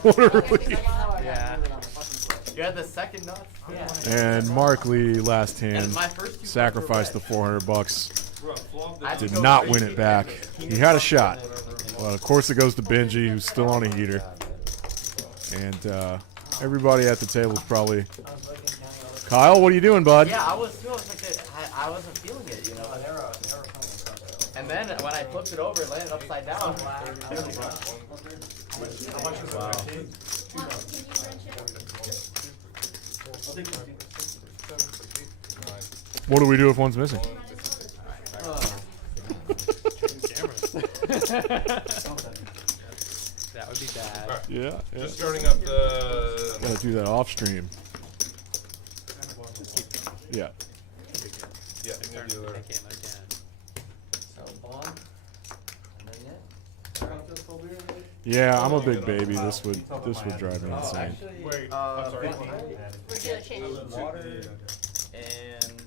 What a relief. Yeah. You had the second nuts. And Mark Lee, last And hand, my first two sacrificed the $400. I Did not win it back. He had a shot. Well, of course it goes to Benji, who's still on a heater. And everybody at the table is probably... Kyle, what are you doing, bud? Yeah, I was too. I was like, I wasn't feeling it, you know. And then when I flipped it over, it landed upside down. Wow. What do we do if one's missing? That would be bad. Alright. Yeah. Just starting up the. Gotta do that off stream. Yeah. Yeah, new dealer. So, bond. And then Yeah, I'm a big baby. This would drive me insane. Wait, I'm sorry. We're doing change. Water and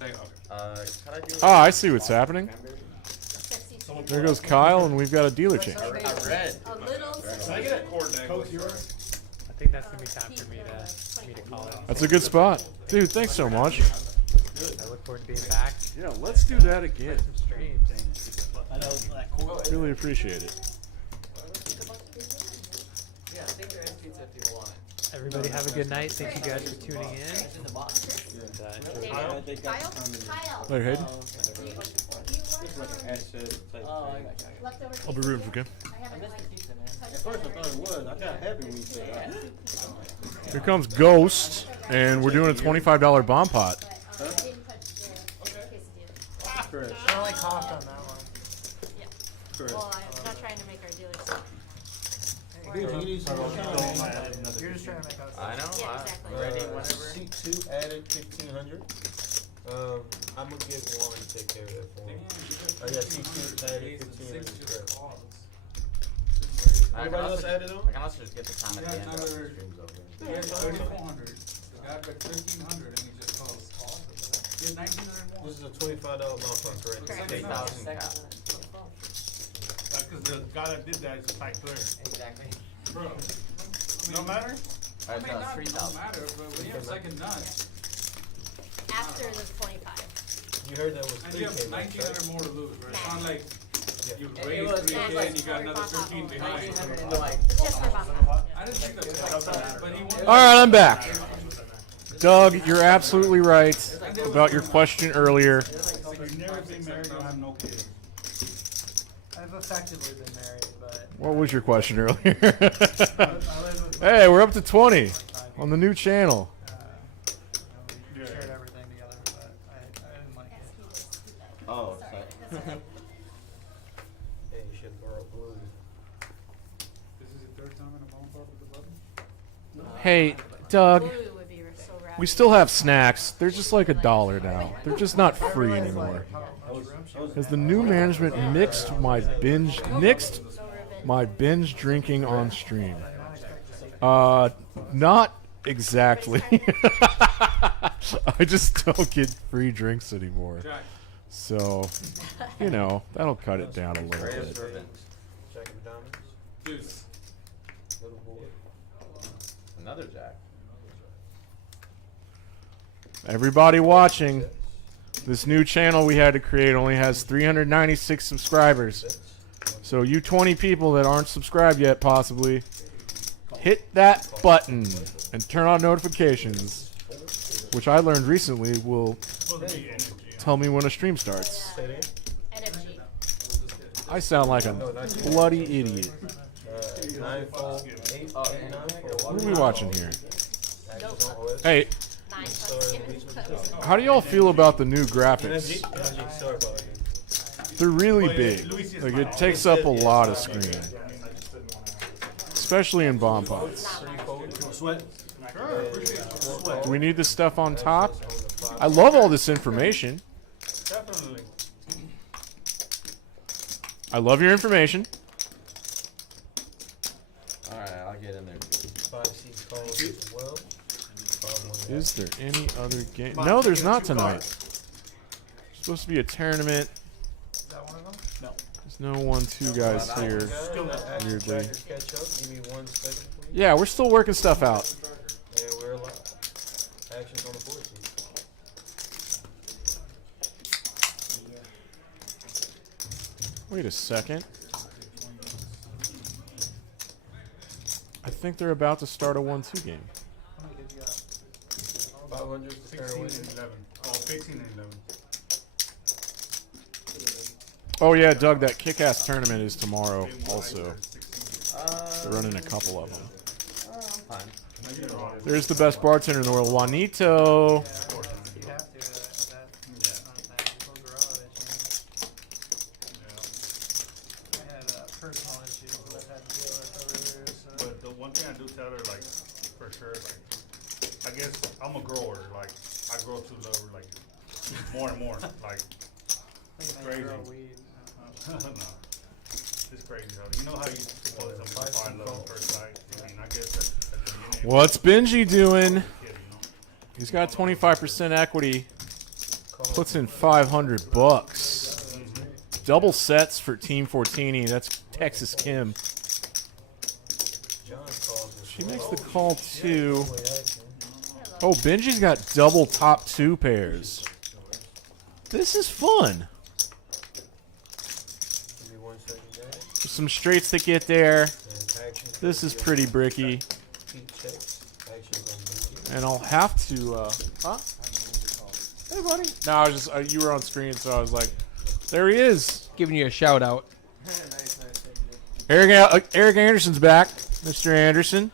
can I do? Oh, I see what's happening. There goes Kyle, and we've got a dealer change. I read. A little. Can I get a coordinate? I think that's gonna be time for me to call it. That's a good spot. Dude, thanks so much. I look forward to being back. Yeah, let's do that again. Some streams. I know that cool. Really appreciate it. Yeah, take your pizza if you want it. Everybody have a good night. Thank you guys for tuning in. It's in the box. And, Kyle? Later, Hayden. Oh, I got you. I'll be rooting for Kim. I missed the pizza, man. At first I thought it was. I got happy when you said that. Here comes Ghost, and we're doing a $25 bomb pot. Correct. I only coughed on that one. Correct. Well, I'm not trying to make our dealers. Benji, you need some more time. You're just trying to make us. I know. Yeah, I'm exactly. ready whenever. C2 added 1,500. I'm gonna get one to take care of that for me. Oh yeah, C2 added 1,500. Anybody else added on? I can also just get the time at the end. Of the stream's over. He had 3,400. The guy got 1,500 and he just closed. He had 1,900 more. This is a $25 mouthful, correct? Correct. 8,000 cap. That's because the guy that did that is a tight clear. Exactly. Bro, no matter? I Alright, mean, so not, it's don't 3,000. matter, but when you have second nuts, After the 25. You heard that was And you have 3K, right? 1,900 more to lose, right? It's not like you It raised was 3K and you got another 15 behind. 1,900 into like, It's just for Bamba. I didn't think that was but he won. All right, I'm back. Doug, you're absolutely right. about your question earlier. You've never been married, you have no kids. I've effectively been married, but. What was your question earlier? Hey, we're up to 20 on the new channel. We shared everything together, but I didn't like it. Oh, sorry. Hey, you should borrow blue. This is your third time in a ballpark with the button? Hey, Doug, Blue would be so rad. we still have snacks. They're just like $1 now. They're just not free anymore. Has the new management nixed my binge drinking on stream? Not exactly. I just don't get free drinks anymore. So, you know, that'll cut it down a little bit. Jack of diamonds. Deuce. Little boy. Another jack. Everybody watching, this new channel we had to create only has 396 subscribers. So you 20 people that aren't subscribed yet, possibly, hit that button and turn on notifications, which I learned recently will tell me when a stream starts. NFG. I sound like a bloody idiot. 9 fold, 8 What are we watching here? Nope. Hey, how do y'all feel about the new graphics? They're really big. Like, it takes up a lot of screen. Especially in bomb pots. Do we need this stuff on top? I love all this information. Definitely. I love your information. Alright, I'll get in there. 5 seeds calls as well. Is there any other game? No, there's not tonight. There's supposed to be a tournament. Is that one of them? No. There's no 1-2 guys here. Weirdly. Catch up. Give me 1 second, please. Yeah, we're still working stuff out. And we're alive. Actions on the board, please. Wait a second. I think they're about to start a 1-2 game. 500 to 16 turn away. and 11. Oh, 15 and 11. Oh yeah, Doug, that kick-ass tournament is tomorrow also. They're running a couple of them. I'm fine. There's the best bartender in the world, Juanito. You have to. Those are all of it, I had personal issues that I've had to deal with over the years. So. But the one thing I do tell her, like, for sure, like, I guess I'm a grower. Like, I grow too low, like, more and more. Like, it's crazy. No. It's crazy. You know how you supposed to find love at first sight? I mean, I guess that's the beginning. What's Benji doing? He's got 25% equity. Puts in $500. Double sets for Team Fortini. That's Texas Kim. She makes the call too. Oh, Benji's got double top 2 pairs. This is fun. There's some straights that get there. This is pretty bricky. And I'll have to, huh? Hey, buddy. No, I was just, you were on screen, so I was like, there he is. Giving you a shout out. Eric Anderson's back. Mr. Anderson.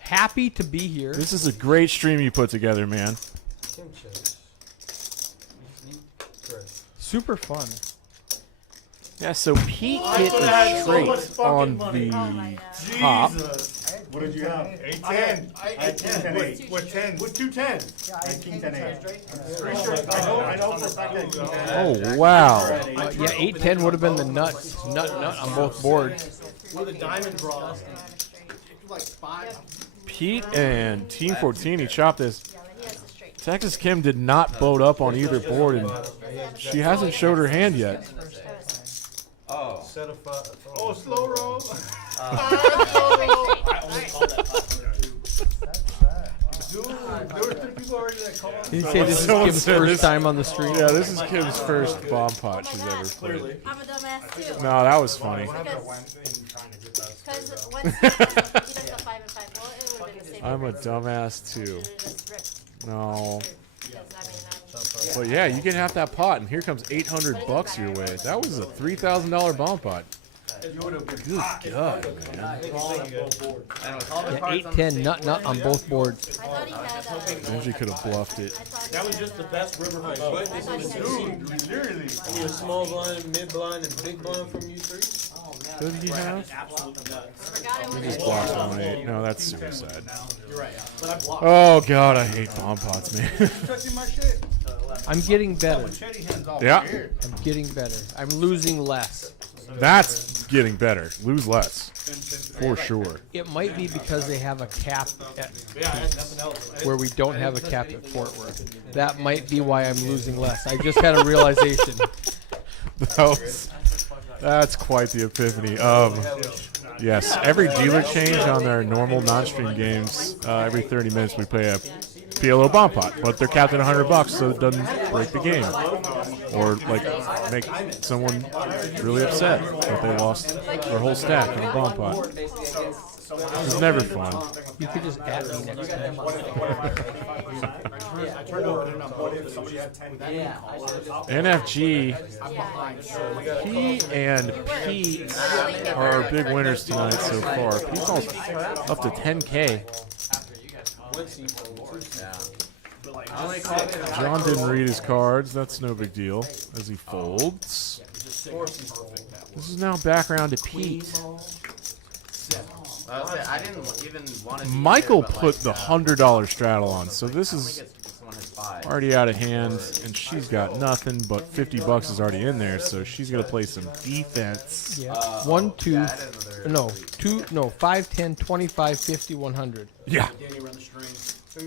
Happy to be here. This is a great stream you put together, man. Super fun. Yeah, so Pete hit a straight on the top. What did you have? 8-10. I had 10. With 10. With 2 10s. Yeah, I had king 10 I know for a fact that Oh, wow. Yeah, 8-10 would have been the nut on both boards. With a diamond draw. Like 5. Pete and Team Fortini chopped this. Texas Kim did not boat up on either board, and she hasn't showed her hand yet. Oh. Oh, slow roll. Dude, there were 3 people already that called. Did you say this is Kim's first time on the stream? Yeah, this is Kim's first bomb pot she's ever played. I'm a dumbass too. No, that was funny. Because once he does the 5 and 5, well, it would have been the same. I'm a dumbass too. No. But yeah, you get half that pot, and here comes $800 your way. That was a $3,000 bomb pot. Good God, man. Yeah, 8, 10, nut on both boards. Benji could have bluffed it. That was just the best river hunt. Literally. I need a small blind, mid blind, and big blind from you three. Could he have? He just blocked on 8. No, that's suicide. Oh God, I hate bomb pots, man. I'm getting better. Yeah. I'm getting better. I'm losing less. That's getting better. Lose less. For sure. It might be because they have a cap at where we don't have a cap at Fort Worth. That might be why I'm losing less. I just had a realization. That's quite the epiphany. Yes, every dealer change on their normal non-stream games, every 30 minutes we play a PLO bomb pot, but they're capped at $100 so it doesn't break the game. Or like make someone really upset that they lost their whole stack on a bomb pot. It's never fun. You could just add me next time. NFG, he and Pete are our big winners tonight so far. Pete's almost up to 10K. John didn't read his cards. That's no big deal as he folds. This is now back around to Pete. I didn't even want to. Michael put the $100 straddle on, so this is already out of hand, and she's got nothing. But $50 is already in there, so she's gonna play some defense. Yeah. 1, 2, no, 2, no, 5, 10, 25, 50, 100. Yeah.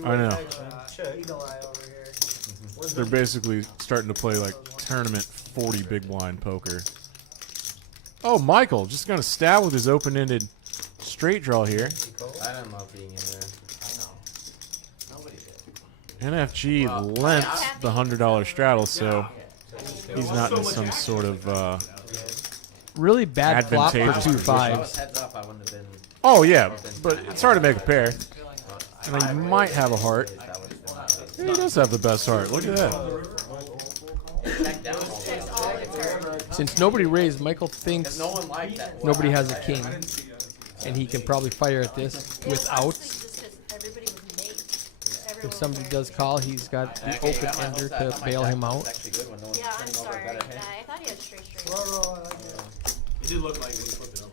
I know. Eagle Eye over here. They're basically starting to play like tournament 40 big blind poker. Oh, Michael just gonna stab with his open-ended straight draw here. I don't love being in there. I know. Nobody did. NFG lent the $100 straddle, so he's not in some sort of really bad flop for advantageous 2 position. 5s. Heads up, I wouldn't have been. Oh yeah, but it's hard to make a pair. And he might have a heart. Yeah, he does have the best heart. Look at that. Since nobody raised, Michael thinks nobody has a king. And he can probably fire at this with outs. If somebody does call, he's got the open ender to bail him out. Yeah, I'm sorry. I thought he had straight. It did look like he flipped it over.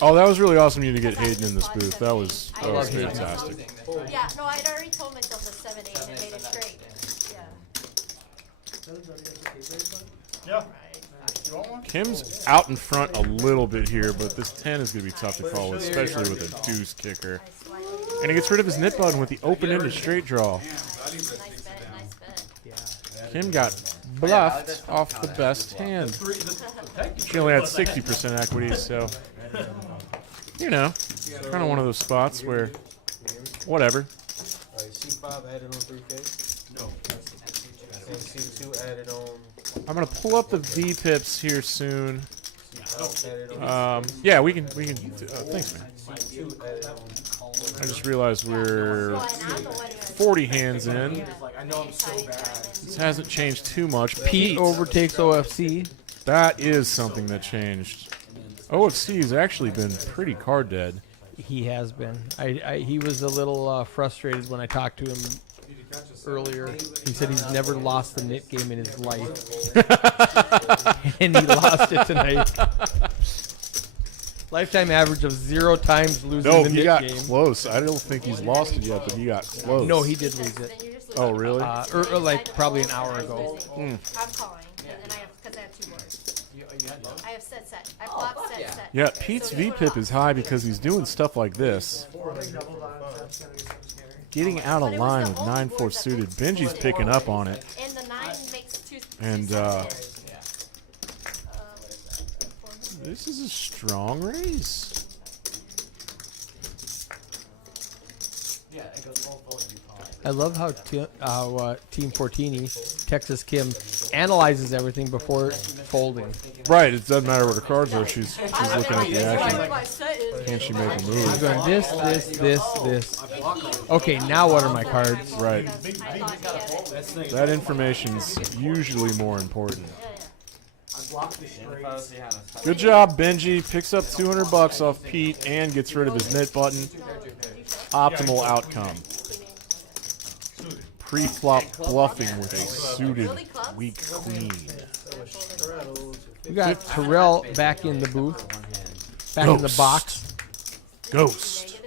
Oh, that was really awesome of you to get Hayden in this booth. That was fantastic. Yeah, no, I'd already told myself the 7, 8 and made it straight. Yeah. Kim's out in front a little bit here, but this 10 is going to be tough to call, especially with a deuce kicker. And he gets rid of his nit button with the open-ended straight draw. Kim got bluffed off the best hand. She only had 60% equity, so, you know, kind of one of those spots where, whatever. Alright, C5 added on 3K. No. And C2 added on. I'm gonna pull up the V pips here soon. Yeah, we can. Thanks, man. I just realized we're 40 hands in. This hasn't changed too much. Pete overtakes OFC. That is something that changed. OFC has actually been pretty card dead. He has been. He was a little frustrated when I talked to him earlier. He said he's never lost a nit game in his life. And he lost it tonight. Lifetime average of 0 times losing the nit game. No, he got close. I don't think he's lost it yet, but he got close. No, he did lose it. Oh, really? Or like probably an hour ago. I'm calling, and then because I have 2 boards. I have set. I flop set. Yeah, Pete's V-pip is high because he's doing stuff like this. Getting out of line with 9-4 suited. Benji's picking up on it. And the 9 makes 2. And this is a strong raise. I love how Team Fortini, Texas Kim, analyzes everything before folding. Right, it doesn't matter what her cards are. She's looking at the action. Can she make a move? I'm going this. Okay, now what are my cards? Right. That information's usually more important. I blocked the straights. Good job, Benji. Picks up 200 bucks off Pete and gets rid of his knit button. Optimal outcome. Pre-flop bluffing with a suited weak queen. We got Terrell back in the booth. Back in the box. Ghost.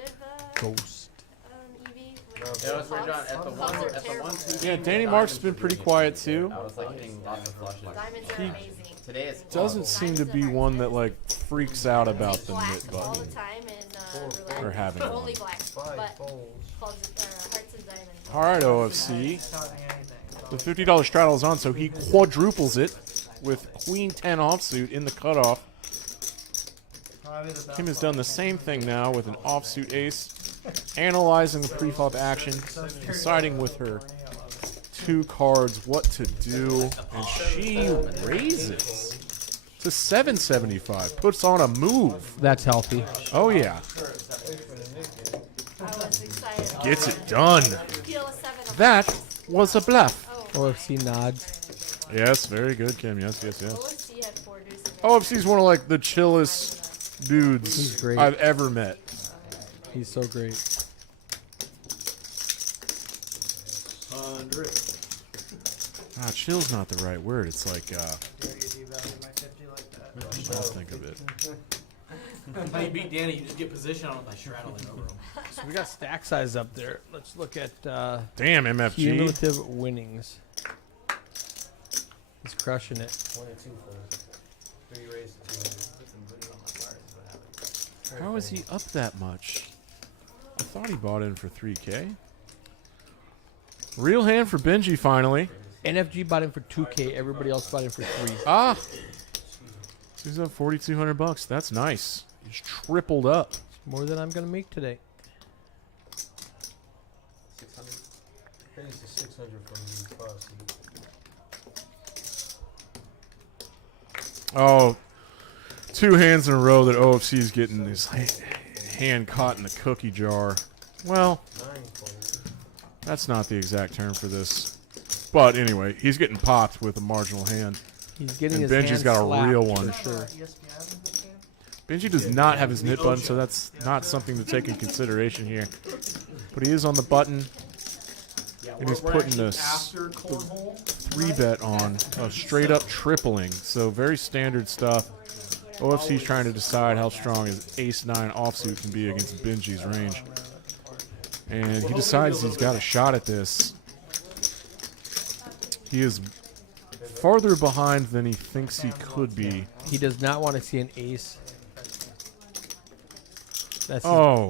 Ghost. Yeah, Danny Marks has been pretty quiet too. I was like hitting lots of flushes. He Today it's doesn't seem to be one that like freaks out about the knit button or having one. Only black, but hearts and diamonds. All right, OFC. The $50 straddle is on, so he quadruples it with Queen 10 offsuit in the cutoff. Kim has done the same thing now with an offsuit ace, analyzing the preflop action, deciding with her 2 cards what to do, and she raises to 775. Puts on a move. That's healthy. Oh yeah. Gets it done. That was a bluff. OFC nods. Yes, very good, Kim. Yes. OFC's one of like the chillest dudes He's great. I've ever met. He's so great. 100. Chill's not the right word. It's like I'll think of it. How you beat Danny, you just get position on him by straddling over him. So we got stack size up there. Let's look at damn MFG cumulative winnings. He's crushing it. 1 and 2 for 3 raised to 200. How is he up that much? I thought he bought in for 3K. Real hand for Benji finally. NFG bought in for 2K. Everybody else bought in for 3. Ah, he's up 4,200 bucks. That's nice. He's tripled up. More than I'm gonna make today. 600. Raised to 600 from the cross. Oh, 2 hands in a row that OFC is getting his hand caught in the cookie jar. Well, that's not the exact term for this. But anyway, he's getting popped with a marginal hand. He's getting and his Benji's hand got a slapped real one. for sure. Benji does not have his knit button, so that's not something to take in consideration here. But he is on the button, and he's putting this 3-bet on a straight-up tripling. So very standard stuff. OFC's trying to decide how strong his ace-9 offsuit can be against Benji's range. And he decides he's got a shot at this. He is farther behind than he thinks he could be. He does not want to see an ace. That's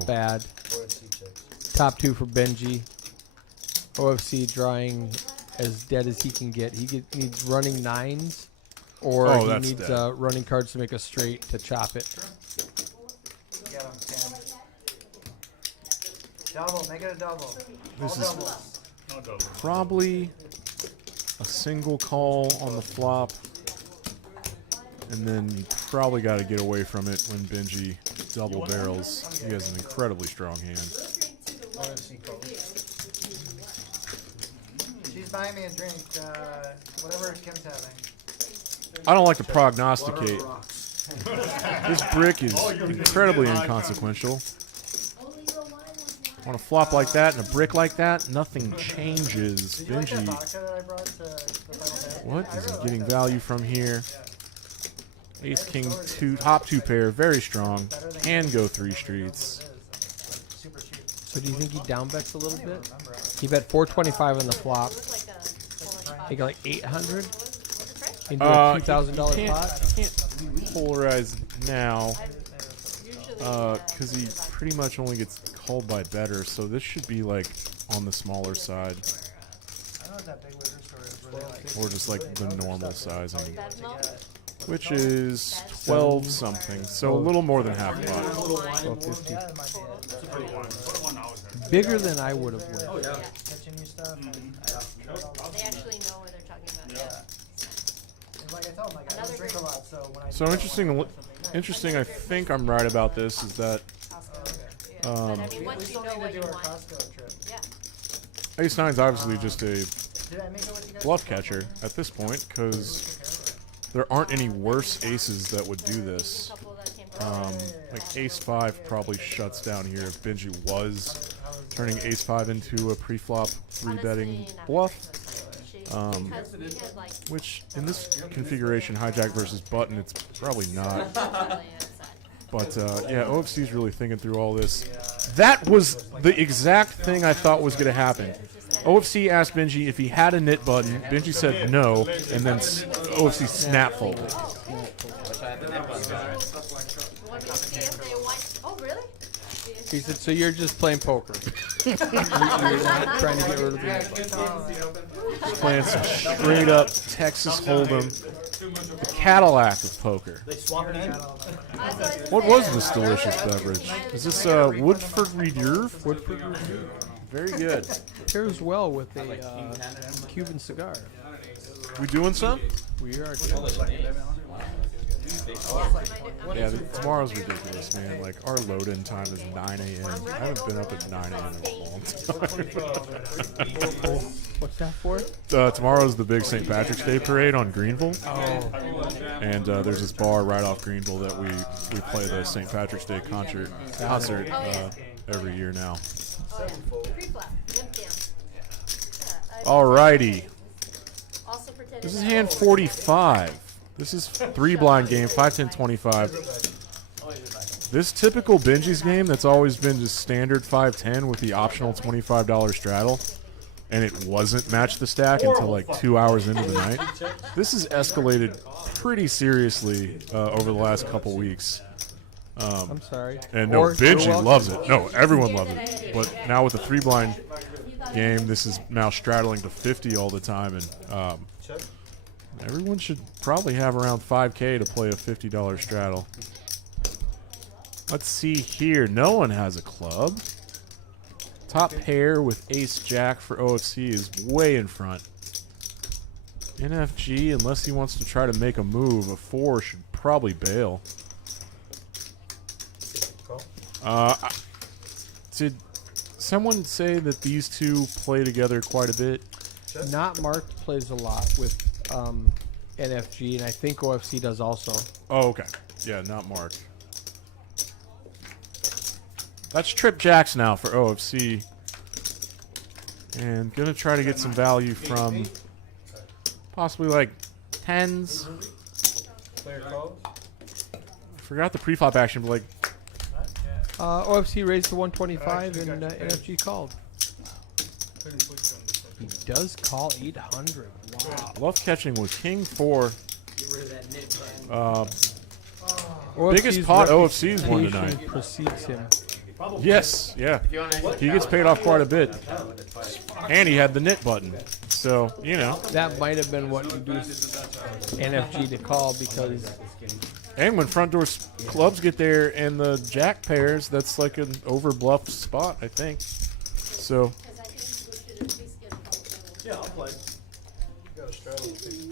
bad. Top 2 for Benji. OFC drawing as dead as he can get. He needs running 9s, or he needs running cards to make a straight to chop it. Get him, Ken. Double, make it a double. This is probably a single call on the flop, and then you probably got to get away from it when Benji double barrels. He has an incredibly strong hand. She's buying me a drink, whatever Kim's having. I don't like to prognosticate. This brick is incredibly inconsequential. On a flop like that and a brick like that, nothing changes. Benji, what is he getting value from here? Ace, king, 2, top 2 pair, very strong. Can go 3 streets. So do you think he down bets a little bit? He bet 425 on the flop. He got like 800 into a $2,000 pot. Can't polarize now because he pretty much only gets called by better. So this should be like on the smaller side, or just like the normal sizing, which is 12 something. So a little more than half pot. 1250. Bigger than I would have went. Oh, yeah. Catching new stuff. They actually know what they're talking about. Yeah. Like I tell them, like, I don't drink a lot, so when I So interesting. I think I'm right about this. Is that we still need to do our Costco trip. Yeah. Ace 9's obviously just a Did I make it with you guys? bluff catcher at this point because there aren't any worse aces that would do this. Like ace-5 probably shuts down here if Benji was turning ace-5 into a pre-flop 3-betting bluff. Which, in this configuration, hijack versus button, it's probably not. But, yeah, OFC's really thinking through all this. That was the exact thing I thought was going to happen. OFC asked Benji if he had a knit button. Benji said no, and then OFC snap folded. Oh, really? He said, so you're just playing poker. You're not trying to get rid of the knit button. Playing some straight up Texas Hold'em, the Cadillac of poker. What was this delicious beverage? Is this Woodford Reserve? Woodford Reserve. Very good. Pairs well with a Cuban cigar. We doing some? We are doing. Yeah, tomorrow's ridiculous, man. Like, our load-in time is 9 a.m. I haven't been up at 9 a.m. in a long time. What's that for? Tomorrow's the big St. Patrick's Day parade on Greenville. Oh. And there's this bar right off Greenville that we play the St. Patrick's Day concert every year now. Alrighty. This is hand 45. This is 3-blind game, 5, 10, 25. This typical Benji's game that's always been just standard 5-10 with the optional $25 straddle, and it wasn't match the stack until like 2 hours into the night. This has escalated pretty seriously over the last couple weeks. I'm sorry. And no, Benji loves it. No, everyone loves it. But now with the 3-blind game, this is now straddling to 50 all the time, and everyone should probably have around 5K to play a $50 straddle. Let's see here. No one has a club. Top pair with ace-jack for OFC is way in front. NFG, unless he wants to try to make a move, a 4 should probably bail. Did someone say that these two play together quite a bit? Not Mark plays a lot with NFG, and I think OFC does also. Oh, okay. Yeah, not Mark. That's trip jacks now for OFC. And gonna try to get some value from possibly like 10s. Forgot the pre-flop action, but like... OFC raised to 125 and NFG called. He does call 800. Wow. Bluff catching with King 4. Biggest pot OFC's won tonight. Precedes him. Yes, yeah. He gets paid off quite a bit. And he had the knit button. So, you know. That might have been what induced NFG to call because... And when front door clubs get there and the jack pairs, that's like an over-bluffed spot, I think. So... Yeah, I'll play. You got a straddle too.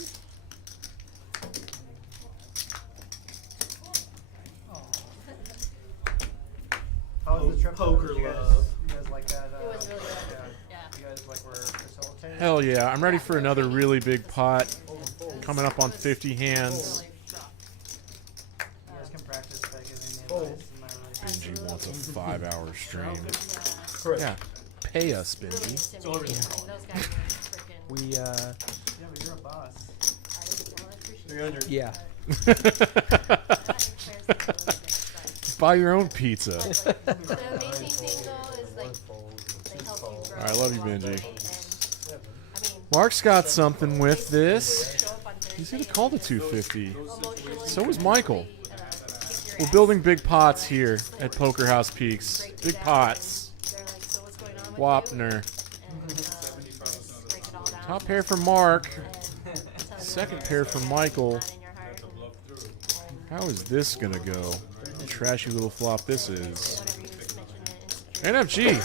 How was the trip? Poker you love. guys like that? It was really good. Yeah. You guys like were facilitating? Hell yeah, I'm ready for another really big pot. Coming up on 50 hands. You guys can practice by giving me advice. Benji wants a 5-hour stream. Correct. Yeah, pay us, Benji. We, Yeah, but you're a boss. 300. yeah. Buy your own pizza. The amazing thing though is like they help you grow. Alright, love you, Benji. I mean, Mark's got something with this. He's gonna call the 250. So is Michael. We're building big pots here at Poker House Peaks. Big pots. Wapner. Top pair for Mark. Second pair for Michael. How is this gonna go? Trashy little flop this is. NFG,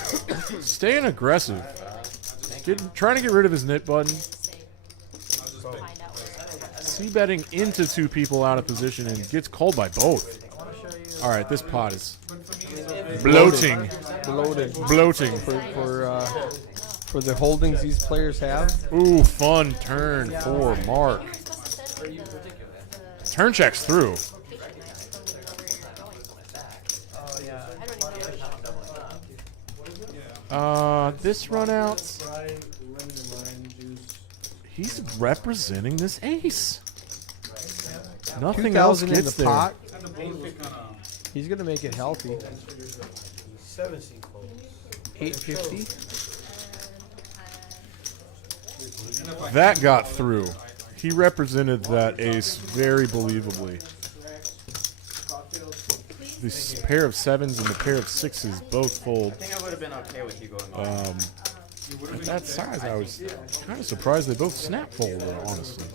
staying aggressive. Trying to get rid of his knit button. C-betting into two people out of position and gets called by both. Alright, this pot is bloating. Bloated. Bloating. For for the holdings these players have. Ooh, fun turn for Mark. Turn checks through. This run out. He's representing this ace. Nothing else gets in the there. pot. He's gonna make it healthy. 7 seat folds. 850. That got through. He represented that ace very believably. This pair of 7s and the pair of 6s both fold. I think I would have been okay with you going on. At that size, I was kind of surprised they both snap folded, honestly.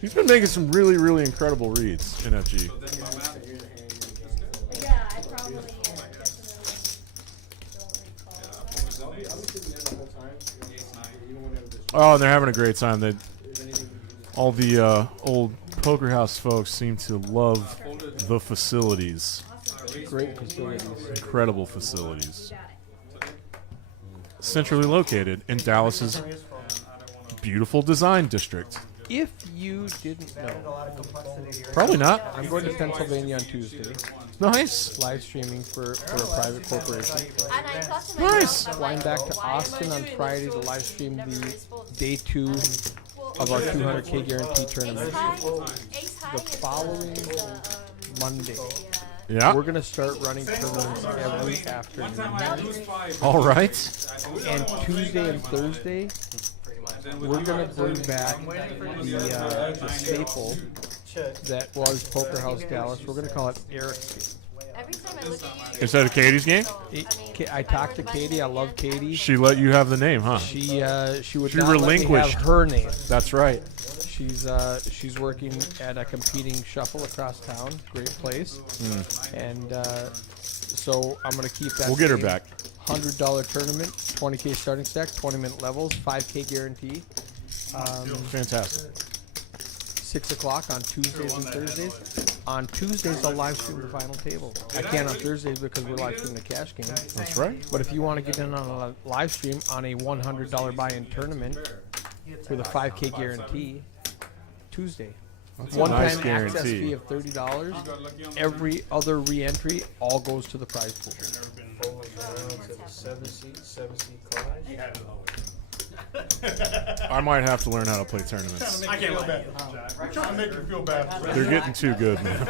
He's been making some really, really incredible reads in FG. Yeah, I probably Oh, and they're having a great time. All the old poker house folks seem to love the facilities. Great facilities. Incredible facilities. Centrally located in Dallas's beautiful design district. If you didn't know, Probably not. I'm going to Pennsylvania on Tuesday. Nice. Live streaming for a private corporation. Nice. Flying back to Austin on Friday to live stream the day 2 of our 200K guarantee tournament. The following Monday, Yeah. we're going to start running tournaments every afternoon. All right. And Tuesday and Thursday, we're going to bring back the staple that was Poker House Dallas. We're going to call it Eric's. Instead of Katie's game? I talked to Katie. I love Katie. She let you have the name, huh? She would She not relinquished let me have her name. That's right. She's working at a competing shuffle across town. Great place. And so I'm gonna keep that. We'll get her same back. $100 tournament, 20K starting stack, 20-minute levels, 5K guarantee. Fantastic. 6 o'clock on Tuesdays and Thursdays. On Tuesdays, I'll live stream the final table. I can't on Thursdays because we're live streaming the cash game. That's right. But if you want to get in on a live stream on a $100 buy-in tournament with a 5K guarantee, Tuesday. That's a nice One-time access guarantee. fee of $30. Every other re-entry all goes to the prize pool. Folds around to the 7 seat calls. I might have to learn how to play tournaments. I can't bad. I'm trying to make you feel bad. They're getting too good, man.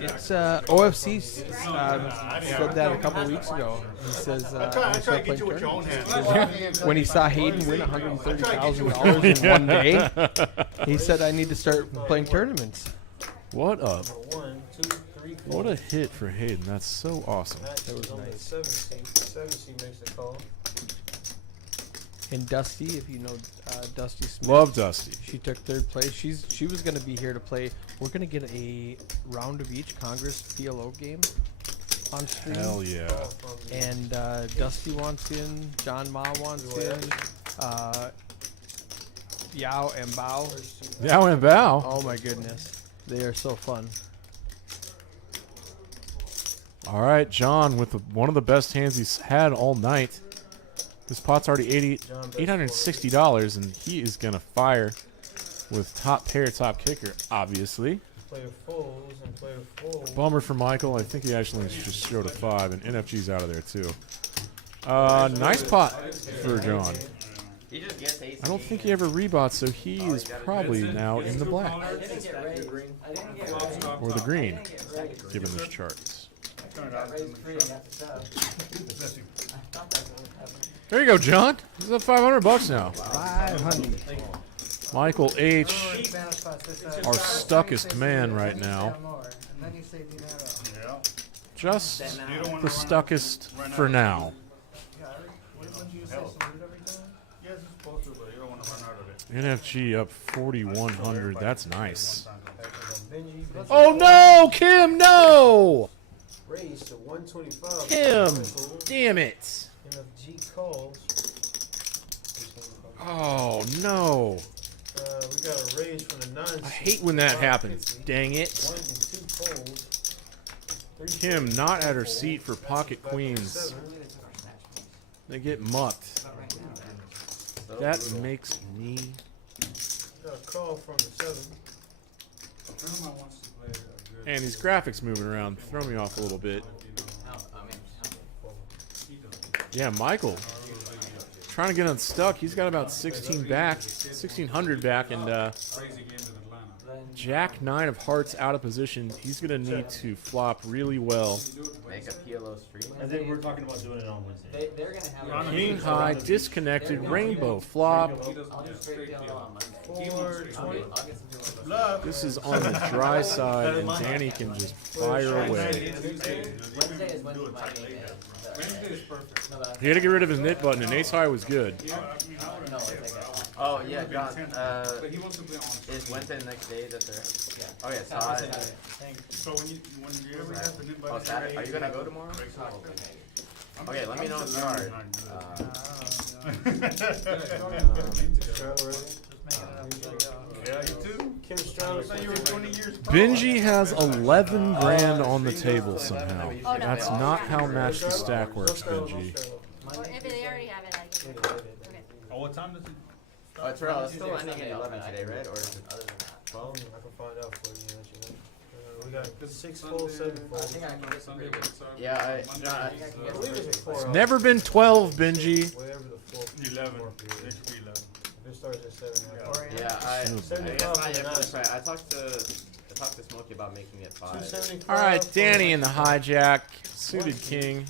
It's OFC said that a couple weeks ago. He says I try to get you with your own hands. when he saw Hayden win $130,000 in one day, he said, "I need to start playing tournaments." What a 1, 2, 3, 4. what a hit for Hayden. That's so awesome. That was on the 7 seat. 7 seat makes the call. And Dusty, if you know Dusty Smith, Love Dusty. she took 3rd place. She was going to be here to play. We're going to get a round of each Congress PLO game on stream. Hell yeah. And Dusty wants in. John Ma wants in. Yao and Bao. Yao and Bao. Oh my goodness, they are so fun. All right, John with one of the best hands he's had all night. This pot's already $860, and he is going to fire with top pair, top kicker, obviously. Player folds and player folds. Bummer for Michael. I think he actually just showed a 5, and NFG's out of there, too. Nice pot for John. He just gets ace. I don't think he ever rebought, so he is probably now in the black. Or the green, given this chart. There you go, John. He's up $500 now. 500. Michael H., our stuckest man right now. Just the stuckest for now. NFG up 4,100. That's nice. Oh no, Kim, no! Raised to 125. Kim, damn it. NFG calls. Oh no. We got a raise from the 9. I hate when that happens. Dang it. 1 and 2 folds. Kim not at her seat for pocket queens. They get mucked. So That brutal. makes me. Got a call from the 7. A friend of mine wants to play a good. And these graphics moving around throw me off a little bit. No, I mean, Yeah, Michael. Trying to get unstuck. He's got about 16 back, 1600 back, and Crazy games in Atlanta. Jack 9 of hearts out of position. He's going to need to flop really well. Make a PLO stream. I think we're talking about doing it on Wednesday. they're gonna have. King high, disconnected, rainbow flop. I'll do straight deal on Monday. 420. I'll get some deals. Bluff. This is on the dry side, and Danny can just fire away. Wednesday is when my game is. Wednesday is perfect. No, but He had to get rid of his knit button, and ace high was good. Yeah, I mean, I would no, say it's like Oh yeah, John. But he wants to play on. Is Wednesday the next day that they're? Yeah. Oh yeah, so So when you ever have to nip Oh, Saturday. Are you gonna go tomorrow? Okay, let me know if you are. Yeah, you too. Kim Stroud. You were 20 years pro. Benji has 11 grand on the table somehow. Oh, no. That's not how match the stack works, Benji. Or if they already have it, I can. Okay. Oh, what time does it? Oh, it's real. It's still ending at 11 today, right? Or is it? other than that. 12. I can find out for you. Let you know. We got 6 Sunday- fold, 7 I fold. think I can get some Sunday, bigger. what's our- Yeah, Monday John, is, I believe it's a 4. It's never been 12, Benji. Whatever the 4. 11. Next week 11. It starts at 7. Yeah, I guess 75 not yet, for but it's the right. I talked to Smokey about making it 5. 275. All right, Danny in the hijack, suited king.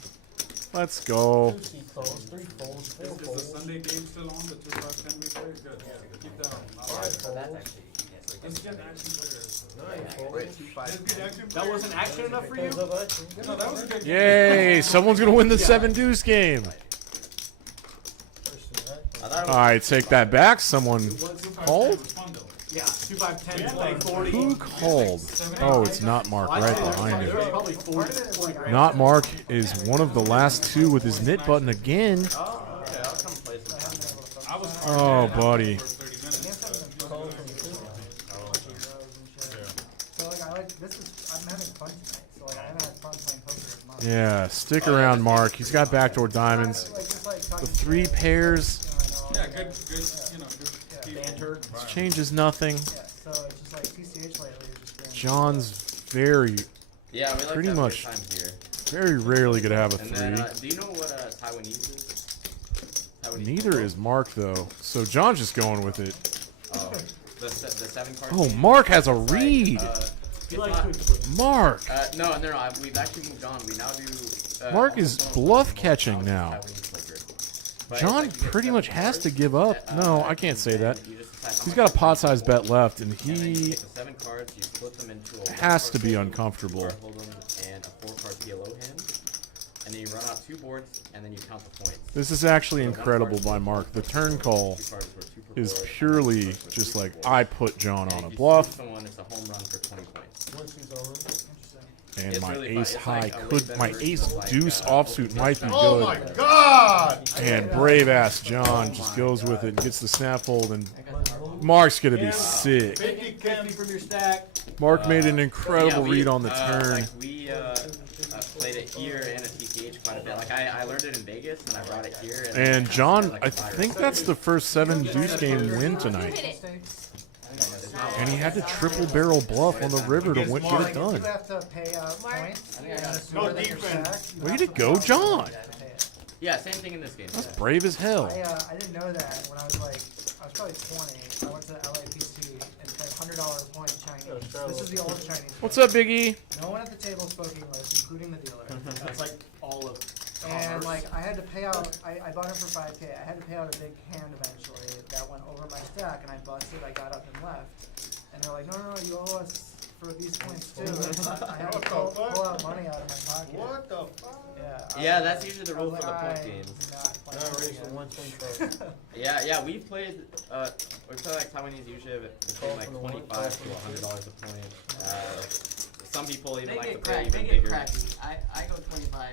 Let's go. 2 C folds, 3 folds, 4 Is the folds. Sunday game still on? The 2-5-10 replay? Good. Keep that on. I 5 like it. So that's folds, actually, yes. Let's get action players. 9 folds. Wait, 2-5. Let's get action That players. wasn't action enough for you? Folds up action. No, that was a good game. Yay! Someone's gonna win the 7 deuce game. I thought it All right, take that back. Someone 2-5-10 called. was fun, though. Yeah, 2-5-10 is like 40. Who called? Oh, it's not Mark right behind There's him. probably 40 grand. Not Mark is one of the last 2 with his knit button again. Oh, okay. I'll come play sometime. I was Oh, buddy. for 30 minutes. So like I like this is I'm having fun tonight. So like I haven't had fun playing poker in months. Yeah, stick around, Mark. He's got backdoor diamonds. Like just like The talking 3 shit, pairs you know, I know, Yeah, good, Banter. changes nothing. Yeah, so it's just like TCH lately has just been John's very, Yeah, we like Pretty to have much. a good time here. very rarely gonna have a And then, 3. do you know what Taiwanese is? Taiwanese Neither football? is Mark though. So John's just going with it. Oh, the 7 card. Oh, game? Mark has a It's like, read. He it's likes not- to Mark. No, we've actually moved on. We now do. Mark is almost bluff almost catching now. Taiwanese poker. But it's John like you get pretty 7 much has cards, to give up. No, I can't say and that. you just decide how He's much got a you pot size hold. bet left, and And then you he take the 7 cards, you split them into a has 1 to card be hold, uncomfortable. 2 card hold'em, and a 4 card PLO hand. And then you run out 2 boards, and then you count the points. This is actually So 1 incredible card's by worth Mark. The 2 turn per call board, 2 cards worth 2 per is board, purely 1 card's worth just 2 per like board. I put John And on a if you bluff, split someone, it's a home run for 20 points. Once he's over. and It's my really fun. ace It's high like a way could, better my version ace of like, deuce offsuit might be Oh my good. God! And brave ass John just goes with it and gets the snap hold, and Mark's gonna be sick. 50 from your stack. Mark made an incredible Yeah, we, read on the turn. Like we played it here and at TCH quite a bit. Like I learned it in Vegas and I brought it here. And John, like I a virus. think that's the first 7 deuce game win tonight. Hit it. It's not And he had to triple barrel bluff on the river to get it like done. you have to pay out Mark. points. I think I got and it. assuming No that your defense. stack, you Way have to to go, pay out John. points to pay it. Yeah, same thing in this game. That's brave as hell. I didn't know that when I was probably 20. I went to LAPC and paid $100 point Chinese. This is the old Chinese. What's point. up, Biggie? No one at the table spoke English, including the dealer. That's like all of And commerce. like I had to pay out, I bought it for 5K. I had to pay out a big hand eventually that went over my stack, and I busted. I got up and left, and they're like, no, you owe us for these points too. And I had to pull out money out of my pocket. What the fuck? Yeah, that's usually the I rule was for the like, point I games. do not play Now this raise again. to 125. Yeah, we play like Taiwanese usually between like 25 to $100 a point. Some people even They like to get play cracked. even They get bigger. cracky. I go 25 right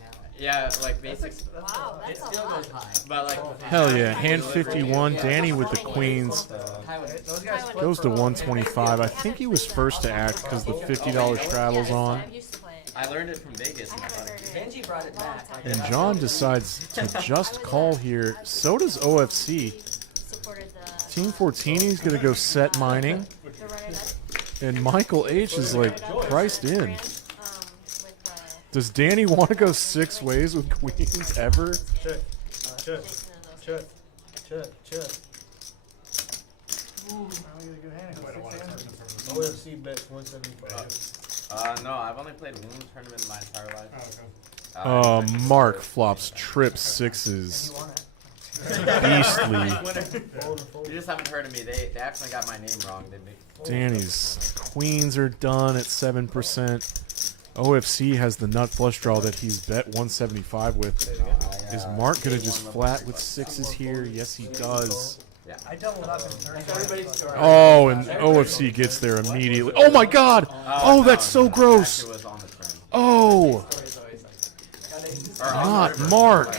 now. Yeah, like basic. Wow, It that's a still lot. goes high. But like Hell yeah, hand 51, Danny with the queens. Those guys flip Goes to for 125. I think he was first to act because the $50 travels on. I used to play it. I learned it from Vegas. I haven't heard it. Benji brought it back. And John decides to just call here. So does OFC. Team Fortini's gonna go set mining. And Michael H is like priced in. Does Danny want to go 6 ways with queens ever? Check. OFC bets 175. No, I've only played one tournament in my entire life. Mark flops trip 6s. Beastly. You just haven't heard of me. They actually got my name wrong. Danny's queens are done at 7%. OFC has the nut flush draw that he's bet 175 with. Is Mark gonna just flat with 6s here? Yes, he does. I doubled up in 30. Oh, and OFC gets there immediately. Oh my God! Oh, that's so gross. Oh, not Mark.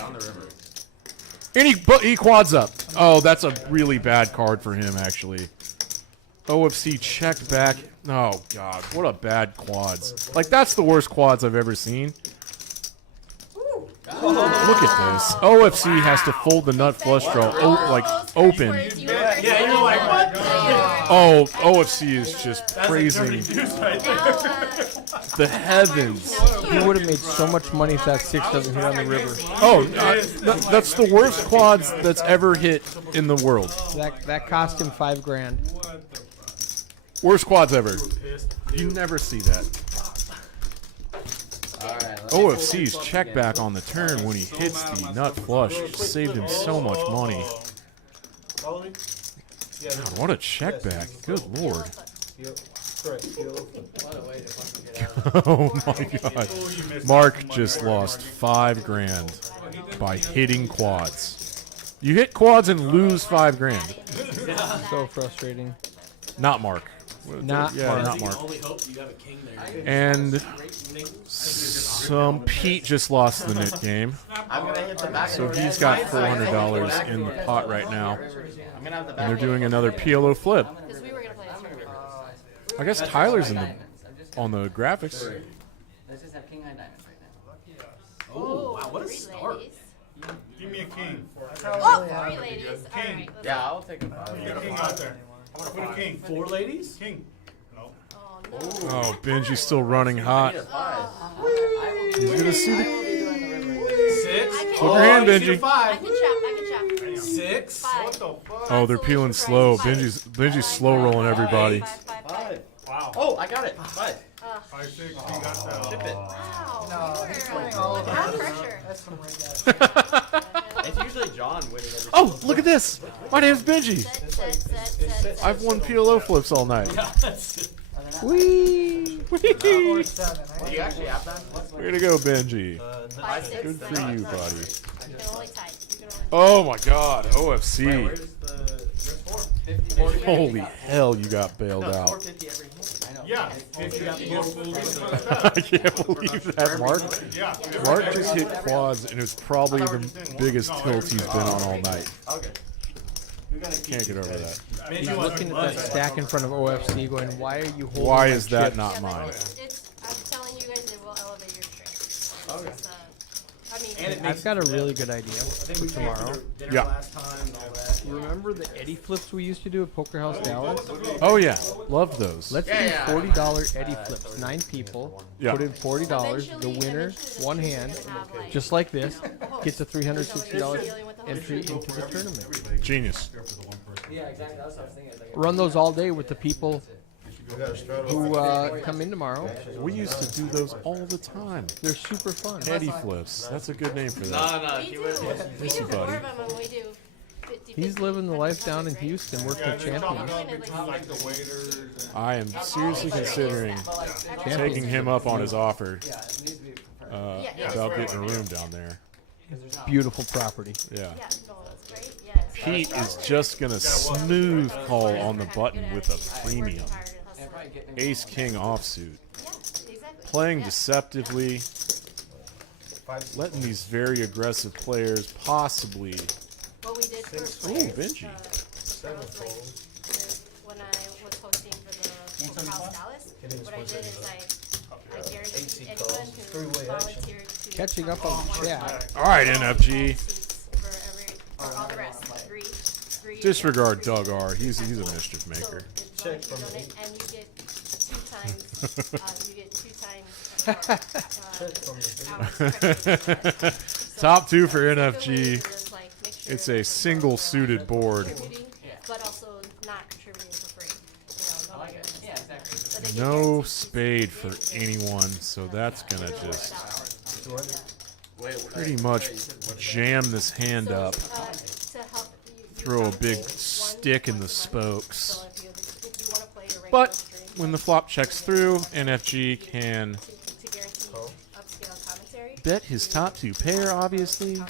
And he quads up. Oh, that's a really bad card for him, actually. OFC checked back. Oh, God. What a bad quads. Like, that's the worst quads I've ever seen. Look at this. OFC has to fold the nut flush draw, open. Yeah, you're like, what? Oh, OFC is just praising the heavens. He would have made so much money if that 6 doesn't hit on the river. Oh, that's the worst quads that's ever hit in the world. That cost him $5,000. Worst quads ever. You never see that. OFC's check back on the turn when he hits the nut flush. Saved him so much money. God, what a check back. Good lord. Oh my God. Mark just lost $5,000 by hitting quads. You hit quads and lose $5,000. So frustrating. Not Mark. Not Mark. Not Mark. And some Pete just lost the knit game. So he's got $400 in the pot right now. And they're doing another PLO flip. I guess Tyler's on the graphics. Let's just have king high diamonds right now. Oh, wow, what a start. Give me a king. Oh, 3 ladies. King. Alright, let's Yeah, I'll take a Put a king out there. Put a king. 4 ladies? King. No. Oh, Benji's still running hot. He's gonna see the 6. Flip your hand, Benji. 5. I can chop. 6. 5. Oh, they're peeling slow. Benji's slow rolling everybody. 5. Wow. Oh, I got it. 5. 5, 6. You got that. Ship it. Wow. No, he's winning all of How them. pressure. That's some rigged It's usually John winning every Oh, look at this. My name's Benji. Set. I've won PLO flips all night. Whee! Or Whee! 7, Do right? you actually have that? Way to go, Benji. 5, 6. Good for you, buddy. You can only tie. Oh my God, OFC. Where's the... There's 4. 50. Holy hell, you got bailed out. 450 every hit. I know. Yeah. 50 got more fools than I that. can't believe that, Mark. Yeah. Mark just hit quads, and it was probably the biggest tilt he's been on all night. Okay. Can't get over that. He's looking at that stack in front of OFC going, why are you holding Why my is that chips?" not mine? I'm telling you guys, it will elevate your trade. Okay. I mean, I've got a really good idea for tomorrow. Yeah. Last time and all that. Remember the Eddie flips we used to do at Poker House Dallas? Oh yeah, love those. Let's do $40 Eddie flips. 9 people. Yeah. Put in $40. The winner, one hand, just like this, gets a $360 entry into the tournament. Genius. Yeah, exactly. That's what I was thinking. Like, Run those all day with the people who come in tomorrow. We used to do those all the time. They're super fun. Eddie flips. That's a good name for that. No, we he do. was... We Listen, do 4 buddy. of them and we do 50. He's living the life down in Houston, working Yeah, with they're talking champions. about like the waiters and... I am seriously considering taking him up on his offer yeah, it needs to be preferred. about getting a room down there. Beautiful property. Yeah. Yeah, no, that's great. Yes. Pete is just gonna smooth call on the button with a premium. And probably get Ace King offsuit. Yeah, exactly. Playing deceptively. Letting these very aggressive players possibly. What we did for Ooh, Benji. when I was hosting for the Poker House Dallas, what I did is I guaranteed 8C anyone calls, who three-way action. volunteered to Catching up on the chat. All right, NFG. for all the rest. Three Disregard Doug R. He's a mischief So maker. it's going to donate, and you get 2 times. Top 2 for NFG. It's a single suited board. But also not contributing for free. I like it. Yeah, exactly. No spade for anyone, so that's gonna just pretty much jam this hand up. Throw a big stick in the spokes. But when the flop checks through, NFG can bet his top 2 pair, obviously.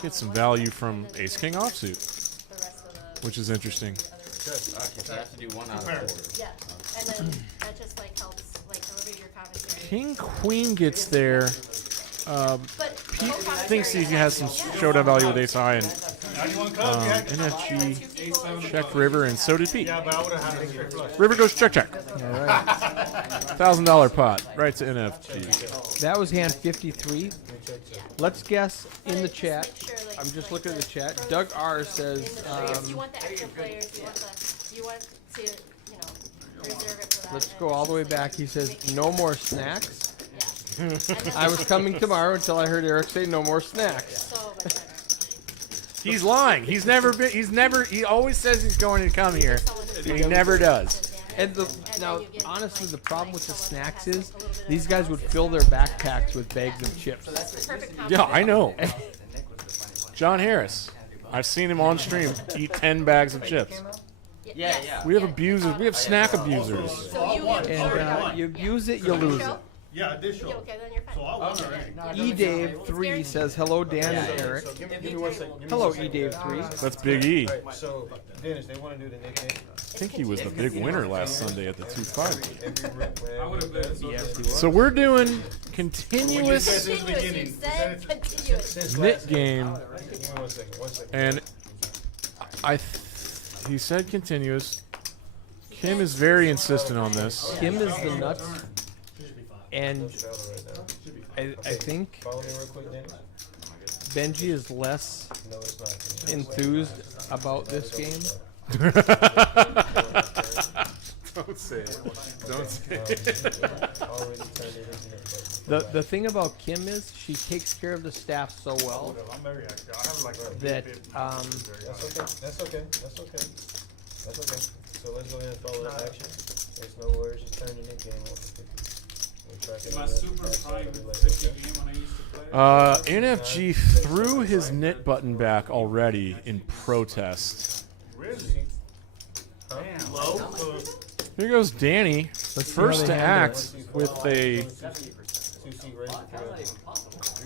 Get some value from Ace King offsuit, which is interesting. Okay, so you have to do 1 out of 4. Yeah, and then that just like helps like elevate your commentary. King Queen gets there. Pete thinks he has some showdown value with Ace High, and NFG checked River, and so did Pete. River goes check check. All right. $1,000 pot right to NFG. That was hand 53. Let's guess in the chat. I'm just looking at the chat. Doug R says. You want the extra players. You want to reserve it for that. Let's go all the way back. He says no more snacks. I was coming tomorrow until I heard Eric say no more snacks. He's lying. He always says he's going to come here. He never does. And now, honestly, the problem with the snacks is these guys would fill their backpacks with bags of chips. Yeah, I know. John Harris. I've seen him on stream eat 10 bags of chips. Yeah. We have abusers. We have snack abusers. And you abuse it, you lose it. Yeah, I did show. Okay, then you're fine. So I won already. E-Dave3 says hello, Dan and Eric. So give me 1 second. Hello, E-Dave3. That's Big E. Right, so, Dennis, they want to do the nickname. I think he was the big winner last Sunday at the 2-5. I would have been. So we're doing continuous Continuous. knit game, Give me 1 second. 1 second. and he said continuous. Kim is very insistent on this. Kim is the nuts. And I think Follow me real quick, Dennis. Benji is less No, it's not. enthused about this game. Don't say it. Don't say it. Already turned it, isn't it? The thing about Kim is she takes care of the staff so well I'm very active. I have like that That's okay. That's okay. That's okay. So let's go ahead and follow that action. There's no worries. Just turn the nick game off. My super prime 50 game when I used to play. NFG threw his knit button back already in protest. Really? Low? Here goes Danny, first to act with a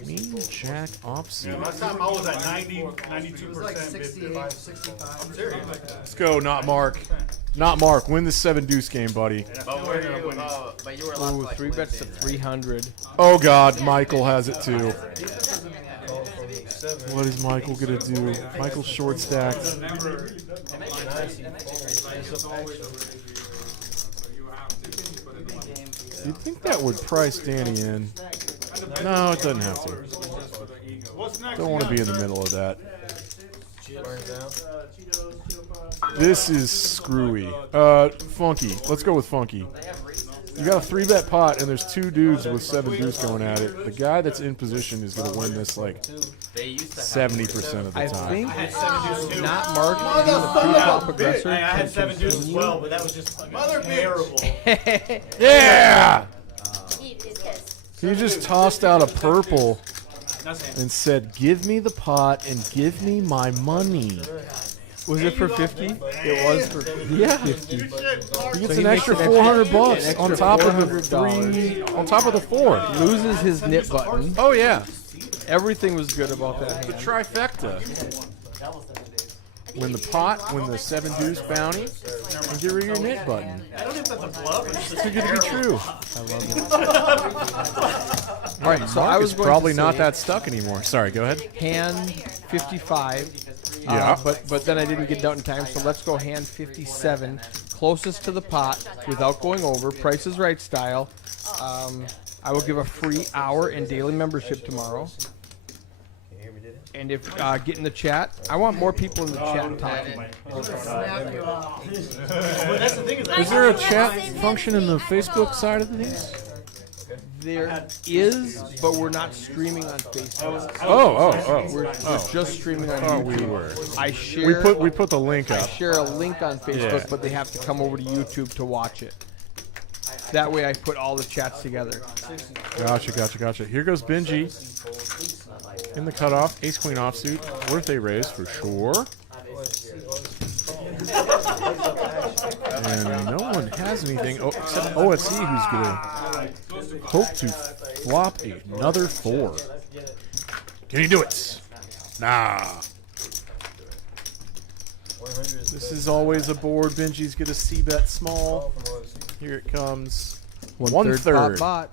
Queen Jack offsuit. Yeah, last time I was at 92%. It was like 68, 65. I'm serious. Let's go, not Mark. Not Mark. Win the 7 deuce game, buddy. But were you, but you were last ooh, like 3 bets to 300. Oh God, Michael has it too. What is Michael gonna do? Michael's short stacked. You'd think that would price Danny in. No, it doesn't have to. Don't want to be in the middle of that. This is screwy. Funky. Let's go with Funky. You got a 3-bet pot, and there's 2 dudes with 7 deuce going at it. The guy that's in position is going to win this like 70% of the I time. think not Mark being the pre-flop progressor. I had can 7 deuce as continue. well, but that was just terrible. Yeah! He He just tossed out a purple and said, "Give me the pot and give me my money." Was it for 50? It was for Yeah. 50. He So gets he an extra makes an $400 extra on top of the $400. 3, on top of the 4. Loses his knit button. Oh yeah, Everything was good about that the hand. trifecta. Win the pot, win the 7 deuce bounty, and get rid of your knit button. I don't know if that's a bluff or just Too good to be true. I love it. All right, so I was going probably to not say that stuck anymore. Sorry, go ahead. hand 55. Yeah. But then I didn't get it out in time, so let's go hand 57, closest to the pot without going over. Price is Right style. I will give a free hour and daily membership tomorrow. And if get in the chat, I want more people in the chat talking. Is there a chat function in the Facebook side of things? There is, but we're not streaming on Facebook. We're just streaming on Oh, YouTube. we were. I share. We put the link I up. share a link on Facebook, Yeah. but they have to come over to YouTube to watch it. That way, I put all the chats together. Gotcha. Here goes Benji in the cutoff. Ace Queen offsuit. Worth a raise for sure. And no one has anything except OFC, who's going to hope to flop another 4. Can he do it? Nah. This is always a board. Benji's going to c-bet small. Here it comes. 1/3 bot.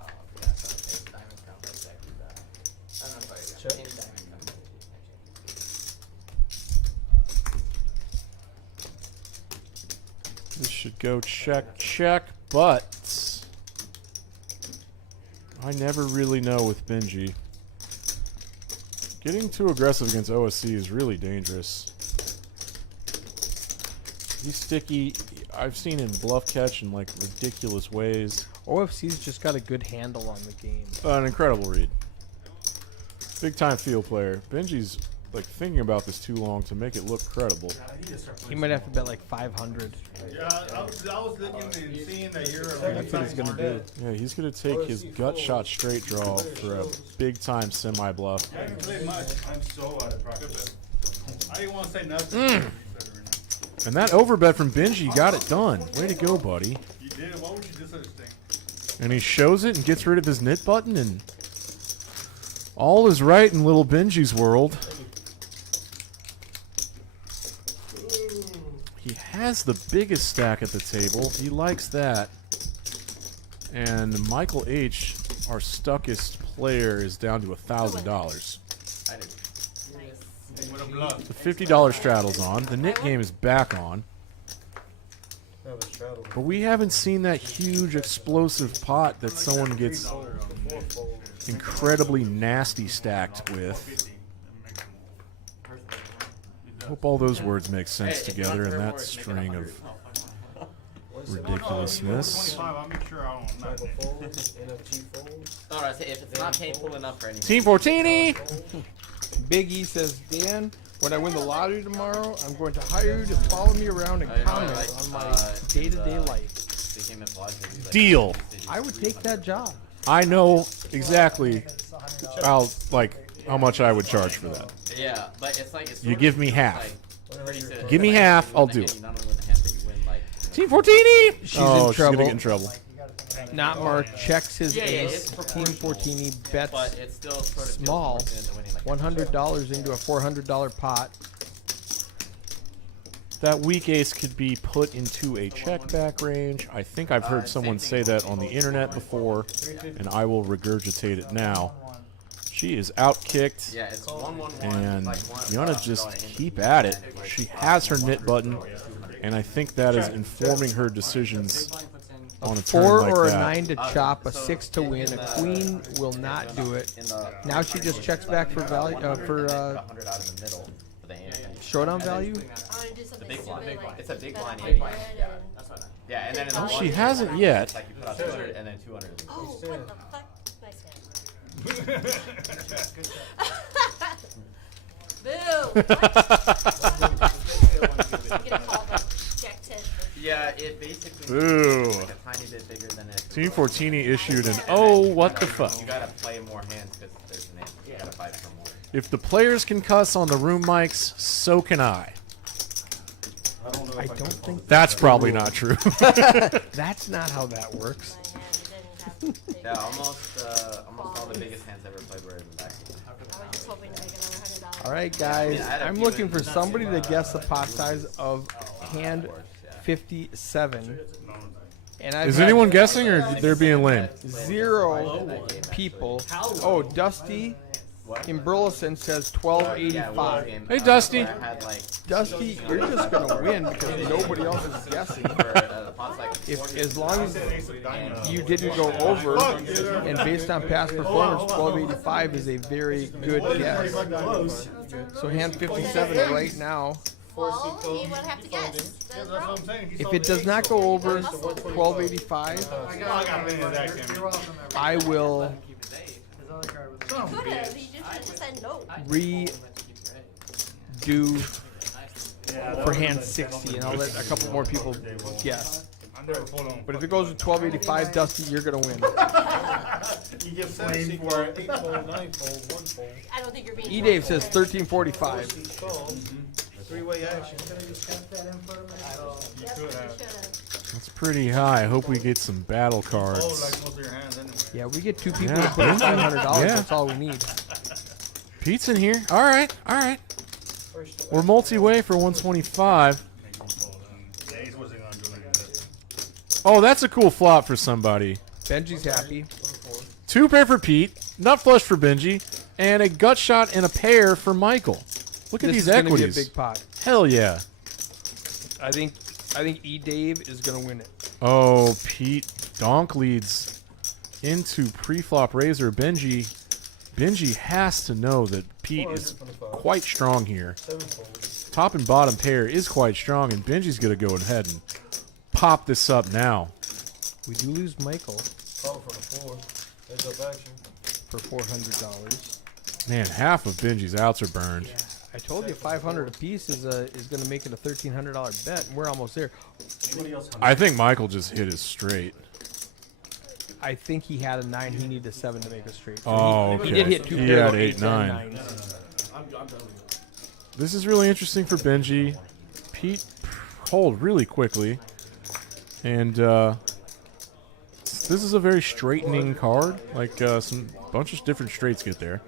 This should go check, but I never really know with Benji. Getting too aggressive against OSC is really dangerous. He's sticky. I've seen him bluff catch in like ridiculous ways. OFC's just got a good handle on the game. An incredible read. Big time field player. Benji's like thinking about this too long to make it look credible. He might have to bet like 500. Yeah, I was looking and seeing that you're That's what he's gonna do. Yeah, he's gonna take his gut shot straight draw for a big time semi bluff. I didn't play much. I'm so out of practice. I didn't want to say nothing. And that overbet from Benji got it done. Way to go, buddy. You did. Why would you do such a thing? And he shows it and gets rid of his knit button, and all is right in little Benji's world. He has the biggest stack at the table. He likes that. And Michael H., our stuckest player, is down to $1,000. The $50 straddle's on. The knit game is back on. But we haven't seen that huge explosive pot that someone gets incredibly nasty stacked with. Hope all those words make sense together in that string of ridiculousness. Alright, so if it's not painful enough for anyone. Team Fortini! Big E says, Dan, when I win the lottery tomorrow, I'm going to hire you to follow me around and comment on my day-to-day life. Deal. I would take that job. I know exactly how much I would charge for that. Yeah, but it's like You give me half. Like, Give me half, I'll do it. Team Fortini! She's in in trouble. She's trouble. gonna get in trouble. Not Mark checks his ace. it's Team Fortini bets but it still sort of small. feels more than $100 into a $400 pot. That weak ace could be put into a check back range. I think I've heard someone say that on the internet before, and I will regurgitate it now. She is outkicked, Yeah, it's 1-1-1, and like one- you want to just keep at it. She has her knit button, and I think that is informing her decisions on a turn 4 like or a that. 9 to chop, a 6 to win. A queen will not do it. Now she just checks back for value showdown value. The big blind. It's a big blind. Yeah, and then in the Well, one, she hasn't yet. It's like you put out 200 and then 200. Oh, what the fuck? Nice Yeah, it basically Boo. is like a tiny bit bigger than it. Team Fortini issued an oh, what the fuck. You gotta play more hands because there's an answer. You gotta fight for more. If the players can cuss on the room mics, so can I. I don't think That's probably not true. that's not how that works. Yeah, almost all the biggest hands ever played were in the back. All right, guys. I'm looking for somebody to guess the pot size of hand 57. And I've Is had anyone guessing, or they're being lame? 0 people. Oh, Dusty in Burleson says 1285. Hey, Dusty. Dusty, you're just gonna win because nobody else is guessing. If as long as you didn't go over, and based on past performance, 1285 is a very good guess. So hand 57 right now. Well, he would have to guess. That's wrong. If it does not go over 1285, You're welcome, I will His other card was He could have. He just said no. redo for hand 60, and I'll let a couple more people guess. But if it goes to 1285, Dusty, you're gonna win. You get 7 for it. 8 fold, 9 fold, 1 fold. I don't think you're being. E Dave says 1345. 3-way action. Could have just kept that in for a minute. Yep, you should have. That's pretty high. I hope we get some battle cards. Most of your hands anyway. Yeah, we get 2 people Yeah. to put in $500. Yeah. That's all we need. Pete's in here. All right, all right. We're multi-way for 125. Oh, that's a cool flop for somebody. Benji's happy. 2 pair for Pete, nut flush for Benji, and a gut shot and a pair for Michael. Look at This these is gonna equities. be a big pot. Hell yeah. I think E Dave is gonna win it. Oh, Pete donk leads into pre-flop razor. Benji has to know that Pete is quite strong here. Top and bottom pair is quite strong, and Benji's gonna go ahead and pop this up now. We do lose Michael Call for the 4. Heads up action. for $400. Man, half of Benji's outs are burned. Yeah. I told you 500 apiece is going to make it a $1,300 bet, and we're almost there. I think Michael just hit his straight. I think he had a 9. He needed a 7 to make a straight. So Oh, okay. He did hit 2 He pairs had of 8, 8s and 9. 9s. I'm done with it. This is really interesting for Benji. Pete hold really quickly. And this is a very straightening card. Like some bunch of different straights get there.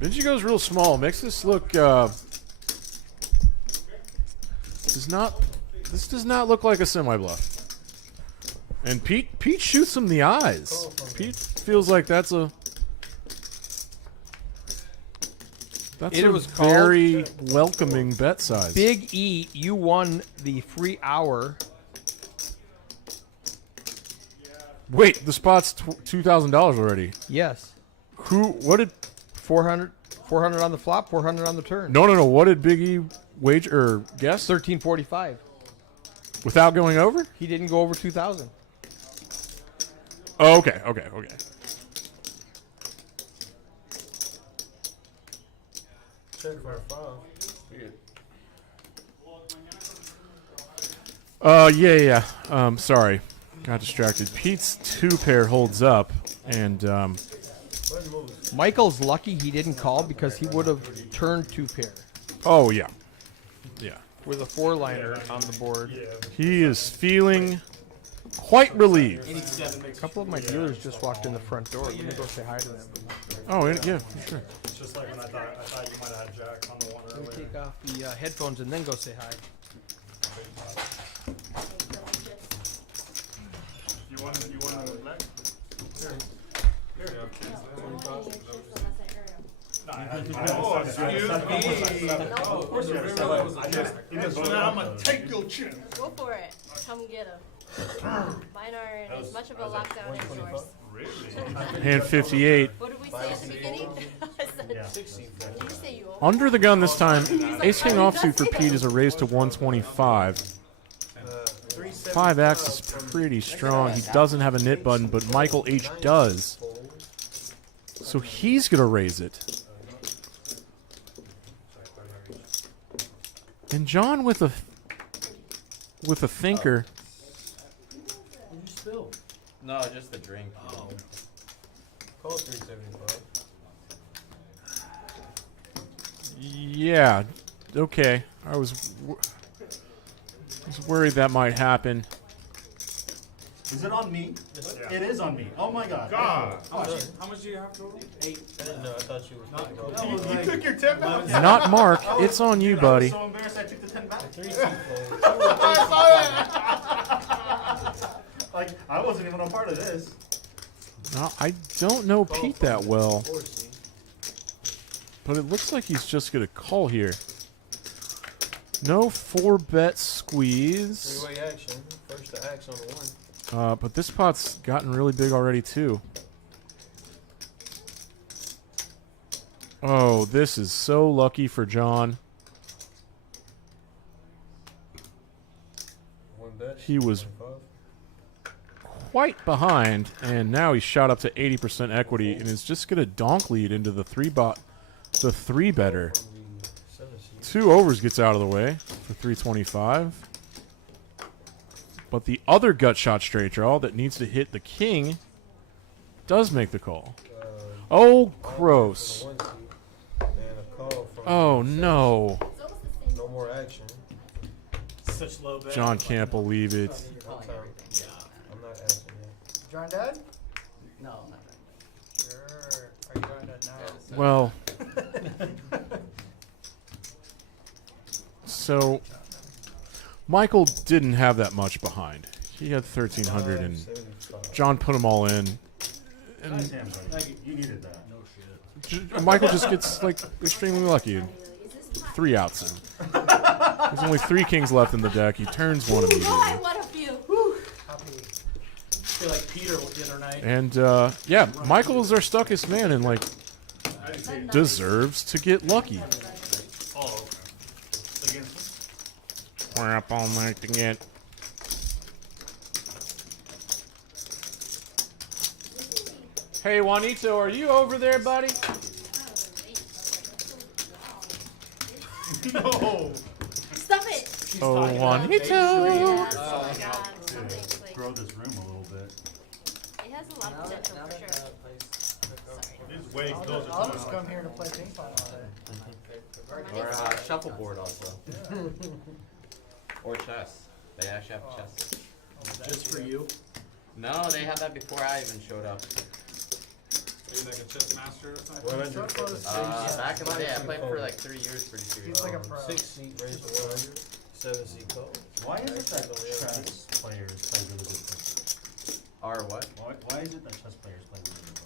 Benji goes real small. Makes this look this does not look like a semi bluff. And Pete shoots him in the eyes. Pete feels like that's a very welcoming bet size. Big E, you won the free hour. Wait, the spot's $2,000 already. Yes. What did 400 on the flop, 400 on the turn. No. What did Big E wager or guess? 1345. Without going over? He didn't go over 2,000. Oh, okay. Check for a 5. Yeah. Sorry. Got distracted. Pete's 2 pair holds up, and Michael's lucky he didn't call because he would have turned 2 pair. Oh, yeah. With a 4-liner on the board. He is feeling quite relieved. A couple of my dealers just walked in the front door. Let me go say hi to them. Oh, yeah, sure. It's just like when I thought you might have had Jack on the one Let me earlier. take off the headphones and then go say hi. You want to black? Here. I'm gonna take your chin. Go for it. Come get him. Mine are in as much of a lockdown as yours. Hand 58. What did we say at the beginning? I said, did you say you opened? Under the gun this time. Ace King offsuit for Pete is a raise to 125. 5X is pretty strong. He doesn't have a knit button, but Michael H does. So he's going to raise it. And John with a thinker. What did you spill? No, just the drink. Oh. Call 375. Yeah. Okay. I was worried that might happen. Is it on me? Yeah. It is on me. Oh my god. God. How much do you have total? 8. No, I thought you were thinking about No, it. like- You took your tip out? Not Mark. It's on you, I buddy. was so embarrassed I took the 10 back. 3 fold. Like, I wasn't even a part of this. No, I don't know Pete that well, 4C. but it looks like he's just going to call here. No 4-bet squeeze. Three-way action. First to axe on the one. But this pot's gotten really big already, too. Oh, this is so lucky for John. One bet. He was quite behind, and now he's shot up to 80% equity and is just going to donk lead into the three better. 2 overs gets out of the way for 325. But the other gut shot straight draw that needs to hit the king does make the call. Oh, gross. Oh, no. No more action. Such low bet. John can't believe it. I'm not asking yet. John dead? No, I'm not dead. Sure. Are you John dead now? Well, so Michael didn't have that much behind. He had 1,300, and John put them all in. And You needed that. No shit. Michael just gets like extremely lucky. 3 outs in. There's only 3 kings left in the deck. He turns one immediately. What a few. Whew. I feel like Peter the other night. And yeah, Michael is our stuckest man, and like deserves to get lucky. Oh, okay. We're up all night to get. Hey Juanito, are you over there, buddy? No. Stop it. Oh, Juanito. Grow this room a little bit. It has a lot of potential for sure. These waves, those I'll are just come here to play ping pong all day. Or shuffleboard also. Or chess. They actually have chess. Just for you? No, they had that before I even showed up. Are you like a chess master or something? Back in the day, I played for like 3 years pretty serious. He's like a pro. 6-seat raise to 100. 7-seat call. Why is it that chess players play really good? Or what? Why is it that chess players play really good?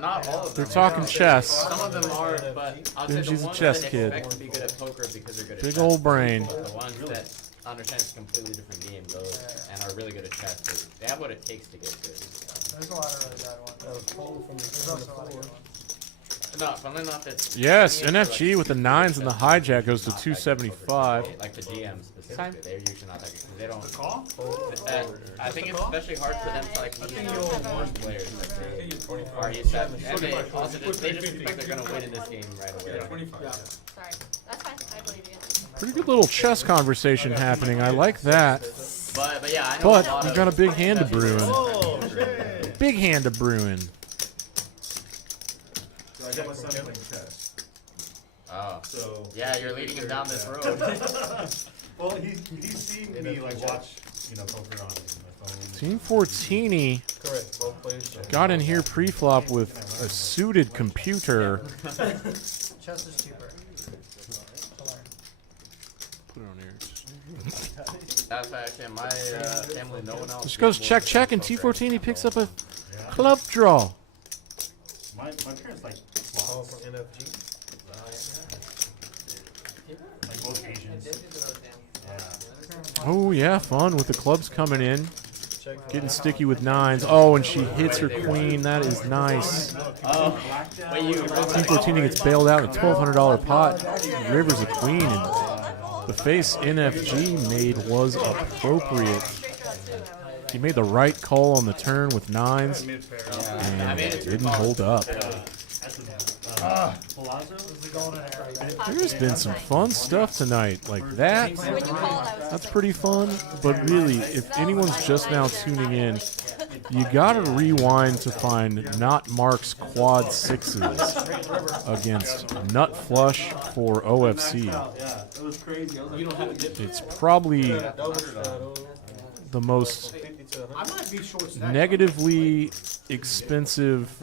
Not all of them. They're talking chess. Some of them are, but I'll say the Benji's a ones chess that kid. expect to be good at poker because they're good at Big chess. old brain. The ones that understand it's a completely different game, those, and are really good at chess, they have what it takes to get good. There's a lot of really bad ones. There's also a lot of good ones. No, funnily enough, it's... Yes, NFG with the 9s and the hijack goes to 275. Like the GM specifically, they're usually not that good, because they don't... The call? And I think it's especially hard for them to like meet worse players. Like they are used to that. And they also they just think they're going to win in this game right away. Sorry. That's fine. I believe you. Pretty good little chess conversation happening. I like that. But yeah, I know But you got a big hand of brewing. Oh, Big hand of brewing. So I got my son playing chess. Oh. So yeah, you're leading him down this road. Well, he's seen me like watch, poker on my phone. Team Fortini Correct. Both players. got in here pre-flop with a suited computer. Chess is cheaper. Put it on here. That's actually in my family. No one else. Just goes check, check, and T14 picks up a club draw. My parents like Call slots. from NFG. Like both Asians. Oh yeah, fun with the clubs coming in. Getting sticky with 9s. Oh, and she hits her queen. That is nice. Oh, wait, you. Team Fortini gets bailed out in a $1,200 pot. Rivers a queen, and the face NFG made was appropriate. He made the right call on the turn with 9s, and it didn't hold up. There's been some fun stuff tonight, like that. That's pretty fun. But really, if anyone's just now tuning in, you gotta rewind to find not Marx quad 6s against Nut Flush for OFC. It's probably the most negatively expensive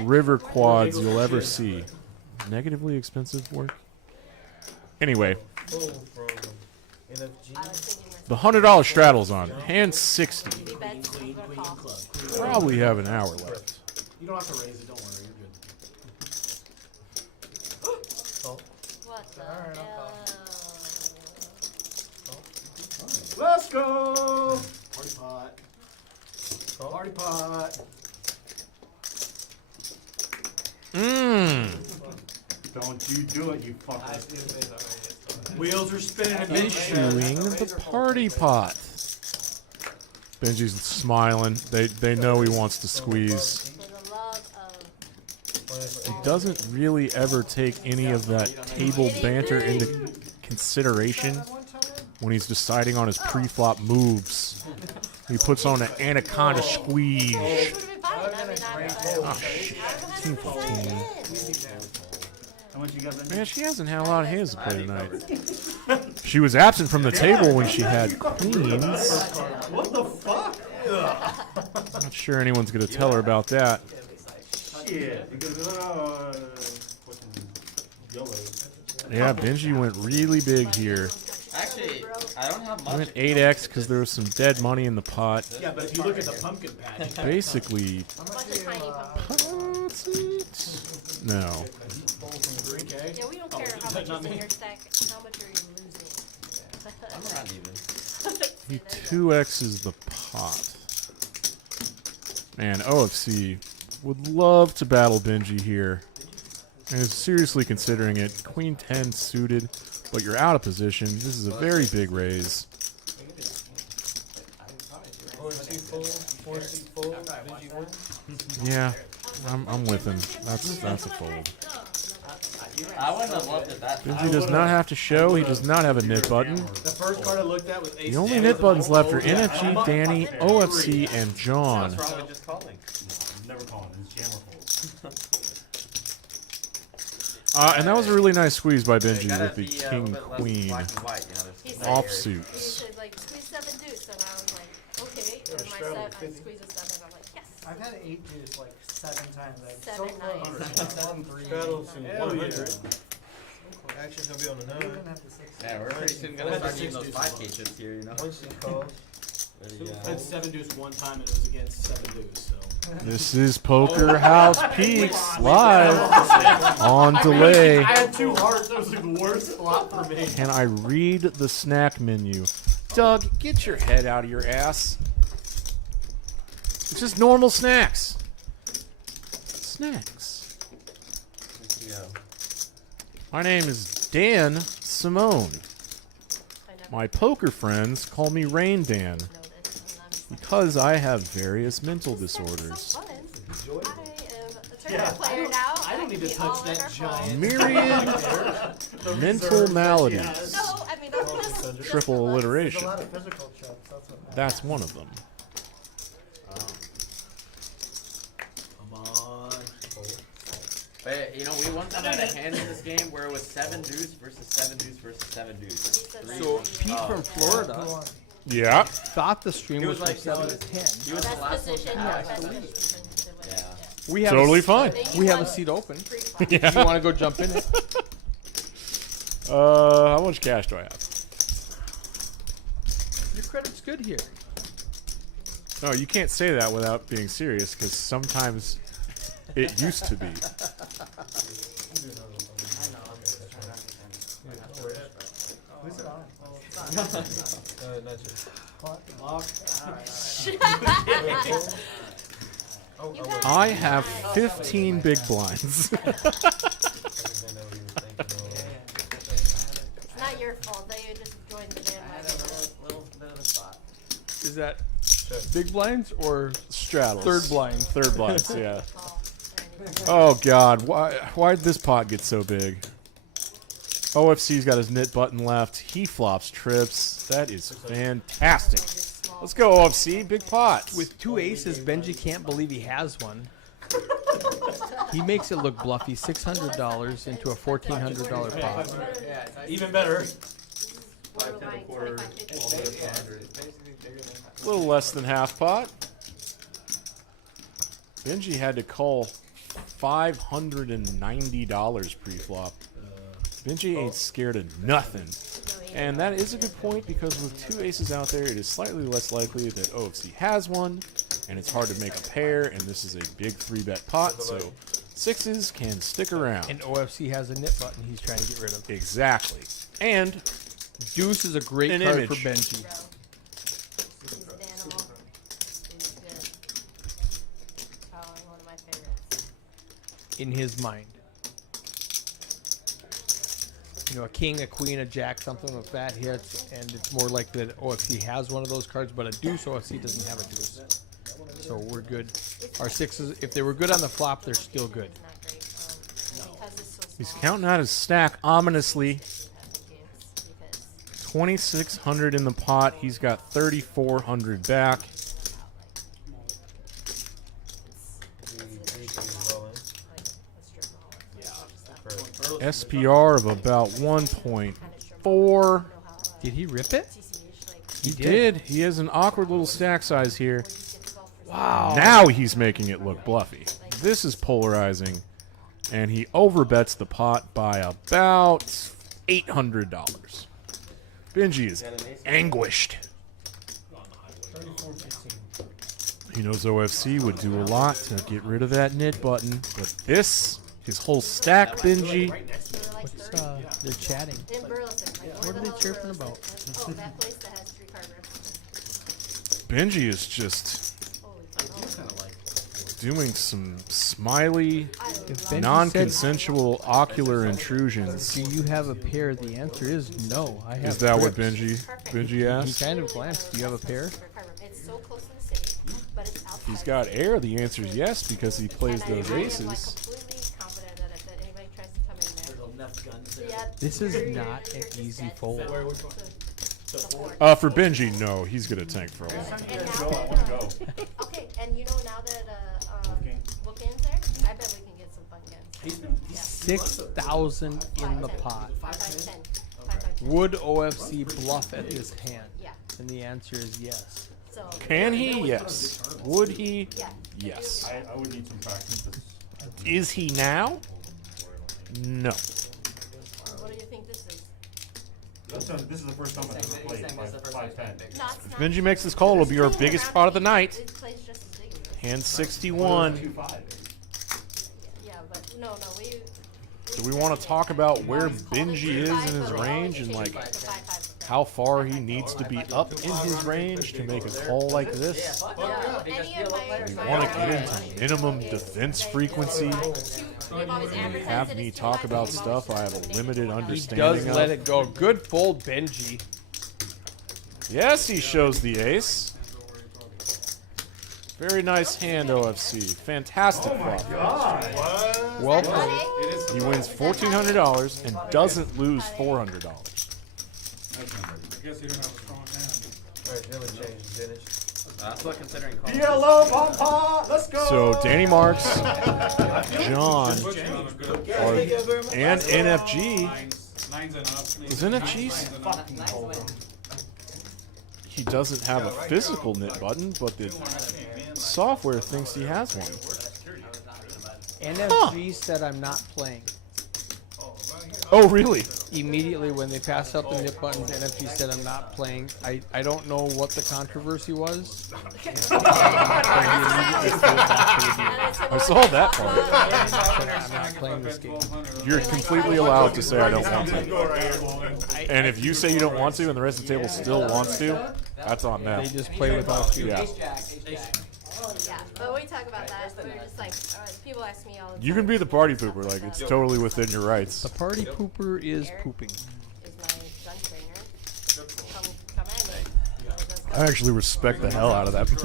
river quads you'll ever see. Negatively expensive work? Anyway. The $100 straddle's on. Hand 60. Probably have an hour left. You don't have to raise it, don't worry, you're good. What the hell? Let's go! Party pot. Party pot. Mmm. Don't you do it, you fucker. Wheels are spinning. Issuing the party pot. Benji's smiling. They know he wants to squeeze. He doesn't really ever take any of that table banter into consideration when he's deciding on his pre-flop moves. He puts on an anaconda squeeze. Oh, shit. 15. How much you got, Benji? Man, she hasn't had a lot of hands to play tonight. She was absent from the table when she had queens. What the fuck? I'm not sure anyone's going to tell her about that. Shit. Yeah, Benji went really big here. Actually, I don't have He much. went 8x because there was some dead money in the pot. Yeah, but if you look at the pumpkin patch. Basically, no. Yeah, we don't care how much is in your stack. How much are you losing? I'm around even. He 2x's the pot. Man, OFC would love to battle Benji here. And is seriously considering it. Queen 10 suited, but you're out of position. This is a very big raise. Yeah, I'm with him. That's a fold. I wouldn't have loved it that Benji does not have to show. He does not have a knit button. The first card I looked at was Ace. The only knit buttons left are NFG, Danny, OFC, and John. What's wrong with just calling? Never calling. It's jammer fold. And that was a really nice squeeze by Benji Gotta with the be, a king little bit less queen black and white, you know, there's He some said- gray He offsuits. said, like, squeeze 7 deuce, and I was like, okay. And my set, I squeeze a 7, I'm like, yes. I've had 8 deuce like 7 times. Like, 7 so nice. Straddles and Hell 100. Action's gonna be on the 9. Yeah, we're pretty soon gonna start getting those 5K chips here, you know. Once he calls. I had 7 deuce one time and it was against 7 deuce, so. This is Poker House Peaks live on delay. I had 2 hearts. That was the worst flop for me. Can I read the snack menu? Doug, get your head out of your ass. It's just normal snacks. Snacks. My name is Dan Simone. My poker friends call me Rain Dan because I have various mental disorders. I don't need to touch that giant. Myriad mental maladies. No, I mean, that's Triple alliteration. There's a lot of physical chips. That's what That's one of them. Come on. But, you know, we once had a hand in this game where it was 7 deuce versus 7 deuce versus 7 deuce. So Pete from Florida Yeah. thought the stream was from 7 to 10. He was the last one to ask. Yeah. We have Totally fine. We have a seat open. Yeah. You want to go jump in it? How much cash do I have? Your credit's good here. No, you can't say that without being serious, because sometimes it used to be. Who's it on? I have 15 big blinds. It's not your fault that you just joined the bandwagon. Little bit of a spot. Is that big blinds or Straddles. third blind? Third blinds, yeah. Oh, God. Why'd this pot get so big? OFC's got his knit button left. He flops trips. That is fantastic. Let's go, OFC. Big pot. With 2 aces, Benji can't believe he has one. He makes it look bluffy. $600 into a $1,400 pot. Even better. A little less than half pot. Benji had to call $590 pre-flop. Benji ain't scared of nothing. And that is a good point, because with 2 aces out there, it is slightly less likely that OFC has one, and it's hard to make a pair, and this is a big 3-bet pot, so 6s can stick around. And OFC has a knit button he's trying to get rid of. Exactly. And deuce is a great an card image. for Benji. in his mind. You know, a king, a queen, a jack, something with that hits, and it's more like that OFC has one of those cards, but a deuce, OFC doesn't have a deuce. So we're good. Our sixes, if they were good on the flop, they're still good. He's counting out his stack ominously. 2,600 in the pot. He's got 3,400 back. SPR of about 1.4. Did he rip it? He did. He has an awkward little stack size here. Wow. Now he's making it look bluffy. This is polarizing. And he overbets the pot by about $800. Benji is anguished. He knows OFC would do a lot to get rid of that knit button, but this, his whole stack, Benji. What's, they're chatting. What are they chirping about? Benji is just doing some smiley, non-consensual ocular intrusions. Do you have a pair? The answer is no. I have. Is that what trips. Benji asked? He kind of glanced. Do you have a pair? He's got air. The answer is yes, because he plays those aces. This is not an easy fold. For Benji, no. He's going to tank for a while. Okay, and you know now that bookends there, I bet we can get some fun games. 6,000 in the pot. Would OFC bluff at this hand? Yeah. And the answer is yes. Can he? Yes. Would he? Yes. I would need some practice. Is he now? No. What do you think this is? This is the first time I've ever played 5-10. If Benji makes this call, it'll be our biggest pot of the night. Hand 61. Yeah, but no, Do we want to talk about where Benji is in his range and like how far he needs to be up in his range to make a call like this? We want to get into minimum defense frequency. Have me talk about stuff I have a limited understanding He does of. let it go. Good fold, Benji. Yes, he shows the ace. Very nice hand, OFC. Fantastic flop. Well played. He wins $1,400 and doesn't lose $400. I guess you don't have a strong hand. Alright, never change, Dennis. That's what considering calling. Yellow Papa, let's go. So Danny Marks, John, and NFG. Is NFG? He doesn't have a physical knit button, but the software thinks he has one. NFG said I'm not playing. Oh, really? Immediately when they passed out the knit buttons, NFG said I'm not playing. I don't know what the controversy was. I saw that part. I'm not playing this game. You're completely allowed to say I don't want to. And if you say you don't want to and the rest of the table still wants to, that's on them. They just play without you. Yeah. Yeah, but we talk about that. We're just like, people ask me all the time. You can be the party pooper, like it's totally within your rights. The party pooper is pooping. Is my gun trainer. Come at me. I actually respect the hell out of that move.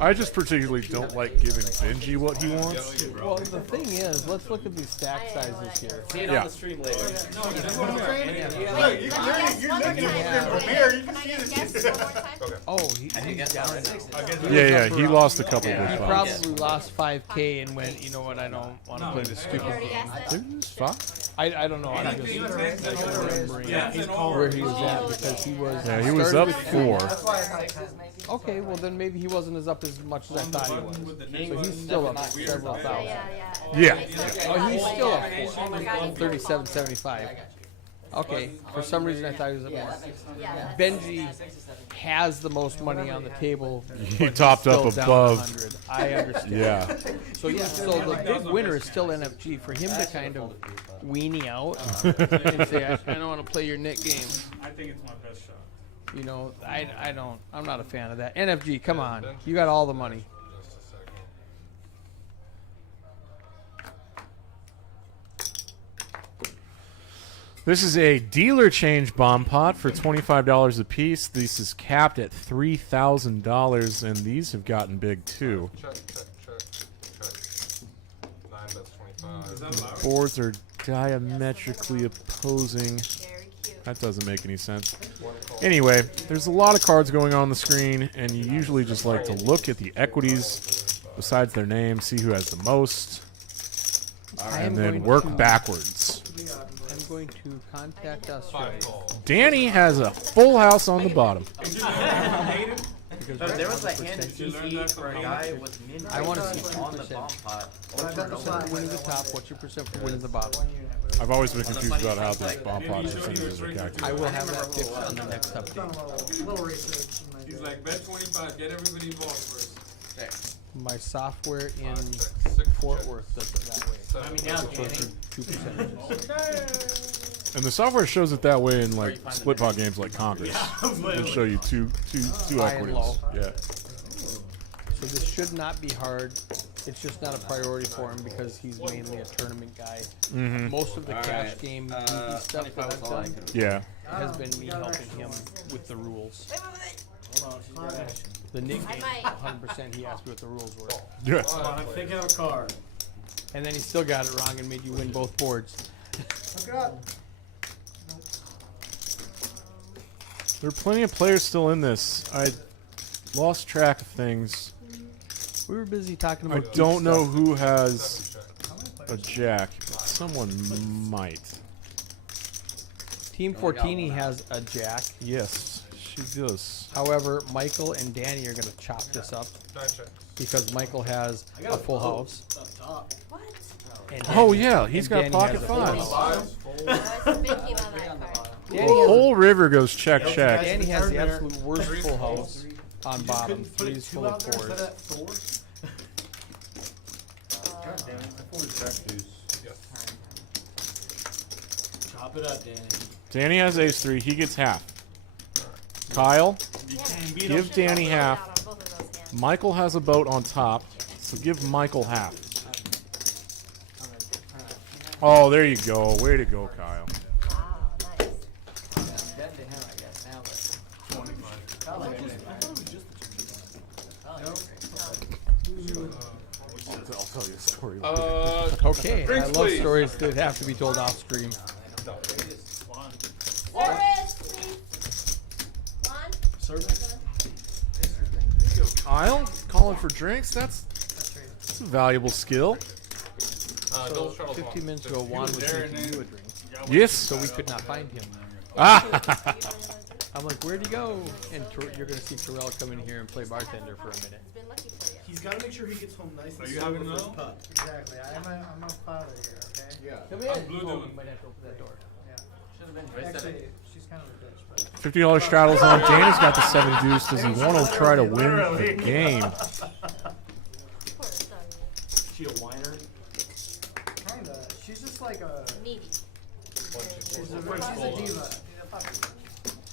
I just particularly don't like giving Benji what he wants. Well, the thing is, let's look at these stack sizes here. See it on the stream later. You're looking at the mirror. You can see this. Oh, he's down now. Yeah, he lost a couple He big bucks. probably lost 5K and went, you know what, I don't want to play this stupid game. I don't know. I'm just remembering where he was at because he was. Yeah, he was up 4. Okay, well then maybe he wasn't up as much as I thought he was. So he's still up several thousand. Yeah. Oh, he's still up 37.75. Okay, for some reason I thought he was up more. Benji has the most money on the table. He topped up still down above. 100. I understand. Yeah. So yeah, so the big winner is still NFG. For him to kind of weenie out and say, I don't want to play your Nick game. I think it's my best shot. You know, I'm not a fan of that. NFG, come on. You got all the money. This is a dealer change bomb pot for $25 a piece. This is capped at $3,000, and these have gotten big too. Check. 9 bets 25. Boards are diametrically opposing. That doesn't make any sense. Anyway, there's a lot of cards going on the screen, and you usually just like to look at the equities besides their name, see who has the most, and then work backwards. I'm going to contact Australia. Danny has a full house on the bottom. There was a hand in CC for a guy with min. I want to see on the 2%. bomb pot. What's your percent for winning the top? What's your percent for winning the bottom? I've always been confused about how this bomb pot percentages are calculated. I will have that fixed on the next Done update. a little research. He's like, bet 25, get everybody involved first. My software in Fort Worth does it that way. I mean, now, Danny. 2%. And the software shows it that way in like split pot games like Congress. It'll show you two High and low. equities. Yeah. So this should not be hard. It's just not a priority for him because he's mainly a tournament guy. Mhm. Most of the cash game easy stuff that I've done Yeah. has been me helping him with the rules. The Nick game, 100% he asked me what the rules were. Yeah. Come on, I'm thinking of a card. And then he still got it wrong and made you win both boards. Look it up. There are plenty of players still in this. I lost track of things. We were busy talking I about don't know stuff. who has a jack, but someone might. Team Fortini has a jack. Yes, she does. However, Michael and Danny are going to chop this up because Michael has a full house. Up top. What? And Oh Danny- yeah, he's and got Danny pocket has a full fives. house. I was thinking on that card. Danny has, Whole river goes check. Danny has the absolute worst full house on bottom. Couldn't put it Threes two full of out there instead fours. of four? Chop it up, Danny. Danny has ace-3. He gets half. Kyle, give Danny half. Michael has a boat on top, so give Michael half. Oh, there you go. Way to go, Kyle. Wow, nice. Dead to him, I guess, now, but. I'll tell you a story. Okay, I drinks, love please. stories that have to be told off stream. Service, please. One. Service. Kyle, calling for drinks? That's a valuable skill. So 15 minutes ago, Juan was making you a drink, Yes. so we could not find him. Ah. I'm like, where'd he go? And you're going to see Terrell come in here and play bartender for a minute. Been lucky for you. He's got to make sure he gets home nice and Are you sober having for his no? putt. Exactly. I'm a father here, okay? Yeah. Come How's in. Blue Oh, doing? you might have to open that door. Yeah. Actually, she's kind of a bitch, but. $50 straddles on. Danny's got the 7 deuce. Does he want to try to win the game? Poor son. She a whiner? Kinda. She's just like a. Needy. She's a diva. She's a puppy.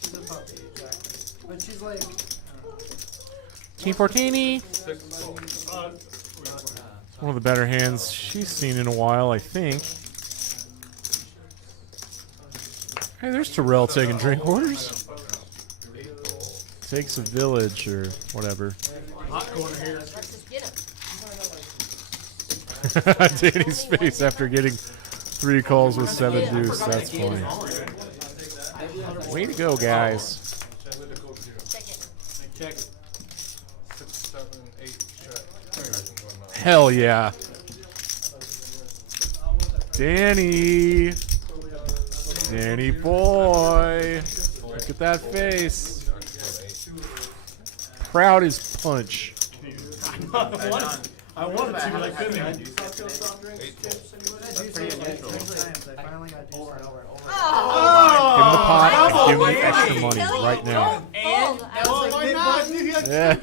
She's a puppy, exactly. But she's like. Team Fortini. One of the better hands she's seen in a while, I think. Hey, there's Terrell taking drink orders. Takes a village or whatever. Hot corner here. Let's just get him. Danny's face after getting 3 calls with 7 deuce. That's funny. Way to go, guys. Check it. Check it. 6, 7, 8, check. Hell yeah. Danny. Danny boy. Look at that face. Proud as punch. I wanted to, but I couldn't. Give Give him the pot and give him the extra money right now. Why not? Yeah,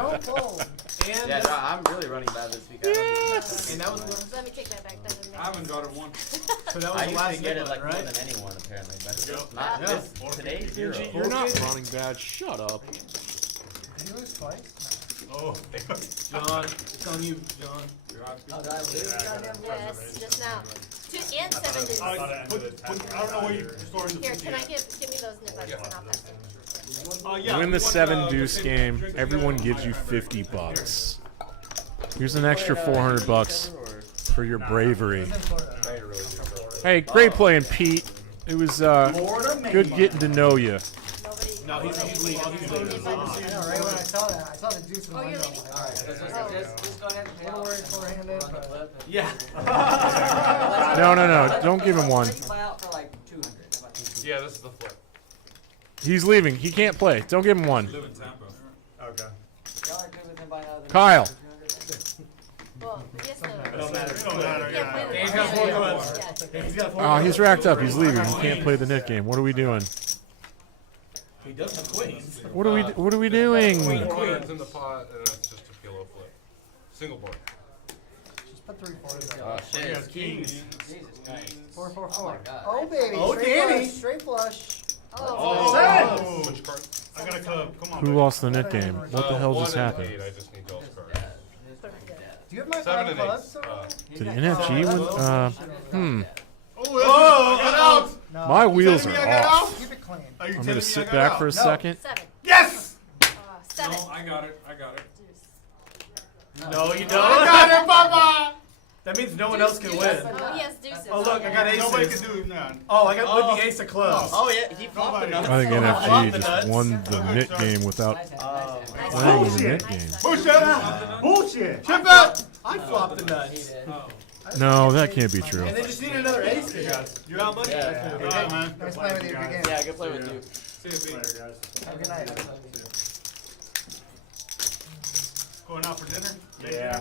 don't fold. Yeah, no, I'm really running bad this week. I don't even know. And that was Let me take that back. That doesn't make I haven't got it one. so that was I the used last to get it nickel, like more right? than anyone apparently, but not this. Today, 0. You're not running bad. Shut up. Did you lose twice? Oh, John, it's on you, John. Oh, did I lose? Goddamn Yes, just now. 2 and 7 deuces. I don't know where you're storing the. Here, can I give me those nip buttons and I'll pass it. Yeah, Win the 7 deuce game. Everyone gives you $50. Here's an extra $400 for your bravery. Hey, great playing, Pete. It was good getting to know you. No, he's leaving. He's leaving. I know, right when I saw that, I saw the deuce in the Oh, you're window. leaving? Alright, Just go ahead and pay a little out. worried four-handed, but. Yeah. No. Don't give him one. Let's buy out for like 200. How about that? Yeah, this is the flip. He's leaving. He can't play. Don't give him one. Live in Tampa. Okay. Y'all are good with him buying out of the Kyle. Well, yes, It don't matter. It don't matter. Yeah, play the He's got 4 yeah. cards. Yeah. He's got 4 Oh, cards. he's racked up. He's leaving. He can't play the net game. What are we doing? He does have queens. What are we doing? 4 cards in the pot, and it's just a pillow flip. Single board. Just put 3 fours there. Oh shit. Yes, kings. Jesus Christ. 4, 4, Oh 4. my God. Oh, baby. Oh, straight Danny. flush, straight flush. Oh. Which card? I got a club. Come on. Who baby. lost the net game? What the hell 1 just and happened? 8, I just need y'all's cards. Do you have my 7 5 and clubs? 8. Did NFG win? Oh, I got out. No. My wheels telling are me I got off. Keep it clean. Are you I'm telling gonna me sit I got back out? for a No. second. 7. Yes. 7. No, I got it. No, you I don't. got it, Papa. That means no one else can win. Oh, yes, deuces. Oh, look, I got Nobody aces. can do it now. Oh, I got with the ace of clubs. Oh yeah, he flopped the Nobody. nuts. I think Flop NFG the just nuts. won the net game without Nice hand, nice hand. playing the net game. Bullshit. Bullshit. Chip it. I flopped the nuts. He did. No, that can't be true. And they just need another ace. You're out money. Yeah. All right, man. Nice playing with you. Good game. Yeah, good play with you. See you, Pete. Have a good night. Going out for dinner? Yeah.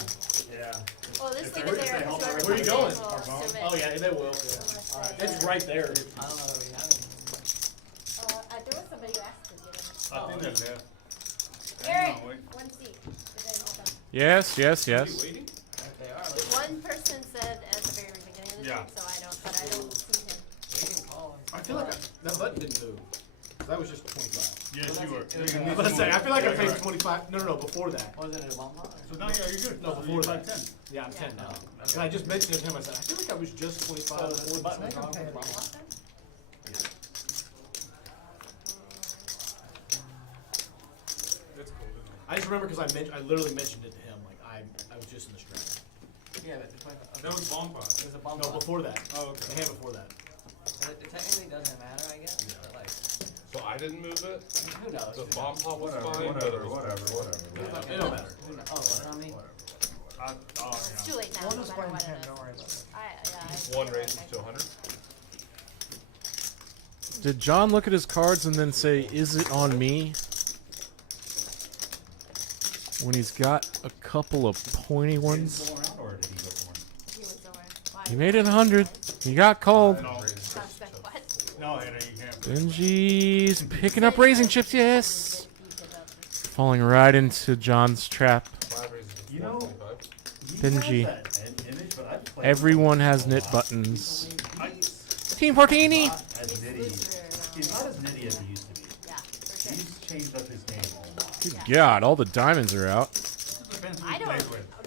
Well, this leave it there. Where you going? Oh, Oh, yeah, they will. It's right there. I don't know that we have it. There was somebody who asked to get it. I think that's it. Eric, No, wait. 1 seat. Is that all done? Yes. They are. One person said at the very beginning of the Yeah. stream, so I don't see him. You can call him. I feel like that button didn't move. That was just 25. Yes, you were. I was gonna say, I feel like I paid 25. No, before that. Wasn't it a bomb pot? So now, yeah, you're good. No, before that. 10. Yeah, I'm 10 now. And I just mentioned it to him. I said, I feel like I was just 25 before the button. Make him pay it. Last time? I just remember because I literally mentioned it to him. Like I was just in the strap. Yeah, but the point. That was bomb pot. It was a bomb No, pot. before that. Oh, okay. The hand before that. It technically doesn't matter, I guess. But like, So I didn't move it. who knows? The bomb pot was Whatever, fine, but it was It don't matter. Who knows? Oh, was it on me? It's too late now, We'll no just matter play in what 10. it is. Don't worry about it. One raises to 100. Did John look at his cards and then say, "Is it on me?" When he's got a couple of pointy ones. He was somewhere. Why? He made it 100. He got called. Suspect what? No, Henry, you can't. Benji's picking up raising chips. Yes. Falling right into John's trap. 5 raises to You know, 425. Benji. Everyone has knit buttons. Team Fortini. He's not as nitty as he used to be. Yeah, for sure. He's changed up his game a lot. Good God, all the diamonds are out. I don't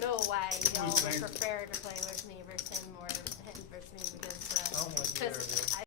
know why y'all would prefer to play with me versus him or him versus me because I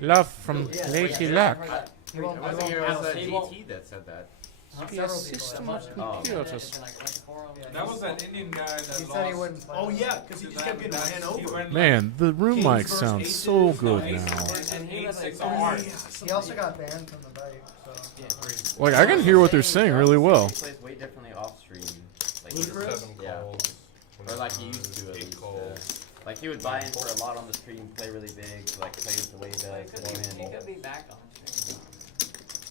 Love from Lady Luck. It was GT that said that. Be a system of computers. That was that Indian guy that He lost. said he wouldn't play. Oh yeah, because he just kept getting ran over. Man, the room mic sounds so good now. And he was like, He also got banned from the bike, so. Like, I can hear what they're saying really well. He plays way differently off stream. Like, Seven yeah. calls. Or like he used to at least. Like he would buy in for a lot on the stream, play really big, like play it the way he does. he could be back on stream.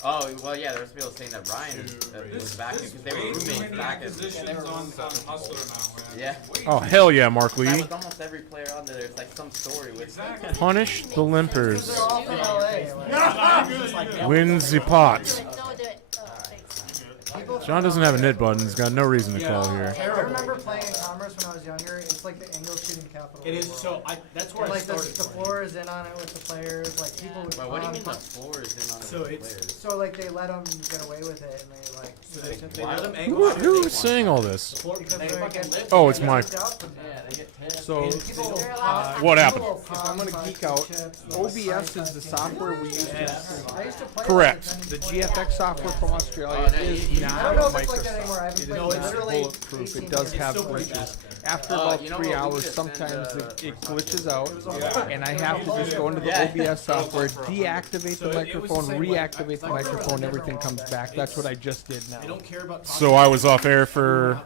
Oh, well, yeah, there was people saying that Ryan was back because they were roommates back at Positions on Hustler now, man. Yeah. Oh, hell yeah, Mark Lee. With almost every player on there, there's like some story with Exactly. Punish the limpers. They're all from LA. Like, Win the pot. Do it, do it. Thanks. John doesn't have a knit button. He's got no reason to call here. I remember playing in Commerce when I was younger. It's like the angle shooting capital. It is so. That's where And I like the started. floor is in on it with the players. Like people would. Wait, what do you mean the floor is in on So the it's- players? So like they let them get away with it, and they like. So they Why let them would- angle shoot. Who is saying all this? Because They they're fucking getting lift Oh, it's my. kicked out from Yeah, that. they get 10. So, And people will They're allowed pop- to What have happened? rules. if I'm gonna geek out, OBS is the software we use to I used to play Correct. like The GFX software from Australia Oh, is I don't not know if it's like that anymore. I Microsoft. haven't It is played No, it's not literally bulletproof. 18 It does years. have It's still pretty glitches. bad. After Oh, about you know 3 what, we hours, could send, sometimes it glitches out, Yeah. and I have to just go into the Yeah. OBS software, deactivate the So it was the microphone, same way. reactivate the microphone, everything comes back. That's what I just did They now. don't care about. So I was off air for.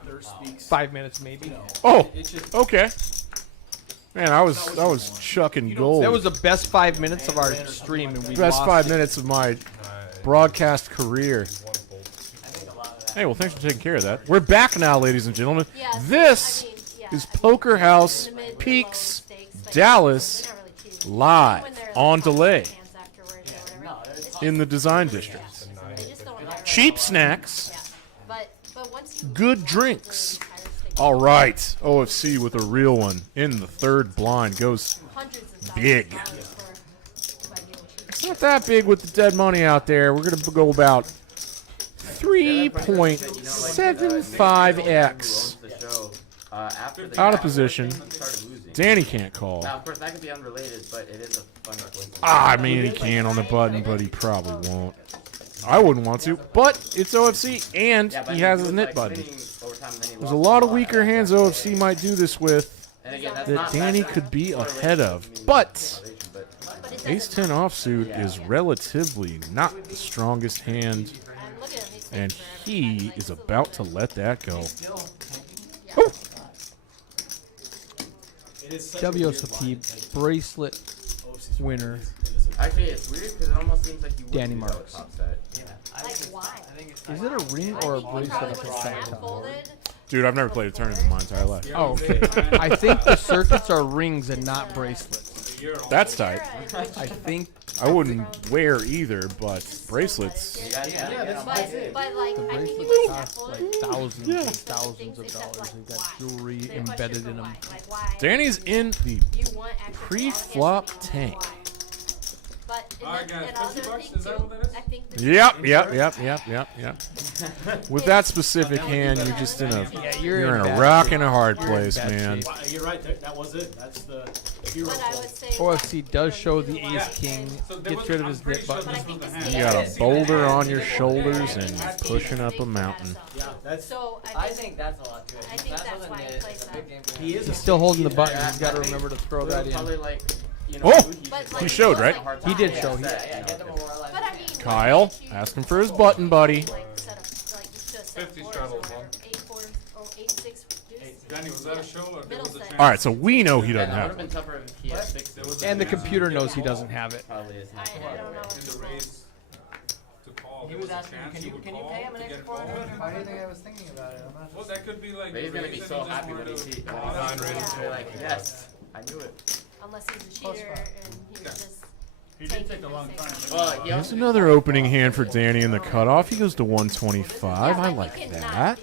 5 minutes maybe. Oh, It's just. okay. Man, I was chucking gold. That was the best 5 minutes of our stream, and we Best lost 5 it. minutes of my broadcast career. I think a lot of that. Hey, well, thanks for taking care of that. We're back now, ladies and gentlemen. Yeah, so, This I mean, yeah, is I mean, Poker House in the mid- Peaks, low stakes, like, Dallas, they're not really cheating. live, When they're, on like, delay, hands afterwards or whatever. No, it's It's in the design district. They just don't have Cheap it. snacks, Yeah. But once you good drinks. All right, OFC with a real one in the third blind goes big. It's not that big with the dead money out there. We're gonna go about 3.75x. Out of position. Danny can't call. Now, of course, that could be unrelated, but it is a funny question. I mean, he can on the button, but he probably won't. I wouldn't want to, but it's OFC, and Yeah, but he has it his was, knit like, button. winning over time, and then he There's a lost lot of weaker hands OFC might do this with And again, that's that not- Danny that's could be not ahead of, motivation, but but Ace-10 offsuit is relatively not the strongest hand, and he is about to let that go. Oh! WSOP bracelet winner. Actually, it's weird because it almost seems like you would Danny do that with Marks. top set. Like, why? Is it a ring or a bracelet at the same time? Dude, I've never played a tournament in my entire life. Oh, okay. I think the circuits are rings and not bracelets. That's tight. I think I wouldn't wear either, but bracelets. But like, I think the you bracelets would cost sample like it. thousands Yeah. and thousands of dollars. They got jewelry embedded in them. Like, why? Danny's in the You want actual pre-flop qualification, tank. why? But Alright, guys, another 50 bucks, thing is that too, what that is? I think the Yep. With that specific hand, you're just in a you're in a rock and a hard place, man. Wow, you're right. That was it. That's the hero. But I would say OFC does show the ace king, gets rid of his knit button. You got a boulder on your shoulders and you're pushing up a mountain. Yeah, that's. so. I think that's a lot to it. I think that's wasn't why he it. plays It's a that. big game for He him. is. He's still holding the button. Yeah, He's got to I think remember to throw that in. Probably like, Oh! But, He showed, right? He did show. He, Yeah, get them more like. But I mean, Kyle, ask him for his button, buddy. like set up, like you should set 50 fours straddles, or whatever. huh? 8-4 or 8-6 deuce. Danny, was that a show or there Middle was a set. chance? All right, so we know he Yeah, doesn't that have would have it. been tougher if he had fixed There it. was a and the chance computer knows he doesn't have it. Probably is not. I don't know. In the race to call. He There was a asking, chance can he you would pay call him an to get extra it called. 400? Why do you think I was thinking about it? I'm not. Well, that could be like. But he's gonna be so happy when he sees. Like, yes, I knew it. Unless he's a cheater and he was just. He did take a long time. Well, he Here's also, another opening hand for Danny in the cutoff. He goes to 125. I like that.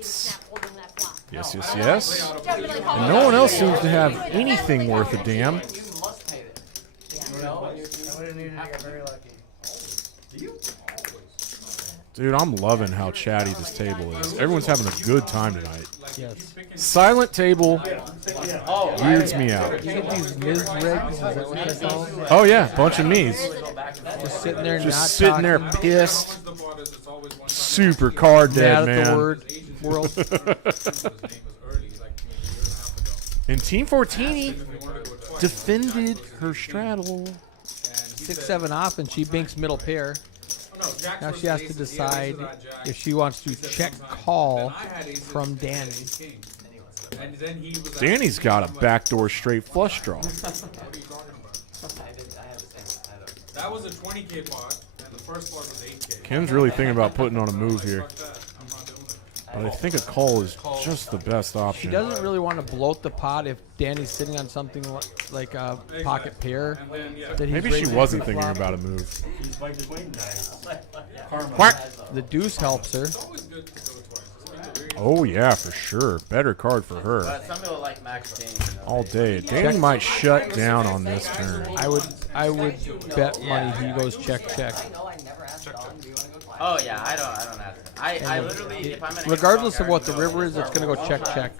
Yes, yes, yes. And no one else seems to have anything worth a damn. You must pay it. You know, and you I would have needed to get very lucky. Dude, I'm loving how chatty this table is. Everyone's having a good time tonight. Yes. Silent table oh, weirds me out. You get these Ms. regs, is that what they're called? Oh yeah, bunch of me's. Just sitting there, Just not sitting there talking. pissed. Super card dead, Mad at the man. world. And Team Fortini defended her straddle. 6-7 off, and she binks middle pair. Now she has to decide if she wants to check call from Danny. Danny's got a backdoor straight flush draw. That was a 20K pot, and the first pot was 8K. Kim's really thinking about putting on a move here. But I think a call is just the best She option. doesn't really want to bloat the pot if Danny's sitting on something like a pocket pair. That he's Maybe she raising wasn't pre-flop. thinking about a move. He's like the Queen guys. Karma. Quack. The deuce helps her. Oh yeah, for sure. Better card for her. But some people like Max King. All day. Danny might shut down on this turn. I would bet money he goes check check. Oh yeah, I don't ask. I literally, if I'm in a Regardless of what the river is, it's gonna go check check.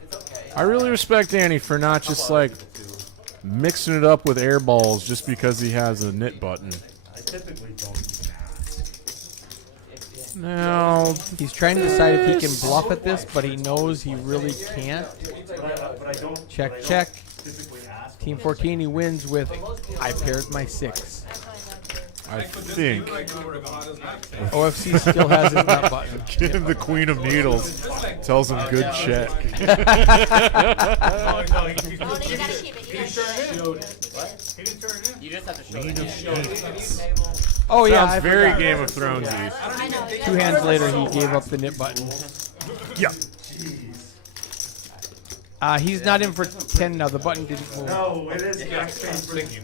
I really respect Danny for not just like mixing it up with air balls just because he has a knit button. I typically don't. Now He's trying to decide if he can bluff at this, but he knows he really can't. But I don't. Check check. Typically ask. Team 14 he wins with I paired my 6. I think OFC still has his nut button. Kim, the Queen of Needles, tells him good check. Oh, no, you gotta keep it. You gotta keep it. You just have to show it. Oh yeah, Sounds I very forgot. Game of Thronesy. I know. 2 hands later, he gave up the knit button. Yeah. He's not in for 10 now. The button didn't move. No, it is backspace.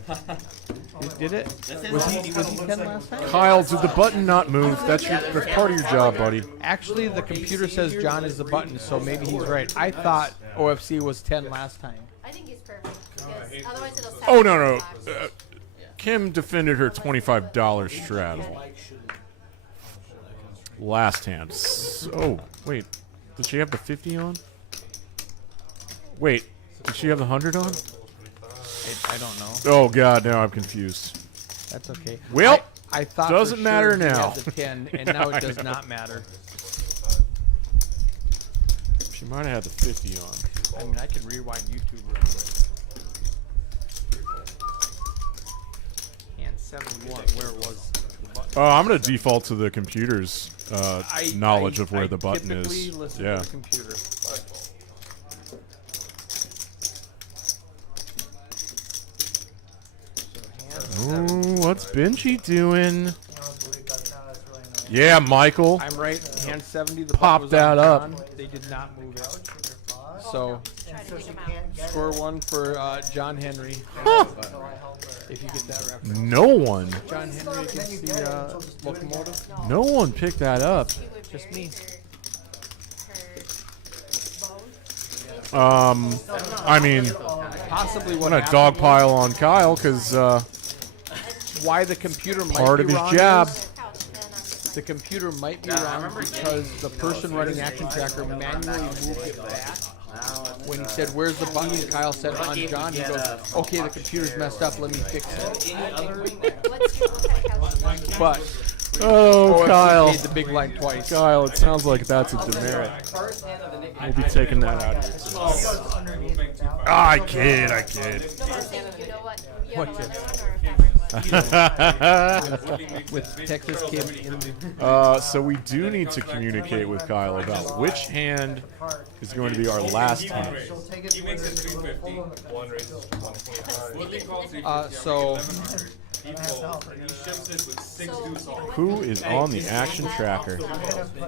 Did it? Was he 10 last time? Kyle, did the button not move? That's part of your job, buddy. Actually, the computer says John is the button, so maybe he's right. I thought OFC was 10 last time. I think he's perfect. Because otherwise it'll sound Oh no no. like Kim defended her $25 straddle. Last hand. Oh wait, did she have the 50 on? Wait, did she have the 100 on? I don't know. Oh god, now I'm confused. That's okay. Well, I thought doesn't for matter sure he now. had the 10, and now it does not matter. She might have had the 50 on. I mean, I can rewind YouTube real quick. And 71, where was the button? I'm gonna default to the computer's knowledge of where I the button typically is. listen Yeah. to the computer. Ooh, what's Benji doing? Yeah, Michael. I'm right. Hand 70. The Pop button was that on up. John. They did not move it. So, try to take him out. score 1 for John Henry. Huh. If you get that reference. No one. John Henry against the locomotive. No one picked that up. Just me. I mean, Possibly I'm what gonna happened dogpile on Kyle because why the computer might part be of his wrong job. is the computer might be wrong because the person running Action Tracker manually moved it back. When he said, "Where's the button?" Kyle said, "On John." He goes, "Okay, the computer's messed up. Let me fix it." But Oh, OFC Kyle. paid the big line twice. Kyle, it sounds like that's a demerit. We'll be taking that out of here. Ah, I kid. What kid? With Texas kid in So we do need to communicate with Kyle about which hand is going to be our last hand. He makes it 350. One raises 125. So He ships it with 6 deuce on. Who is on the Action Tracker?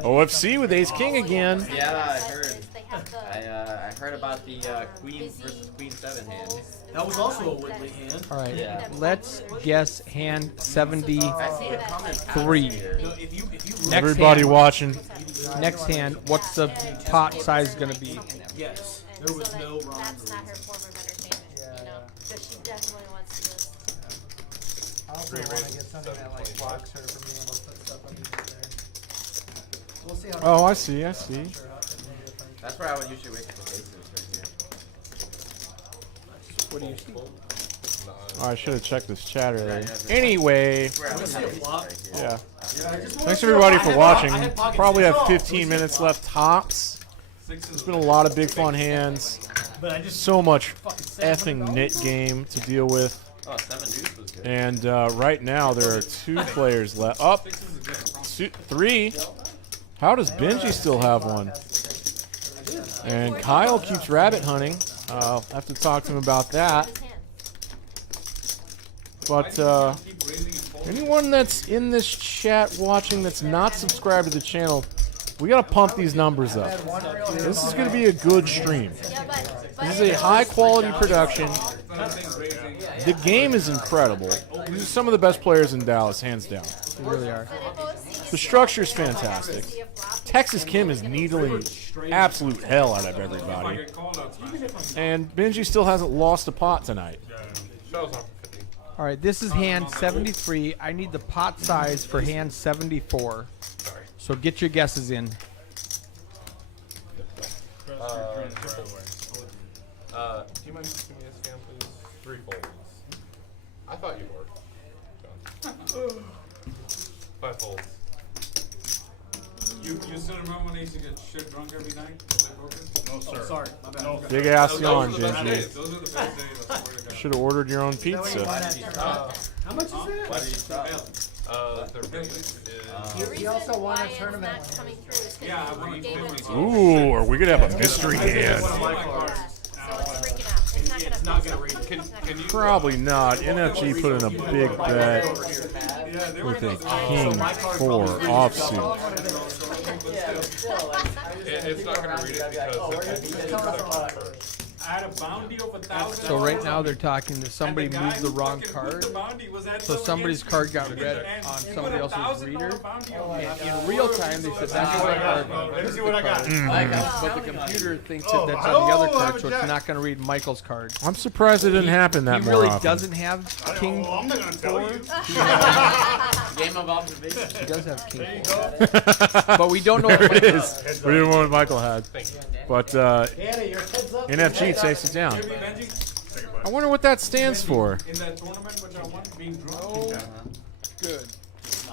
OFC with Ace King again. Yeah, I heard. I heard about the Queen versus Queen 7 hand. That was also a Whitley hand. all right, Yeah. let's guess hand 73. I see a comment. If you Next Everybody hand. watching. Next hand, what's the pot size going to be? yes, there was no wrong. That's not her form of entertainment, you know? So she definitely wants to just. I also want to get something that like blocks her from being able to put stuff underneath there. We'll see how. Oh, I see. That's where I would usually wait for the bases right here. What do you see? Oh, I should have checked this chat earlier. Anyway, yeah. Thanks everybody for watching. Probably have 15 minutes left tops. There's been a lot of big fun hands. So much effing nit game to deal with. Oh, 7 deuce was good. And right now there are 2 players left. Up, 3. How does Benji still have one? And Kyle keeps rabbit hunting. I'll have to talk to him about that. But anyone that's in this chat watching that's not subscribed to the channel, we gotta pump these numbers up. This is gonna be a good stream. This is a high quality production. The game is incredible. These are some of the best players in Dallas, hands down. They really are. The structure's fantastic. Texas Kim is needling absolute hell out of everybody. And Benji still hasn't lost a pot tonight. All right, this is hand 73. I need the pot size for hand 74. So get your guesses in. Do you mind just giving me a scan, please? 3 folds. I thought you were. John. 5 folds. You still remember when they used to get shit drunk every night? No, sir. Oh, sorry, my bad. No, Big ass yawn, Those are the best days. Benji. Those are the best days, I swear to God. Should have ordered your own pizza. How much is that? Why did you stop? Their biggest is... He also won a tournament. Yeah, I won a tournament. Ooh, are we gonna have a mystery hand? Probably not. NFG put in a big bet with a king 4 offsuit. It's not going to read it because I had a bounty of $1,000. So right now they're talking that somebody moved the wrong card. So somebody's card got read on somebody else's reader. And in real time they said that's my card. Let me see what I got. But the computer thinks that that's on the other card, so it's not going to read Michael's card. I'm surprised it didn't happen that He more really often. doesn't have king Well, I'm not going to tell you. Game of observation. He does have king 4. But we don't know There what it Michael is. We didn't know what Michael had. But NFG takes it down. I wonder what that stands for. In that tournament which I won, being drunk. Oh, good.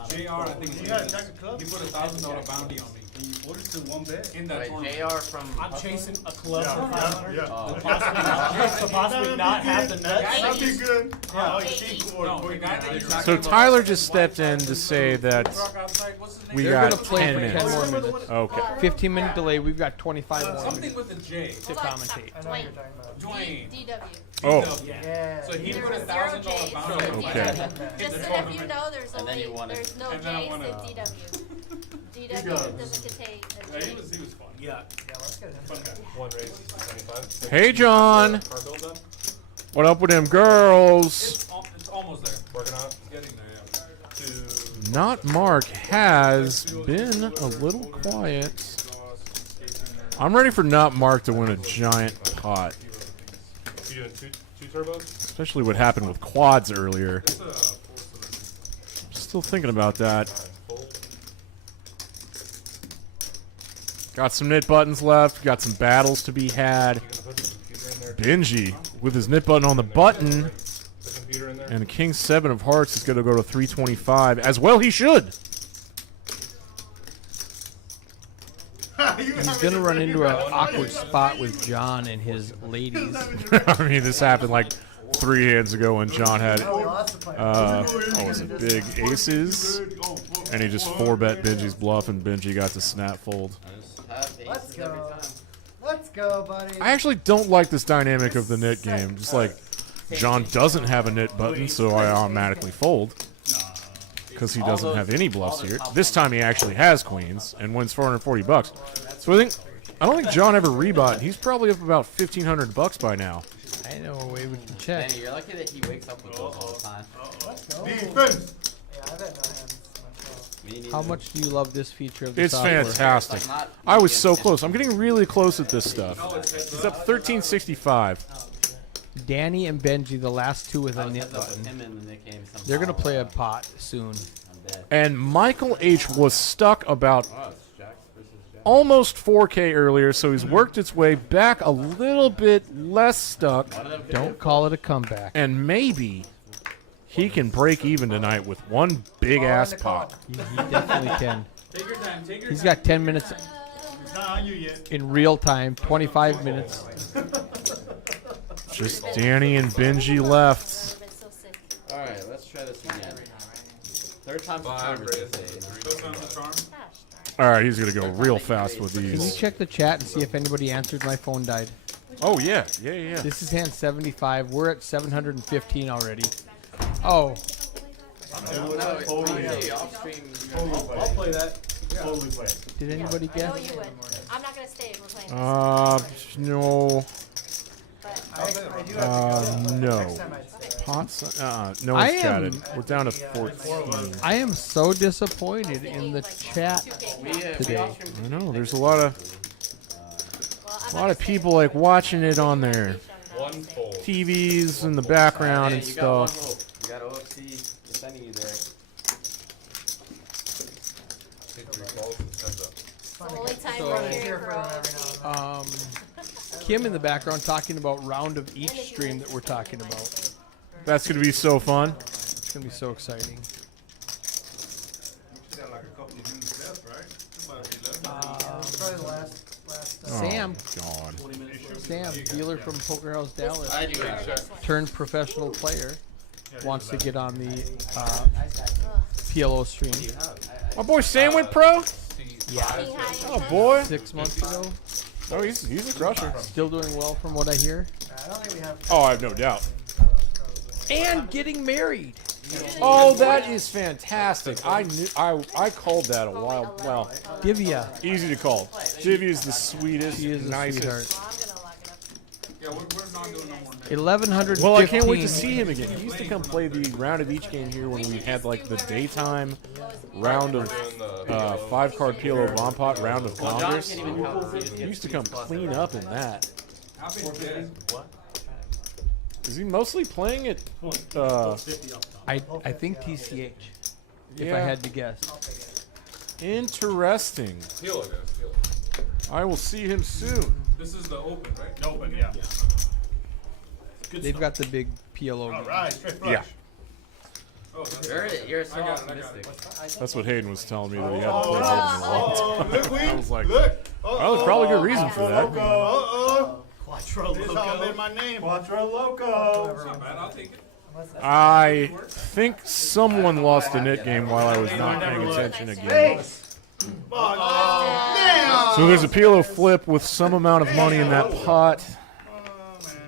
JR, I think he put $1,000 bounty on me. What is the one bet? In that Wait, tournament. JR from... I'm chasing a club Yeah, for 500. yeah. To possibly not have the nuts. That'd be good. No, the guy that you're talking So about- Tyler just stepped in to say that Truck outside, what's his name? we They're got gonna play 10 for 10 minutes. more minutes. Okay. 15-minute delay. We've got 25 more Something minutes with a J. to commentate. I know what you're talking about. Dwayne. DW. Oh, Yeah. So he There put were $1,000 zero J's. bounty on me. Okay. Just so that you know, there's And then only you won it. there's no And then I J's won in it. DW. DW doesn't contain Yeah, a he J. was fun. Yeah. Yeah, let's get it. Fun guy. 1 raise 25. hey John, Car build done? what up with them girls? It's almost there. Working on it. It's getting there, yeah. Not Mark has been a little quiet. I'm ready for Not Mark to win a giant pot, You doing two turbos? especially what happened with quads earlier. Still thinking about that. Fold. Got some knit buttons left. Got some battles to be had. You gonna put the computer in there? Benji with his knit button on the button. The computer in there? And the King 7 of Hearts is going to go to 325. As well he should. He's going to run into an awkward spot with John and his ladies. I mean, this happened like 3 hands ago when John had, No, we lost the player. what was it, big aces. And he just 4-bet Benji's bluff and Benji got to snap fold. Let's go. Let's go, buddy. I actually don't like this dynamic of the knit game. Just like, John doesn't have a knit button, so I automatically fold. Because he doesn't have any bluffs here. This time he actually has queens and wins 440 bucks. So I don't think John ever rebought. He's probably up about 1,500 bucks by now. I know a way we can check. Danny, you're lucky that he wakes up with those all the time. Let's go. Defense. Yeah, I bet no hands myself. Me neither. How much do you love this feature of the It's software? fantastic. I was so close. I'm getting really close at this stuff. He's up 1365. Danny and Benji, the last two with a I was knit heads up with button. him in the Nick game somehow. They're going to play a pot soon. I'm dead. And Michael H. was stuck about Oh, it's Jax versus Jax. almost 4K earlier, so he's worked its way back a little bit less stuck. Don't call it a comeback. And maybe he can break even tonight with one big ass pot. He definitely can. Take your time, take your He's time. got 10 minutes It's not on you yet. in real time, 25 minutes. Just Danny and Benji left. Alright, let's try this again. Third time's a charm. Alright, he's going to go real fast with Can you these. check the chat and see if anybody answered my phone died? Oh, yeah. Yeah. This is hand 75. We're at 715 already. Oh. I'll play that. Totally play. Did anybody I know guess? you would. I'm not gonna stay if we're playing this. No. I do have to go. No. Next time I'd stay. Pots? No I one's chatted. am- We're down to 14. I am so disappointed in the chat today. I know. There's a lot of people like watching it on their TVs in the background and You got one stuff. hope. You got OFC sending you there. It's the only time we're here for OFC. Kim in the background talking about round of each stream that we're talking about. That's going to be so fun. It's going to be so exciting. Probably the last Sam. Oh, God. Sam, dealer from Poker House Dallas, I do have it. turned professional player, wants to get on the PLO stream. My boy Sam went pro? Yeah. Oh, boy. 6 months ago. Oh, he's a crusher. Still doing well from what I hear. I don't think we have. Oh, I have no doubt. And getting married. Oh, that is fantastic. I called that a while. Well, Divya. easy to call. Divya is the sweetest, She is a nicest. sweetheart. Yeah, we're not doing no more. 1115. Well, I can't wait to see him again. He used to come play the round of each game here when we had like the daytime round of 5-card PLO bomb pot round of Congress. He used to come clean up in that. Is he mostly playing it? I think TCH. If I Yeah. had to guess. Interesting. Heal it, guys. Heal it. I will see him soon. This is the open, right? Open, yeah. They've got the big PLO. All right, straight flush. Yeah. Oh, that's You're I so got it, I got optimistic. it. That's what Hayden was telling me that he hadn't played Open in a long time. Look, I was like, look. well, there's probably a good reason for that. Quattro This all been Loco. my name. Quattro Loco. It's not bad, I'll take it. I think someone lost a net game while I was not paying attention again. So there's a PLO flip with some amount of money in that pot.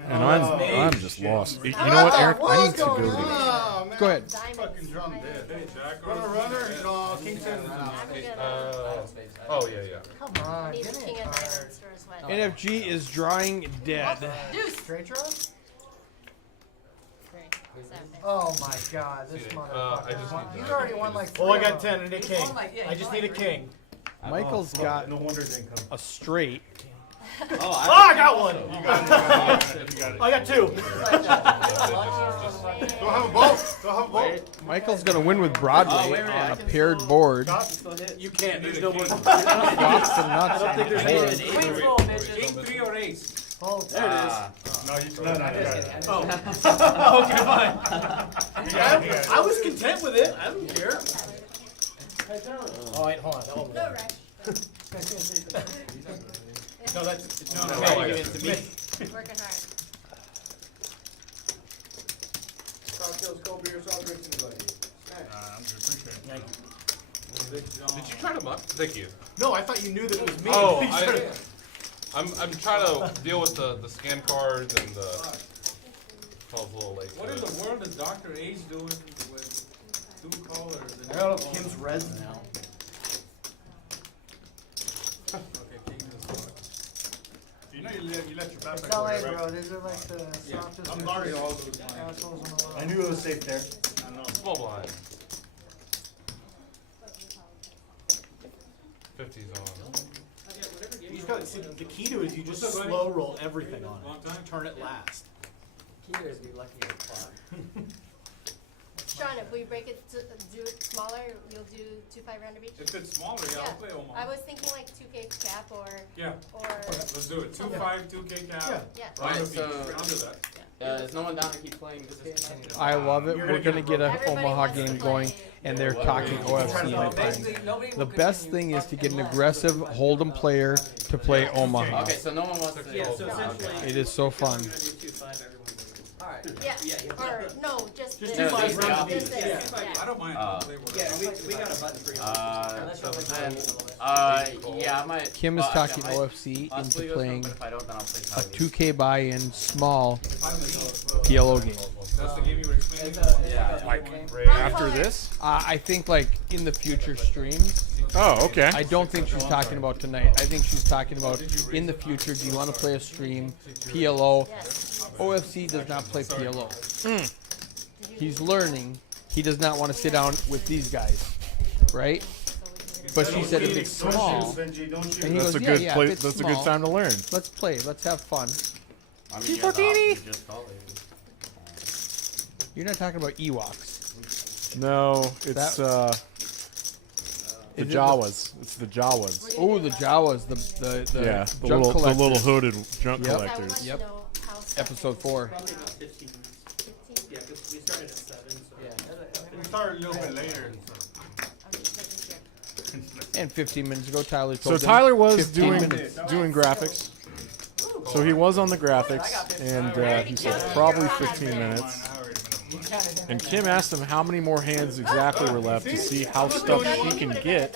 And I'm just lost. You know what, Eric? I need to go to... Go ahead. Fucking drum dead. Runner, King 10. Oh, yeah. Come on, Needs give me king a of card. diamonds for his wedding. NFG is drawing dead. Deuce. Straight draw? Great. Seven. Oh my god, this I just motherfucker. need He's to- already won like 3 Oh, I of got them. 10 and a king. I just need a king. Michael's got No wonder it didn't come. a straight. Oh, I got one. You got it. I got 2. Don't have a ball. Don't have a ball. Michael's gonna win with Broadway on a paired board. You can't. There's no more. Drops the nuts. I don't think there's any. Queen roll, bitch. King 3 or ace. Hold. There it is. No, you got it. Oh. Okay, fine. You got it. I was content with it. I don't care. Oh, wait, hold on. Hold on. No rush. No, that's no. No, Give it to me. Working hard. Cocktails, cold beers, all drinks, anybody. I'm good. Appreciate it. Did you try to muck? Thank you. No, I thought you knew that it was me. Oh, I'm trying to deal with the scan cards and the. I was a little late. What in the world is Dr. Ace doing with 2 colors? And I got all Kim's reds now. Okay, King is what? You know you let your back It's LA, bro. These are like the softest I'm guarding all those lines. assholes in the world. I knew it was safe there. I know. Small blind. 50's on. You just gotta see, the key to it is you just slow roll everything on it. Just turn it last. Key is be lucky at the clock. Sean, if we break it to do it smaller, you'll do 2 5-rounder each? If it's smaller, yeah, I'll play Omaha. I was thinking like 2K cap or. Yeah. Or. Let's do it. 2-5, 2K cap. Yeah. Alright, so I'll do that. is no one down to keep playing this game? I love it. We're gonna get an Omaha game going, and they're talking OFC anytime. The best thing is to get an aggressive Hold'em player to play Omaha. Okay, so no one wants to. Yeah, so essentially. It is so fun. Yeah, or no, just Just this. 2 5 Just round this, each. yeah. I don't mind. Yeah, we got a button for you. So then, yeah, I might. Kim is well, talking I might OFC possibly into go playing some, but if I don't, then I'll play a Tigers. 2K buy-in small PLO game. That's the game you were explaining? Yeah. Like after this? I think like in the future streams. Oh, okay. I don't think she's talking about tonight. I think she's talking about in the future. Do you want to play a stream PLO? OFC does not play PLO. He's learning. He does not want to sit down with these guys, right? But she said if it's small, and he That's goes, a yeah, good yeah, play. if it's That's a small, good time to learn. Let's play. Let's have fun. I mean, you have the option to just call it. You're not talking about Ewoks. No, it's the Is it Jawas. It's the Jawas. Oh, the Jawas, the Yeah, the junk little collectors. hooded junk Yep. collectors. Yep. Episode 4. Probably about 15. Yeah, because we started at 7. So We started a little bit later. And 15 minutes ago, Tyler So told them Tyler was 15 doing minutes. graphics. So he was on the graphics, and he said probably 15 minutes. And Kim asked him how many more hands exactly were left to see how stuff she can get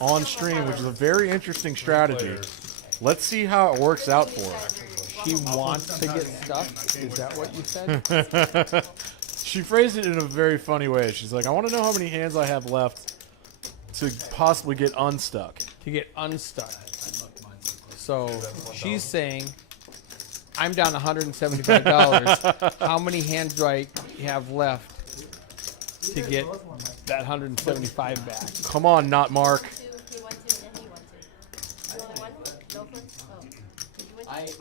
on stream, which is a very interesting strategy. Let's see how it works out for her. She wants to get stuff? Is that what you said? She phrased it in a very funny way. She's like, I want to know how many hands I have left to possibly get unstuck. To get unstuck. So she's saying, I'm down $175. How many hands do I have left to get that 175 back? Come on, not Mark.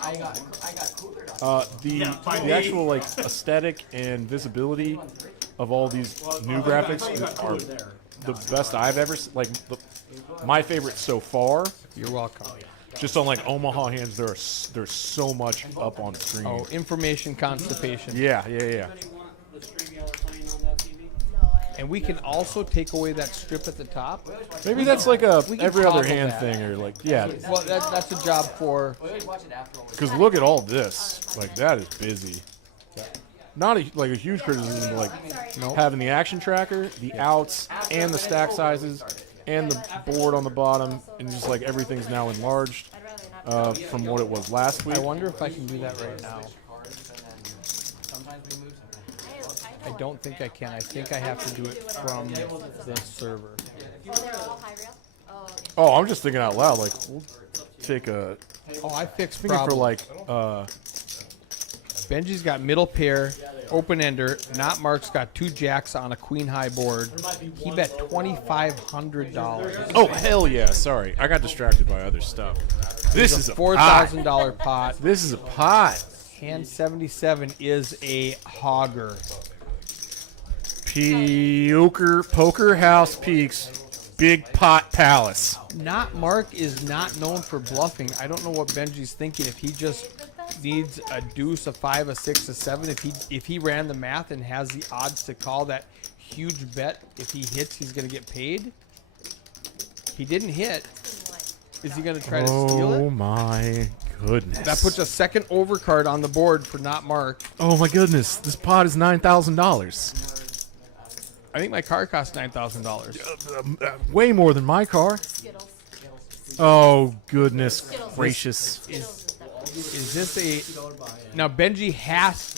I got cooler. The actual like aesthetic and visibility of all these new graphics are the best I've ever like my favorite so far. You're welcome. Just on like Omaha hands, there's so much up on screen. Oh, information constipation. Yeah. And we can also take away that strip at the top. Maybe that's like a We can every other toggle hand that. thing, or like Well, that's a job for. Because look at all this, like that is busy. Not like a huge criticism, but like having the action tracker, the outs, and the stack sizes, and the board on the bottom, and just like everything's now enlarged from what it was last week. I wonder if I can do that right now. I don't think I can. I think I have to do it from the server. Oh, I'm just thinking out loud. Like we'll take a. Oh, I fixed thinking for problem. like. Benji's got middle pair, open ender. Not Mark's got 2 jacks on a queen high board. He bet $2,500. Oh hell yeah! Sorry, I got distracted by other stuff. This is a $4,000 pot. This is a pot. Hand 77 is a hogger. Poker House Peaks, Big Pot Palace. Not Mark is not known for bluffing. I don't know what Benji's thinking. If he just needs a deuce, a 5, a 6, a 7, if he ran the math and has the odds to call that huge bet, if he hits, he's going to get paid. He didn't hit. Is he going to try to steal it? Oh my goodness! That puts a second overcard on the board for not Mark. Oh my goodness! This pot is $9,000. I think my car cost $9,000. Way more than my car. Oh goodness gracious! Is this a now? Benji has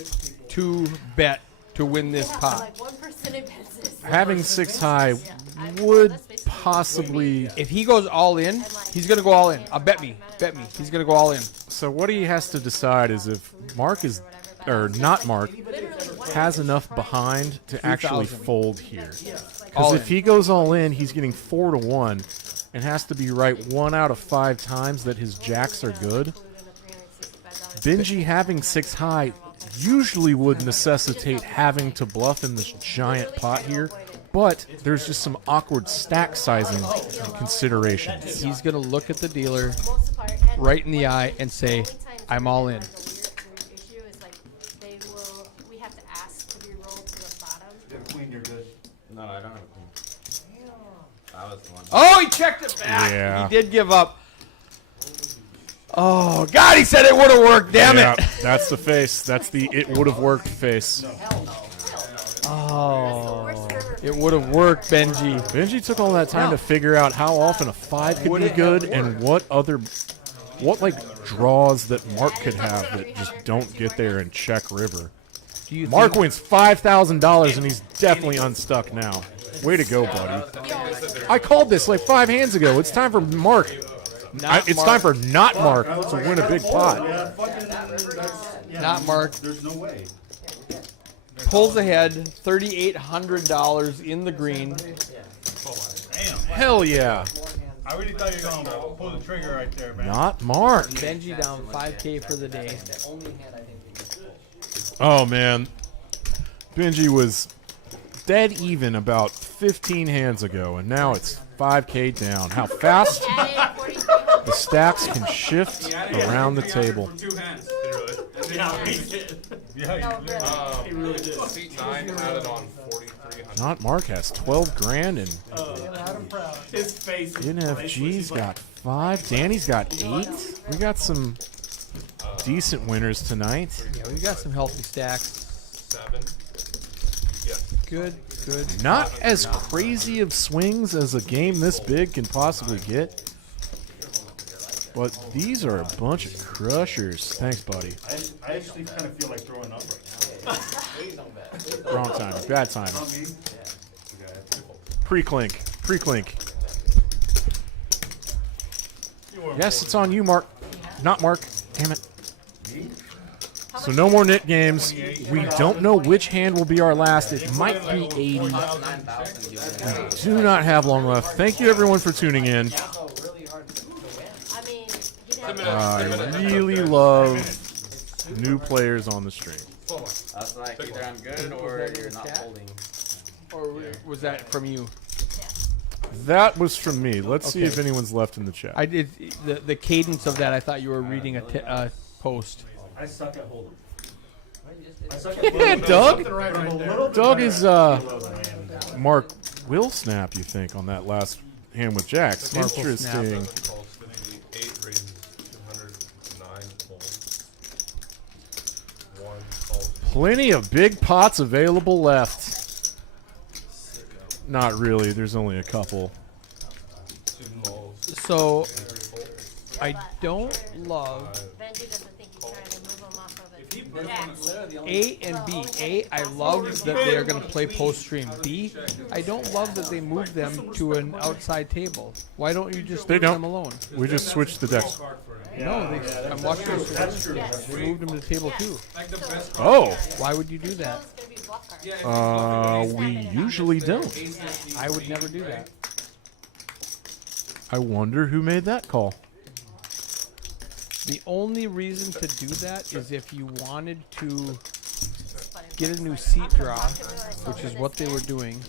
to bet to win this pot. Having 6 high would possibly. If he goes all in, he's gonna go all in. Bet me. He's gonna go all in. So what he has to decide is if Mark is, or not Mark, has enough behind to actually fold here. Because if he goes all in, he's getting 4-1, and has to be right 1 out of 5 times that his jacks are good. Benji having 6 high usually would necessitate having to bluff in this giant pot here, but there's just some awkward stack sizing considerations. He's going to look at the dealer right in the eye and say, I'm all in. Queen, you're good. No, I don't have a queen. That was the one. Oh, he checked it back. Yeah. He did give up. Oh, God, he said it would have worked. Damn it. That's the face. That's the it would have worked face. Oh, it would have worked, Benji. Benji took all that time to figure out how often a 5 could be good and what like draws that Mark could have that just don't get there in check river. Mark wins $5,000 and he's definitely unstuck now. Way to go, buddy. I called this like 5 hands ago. It's time for Mark. It's time for not Mark to win a big pot. Not Mark. There's no way. Pulls ahead, $3,800 in the green. Damn. Hell yeah. I really thought you were gonna pull the trigger right there, man. Not Mark. Benji down 5K for the day. Oh, man. Benji was dead even about 15 hands ago, and now it's 5K down. How fast the stacks can shift around the table. He really did. Seat 9 added on 4,300. Not Mark has 12 grand, and His face. NFG's got 5. Danny's got 8. We got some decent winners tonight. Yeah, we got some healthy stacks. 7. Yeah. Good. Not as crazy of swings as a game this big can possibly get. But these are a bunch of crushers. Thanks, buddy. I actually kind of feel like throwing up right now. Wrong time. Bad time. Not me. Pre-clink. Pre-clink. Yes, it's on you, Mark. Not Mark. Damn it. So no more knit games. We don't know which hand will be our last. It might be 80. We do not have long left. Thank you, everyone, for tuning in. I really love new players on the stream. That's like either I'm good or you're not holding. Or was that from you? That was from me. Let's see Okay. if anyone's left in the chat. I did the cadence of that. I thought you were reading a post. I suck at hold'em. Yeah, Doug. Doug is Mark will snap. You think on that last hand with jacks? Mark will Interesting. snap. 8 raises 209 folds. 1 fold. Plenty of big pots available left. Not really. There's only a couple. 2 folds. So I don't love Benji doesn't think he's trying to move him off of it. A and B. A, I love that they are going to play post stream. B, I don't love that they moved them to an outside table. Why don't you just leave them alone? We just switched the decks. No, I'm watching this. They moved them to table 2. Oh. Why would you do that? We usually don't. I would never do that. I wonder who made that call. The only reason to do that is if you wanted to get a new seat draw, which is what they were doing.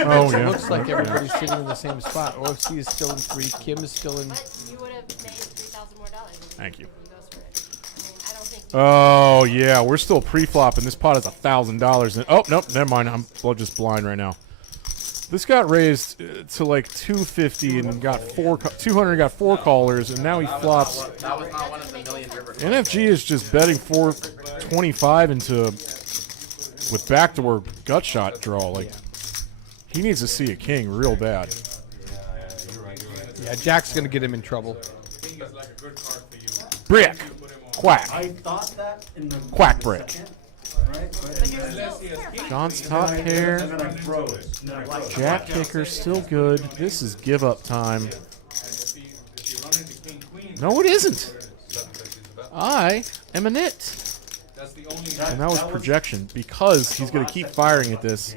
Oh, It yeah. looks like everybody's sitting in the same spot. OFC is still in 3. Kim is still in. You would have made $3,000 more. Thank you. I don't think. Oh, yeah. We're still pre-flopping. This pot is $1,000. Oh, nope. Never mind. I'm just blind right now. This got raised to like 250 and got 200, got 4 callers, and now he flops. That was not one of the million river. NFG is just betting 425 into with backdoor gut shot draw. Like he needs to see a king real bad. Yeah, Jack's gonna get him in trouble. Brick, quack, I thought that in the quack brick. second, right? But John's top pair. and then I froze. And then I froze. Jack kicker's still good. This is give up time. No, it isn't. I am a nit. And that was projection because he's going to keep firing at this.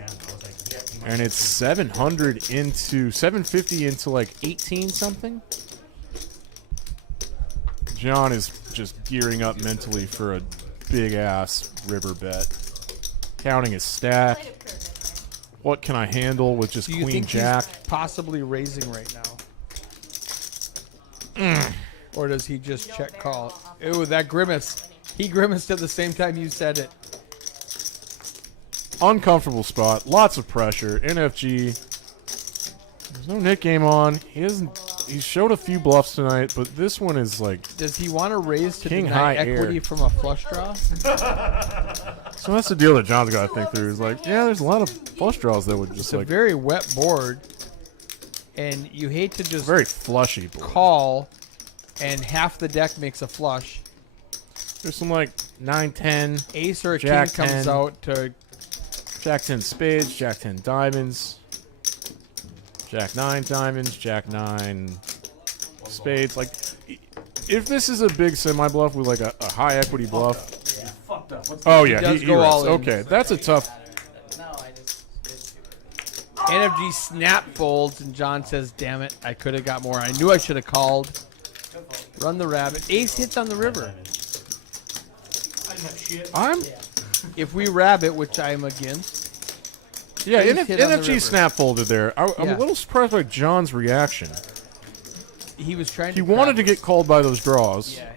And it's 700 into 750 into like 18 something. John is just gearing up mentally for a big ass river bet. Counting his stack. What can I handle with just Do you queen think jack? he's possibly raising right now? Or does he just check call? Ew, that grimace. He grimaced at the same time you said it. Uncomfortable spot. Lots of pressure. NFG. There's no Nick game on. He showed a few bluffs tonight, but this one is like. Does he want to raise to King deny high equity air. from a flush draw? So that's the deal that John's got to think through. Is like, yeah, there's a lot of flush draws that would just It's a like very wet board, and you hate to just very flushy board. call, and half the deck makes a flush. There's some like 9-10, Ace or a Jack king comes 10, out to Jack 10 spades, Jack 10 diamonds, Jack 9 diamonds, Jack 9 spades. Like, if this is a big semi bluff with like a high equity bluff. Fucked up. Oh yeah, He does he go all rips. in. Okay, that's a tough. NFG snap folds, and John says, "Damn it, I could have got more. I knew I should have called." Run the rabbit. Ace hits on the river. I didn't have shit. If we rabbit, which I'm against. Yeah, Ace hit on the NFG river. snap folded there. I'm Yeah. a little surprised by John's reaction. He was trying. He to wanted to grab- get called by those draws. Yeah,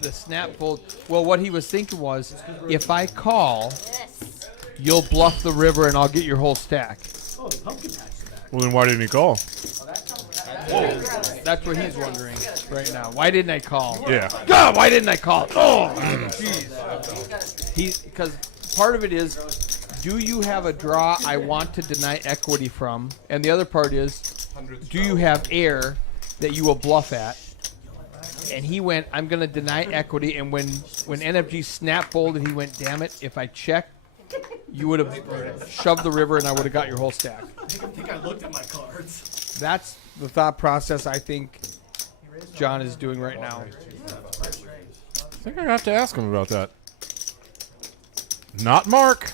the snap fold. Well, what he was thinking was, if I call, you'll bluff the river and I'll get your whole stack. Oh, the pumpkin patch is back. Well, then why didn't he call? That's what he's wondering right now. Why didn't I call? Yeah. God, why didn't I call? Oh, jeez. Because part of it is, do you have a draw I want to deny equity from? And the other part is, do you have air that you will bluff at? And he went, I'm going to deny equity. And when NFG snap folded, he went, damn it, if I check, you would have shoved the river and I would have got your whole stack. I think I looked at my cards. That's the thought process I think John is doing right now. I think I have to ask him about that. Not Mark.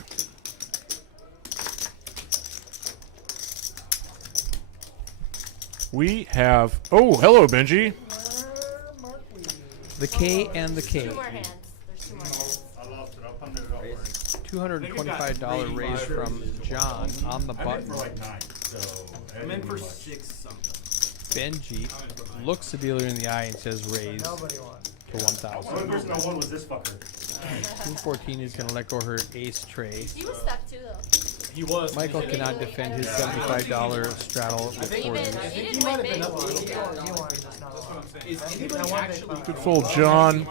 We have. Oh, hello, Benji. The K and the K. Two more hands. There's two more hands. I lost it. I'll put it up. $225 raise from John on the I'm in button. for like 9, so. I'm in for 6 something. Benji looks the dealer in the eye and says raise to The only 1,000. person I won was this fucker. 214 is going to let go her ace tray. He was stuck too though. He was. Michael cannot defend his $75 straddle with He 40. didn't, he didn't might win have been big. up a little bit. Is anybody actually Good fold, John.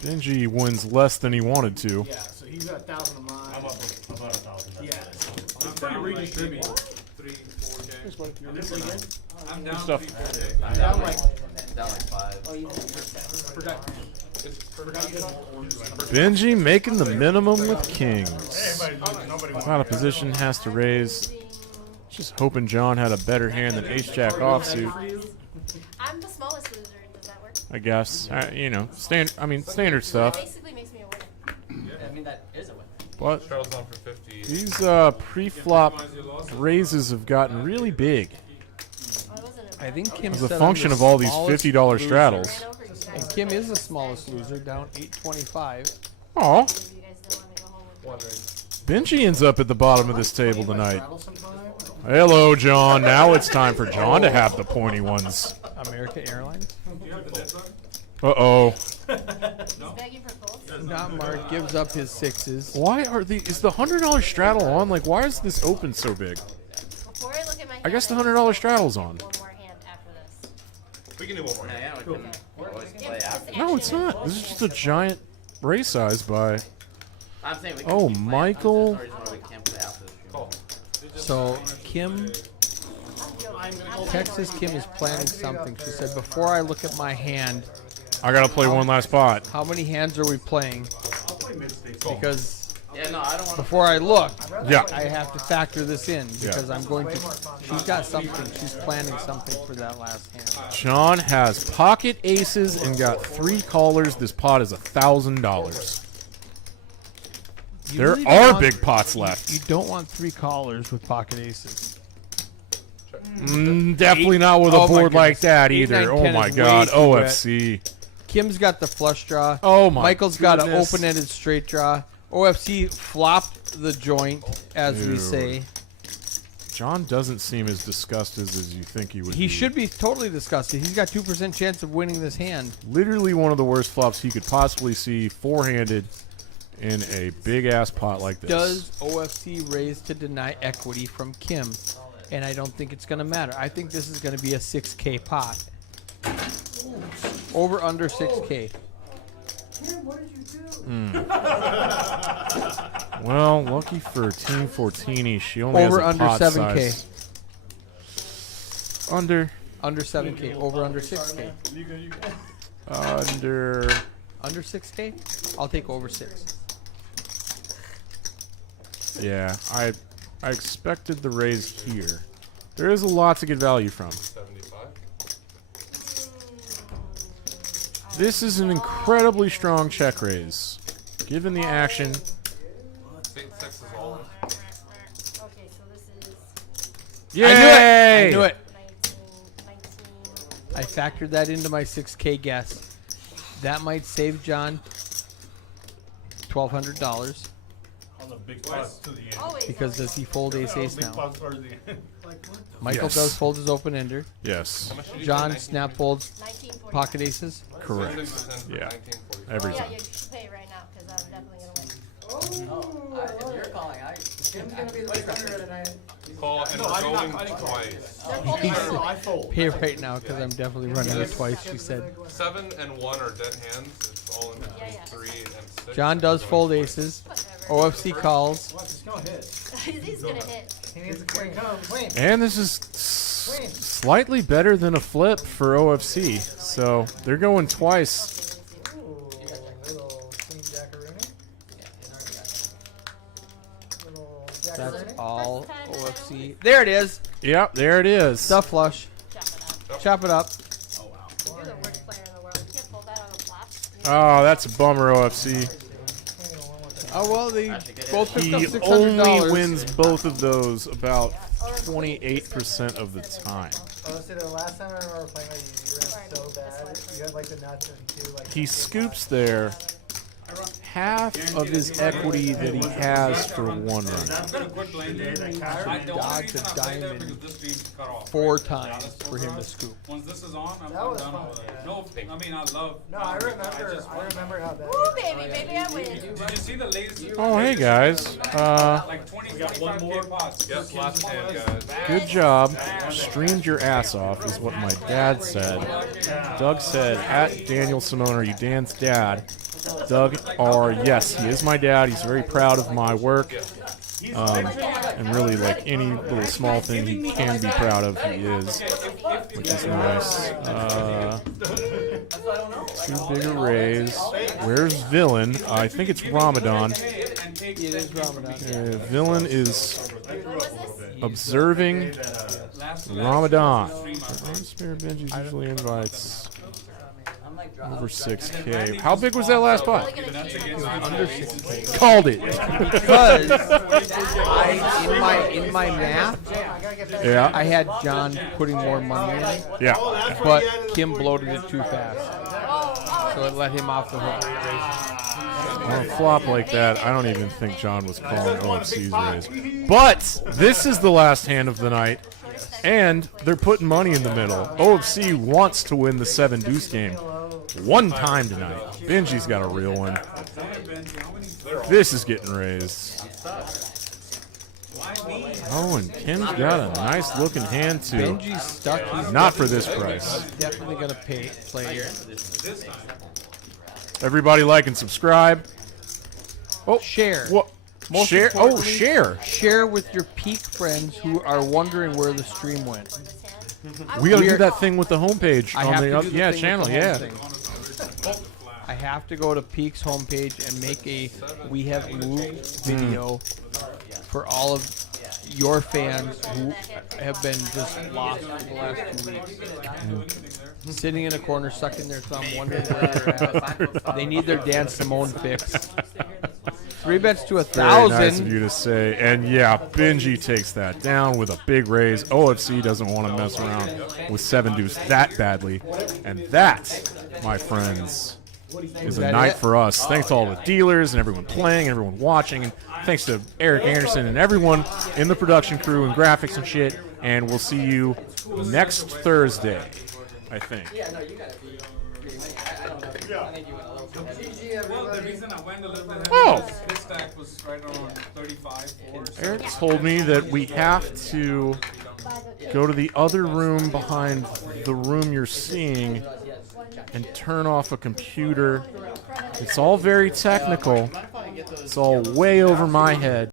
Benji wins less than he wanted to. Yeah, so he's got 1,000 of mine. I'm up about 1,000. Yeah, so it's pretty redistributed. 3-4K. And this again? I'm down stuff. 3-4K. I'm down like Down like 5. forgot. Benji making the minimum with kings. Everybody, nobody won. Out of position, has to raise. Just hoping John had a better hand than ace jack offsuit. I'm the smallest loser. Does that work? I guess. You know, standard stuff. Basically makes me a winner. I mean, that is a win. But Charles on for 50. these pre-flop raises have gotten really big. I think Kim As a said I'm function the of all these smallest $50 loser. straddles. And Kim is the smallest loser, down 825. Aw. You guys don't want to go home with Benji ends up at the bottom of this table tonight. Hello, John. Now it's time for John to have the pointy ones. American Airlines? Uh-oh. He's begging for folds. Not Mark gives up his sixes. Why are is the $100 straddle on? Like, why is this open so big? Before I look at my hand, I guess the just $100 straddle's on. one more hand after this. We can do one more. Yeah, we can always play after. No, it's not. This is just a giant raise size by... I'm saying we can Oh, keep playing Michael. after this, or we can't play after this. Call. So Kim, Texas Kim is planning something. She said, before I look at my hand, I gotta play one last pot. how many hands are we playing? Because Yeah, no, I don't want before I look, Yeah. I have to factor this in because I'm going to. She's got something. She's planning something for that last hand. John has pocket aces and got 3 callers. This pot is $1,000. You There really don't are want- big pots left. You don't want 3 callers with pocket aces. Definitely not with a Oh my board like goodness. that 8, either. 9, Oh 10 my is god. way too wet. OFC. Kim's got the flush draw. Oh my Michael's got an goodness. open-ended straight draw. OFC flopped the joint, as we Dude. say. John doesn't seem as disgusted as you think he would. He should be totally disgusted. He's got 2% chance of winning this hand. Literally one of the worst flops he could possibly see, four-handed, in a big-ass pot like this. Does OFC raise to deny equity from Kim? And I don't think it's going to matter. I think this is going to be a 6K pot. Over under 6K. Kim, what did you do? Well, lucky for Team Fortini, she only Over has a under pot 7K. size. Under 7K. Over under 6K. Under 6K? I'll take over 6. Yeah, I expected the raise here. There is a lot to get value from. 75. This is an incredibly strong check raise. Given the action, 6 is all. Okay, so this is yay! I knew it. 19. I factored that into my 6K guess. That might save John $1,200. On the big pots to the end. Always. Because does he fold ace Big now? pots towards the end. Michael Yes. does fold his open ender. Yes, How much did you John say? snap folds 1940. pocket aces. correct. 6% for Yeah. 1945. Every Yeah, time. you should pay right now because I'm definitely gonna win. If you're calling, Kim's gonna be the winner tonight. Call and No, we're I did not- going I didn't call. twice. They're folding He it. said, I fold. pay right now because I'm definitely running it twice, she said. 7 and 1 are dead hands. It's all in between Yeah, yeah. 3 and 6. John does Going fold twice. aces. Whatever. OFC calls. Watch, it's gonna hit. He's gonna hit. He needs a queen. Queen. And this is slightly better than a flip for OFC. So they're going twice. Ooh, little queen jackaroonie. Little That's jackaroonie. all OFC. There it is. Yep, there it is. Stuff flush. Chop it up. Chop it up. You're the worst player in the world. You can't fold that on a flop. Oh, that's a bummer, OFC. Oh, well, they both picked up He $600. only wins both of those about 28% of the time. Oh, see, the last time I remember playing with you, you were in so bad. You had like the nuts and two like. He scoops there half of his equity that he has for one run. I'm gonna quit playing there. The only Dodge reason a I play there diamond because this stream's cut off. 4 times for him to scoop. Once this is on, I'm That was done fun, with it. yeah. No, I mean I love. No, I remember. I remember how bad. Woo, baby, baby, I win. Did you see the latest? Oh, hey guys. Like 20, 25K pots. Yes, last hand, guys. Good job. Streamed your ass off is what my dad said. Doug said, at Daniel Simone, are you Dan's dad? Doug R. Yes, he is my dad. He's very proud of my work. And really, like any little small thing he can be proud of, he is, which is nice. Too big a raise. Where's Villain? I think it's Ramadan. It is Ramadan. Villain is observing Ramadan. Spare Benji's usually invites over 6K. How big was that last pot? Under 6K. Called it. Because in my math, Yeah. I had John putting more money in, Yeah. but Kim bloated it too fast, so it let him off the hook. On a flop like that, I don't even think John was calling OFC's raise. But this is the last hand of the night, and they're putting money in the middle. OFC wants to win the 7 deuce game one time tonight. Benji's got a real one. This is getting raised. Oh, and Kim's got a nice looking hand too. Benji's stuck. He's Not for this price. definitely gonna play here. Everybody like and subscribe. Oh, Share. what? Most Share. Oh, importantly, share. Share with your peak friends who are wondering where the stream went. We gotta do We're- that thing with the homepage I on have the to do the yeah thing channel. with the home Yeah. thing. I have to go to Peak's homepage and make a "We Have Moved" video for all of your fans who have been just lost for the last 2 weeks. Sitting in a corner, sucking their thumb, wondering where they're at. They need their Dan Simone fix. 3 bets to Very nice of 1,000. you to say. And yeah, Benji takes that down with a big raise. OFC doesn't want to mess around with 7 deuce that badly. And that my friends, is that a night it? for us. Thanks to all the dealers and everyone playing and everyone watching. And thanks to Eric Anderson and everyone in the production crew and graphics and shit. And we'll see you next Thursday, I think. Yeah, no, you gotta be winning. I don't know. I think you went a little too heavy. Well, the reason I went a little bit heavy Oh. was this stack was right around 35, 4. Eric told me that we have to go to the other room behind the room you're seeing and turn off a computer. It's all very technical. It's all way over my head.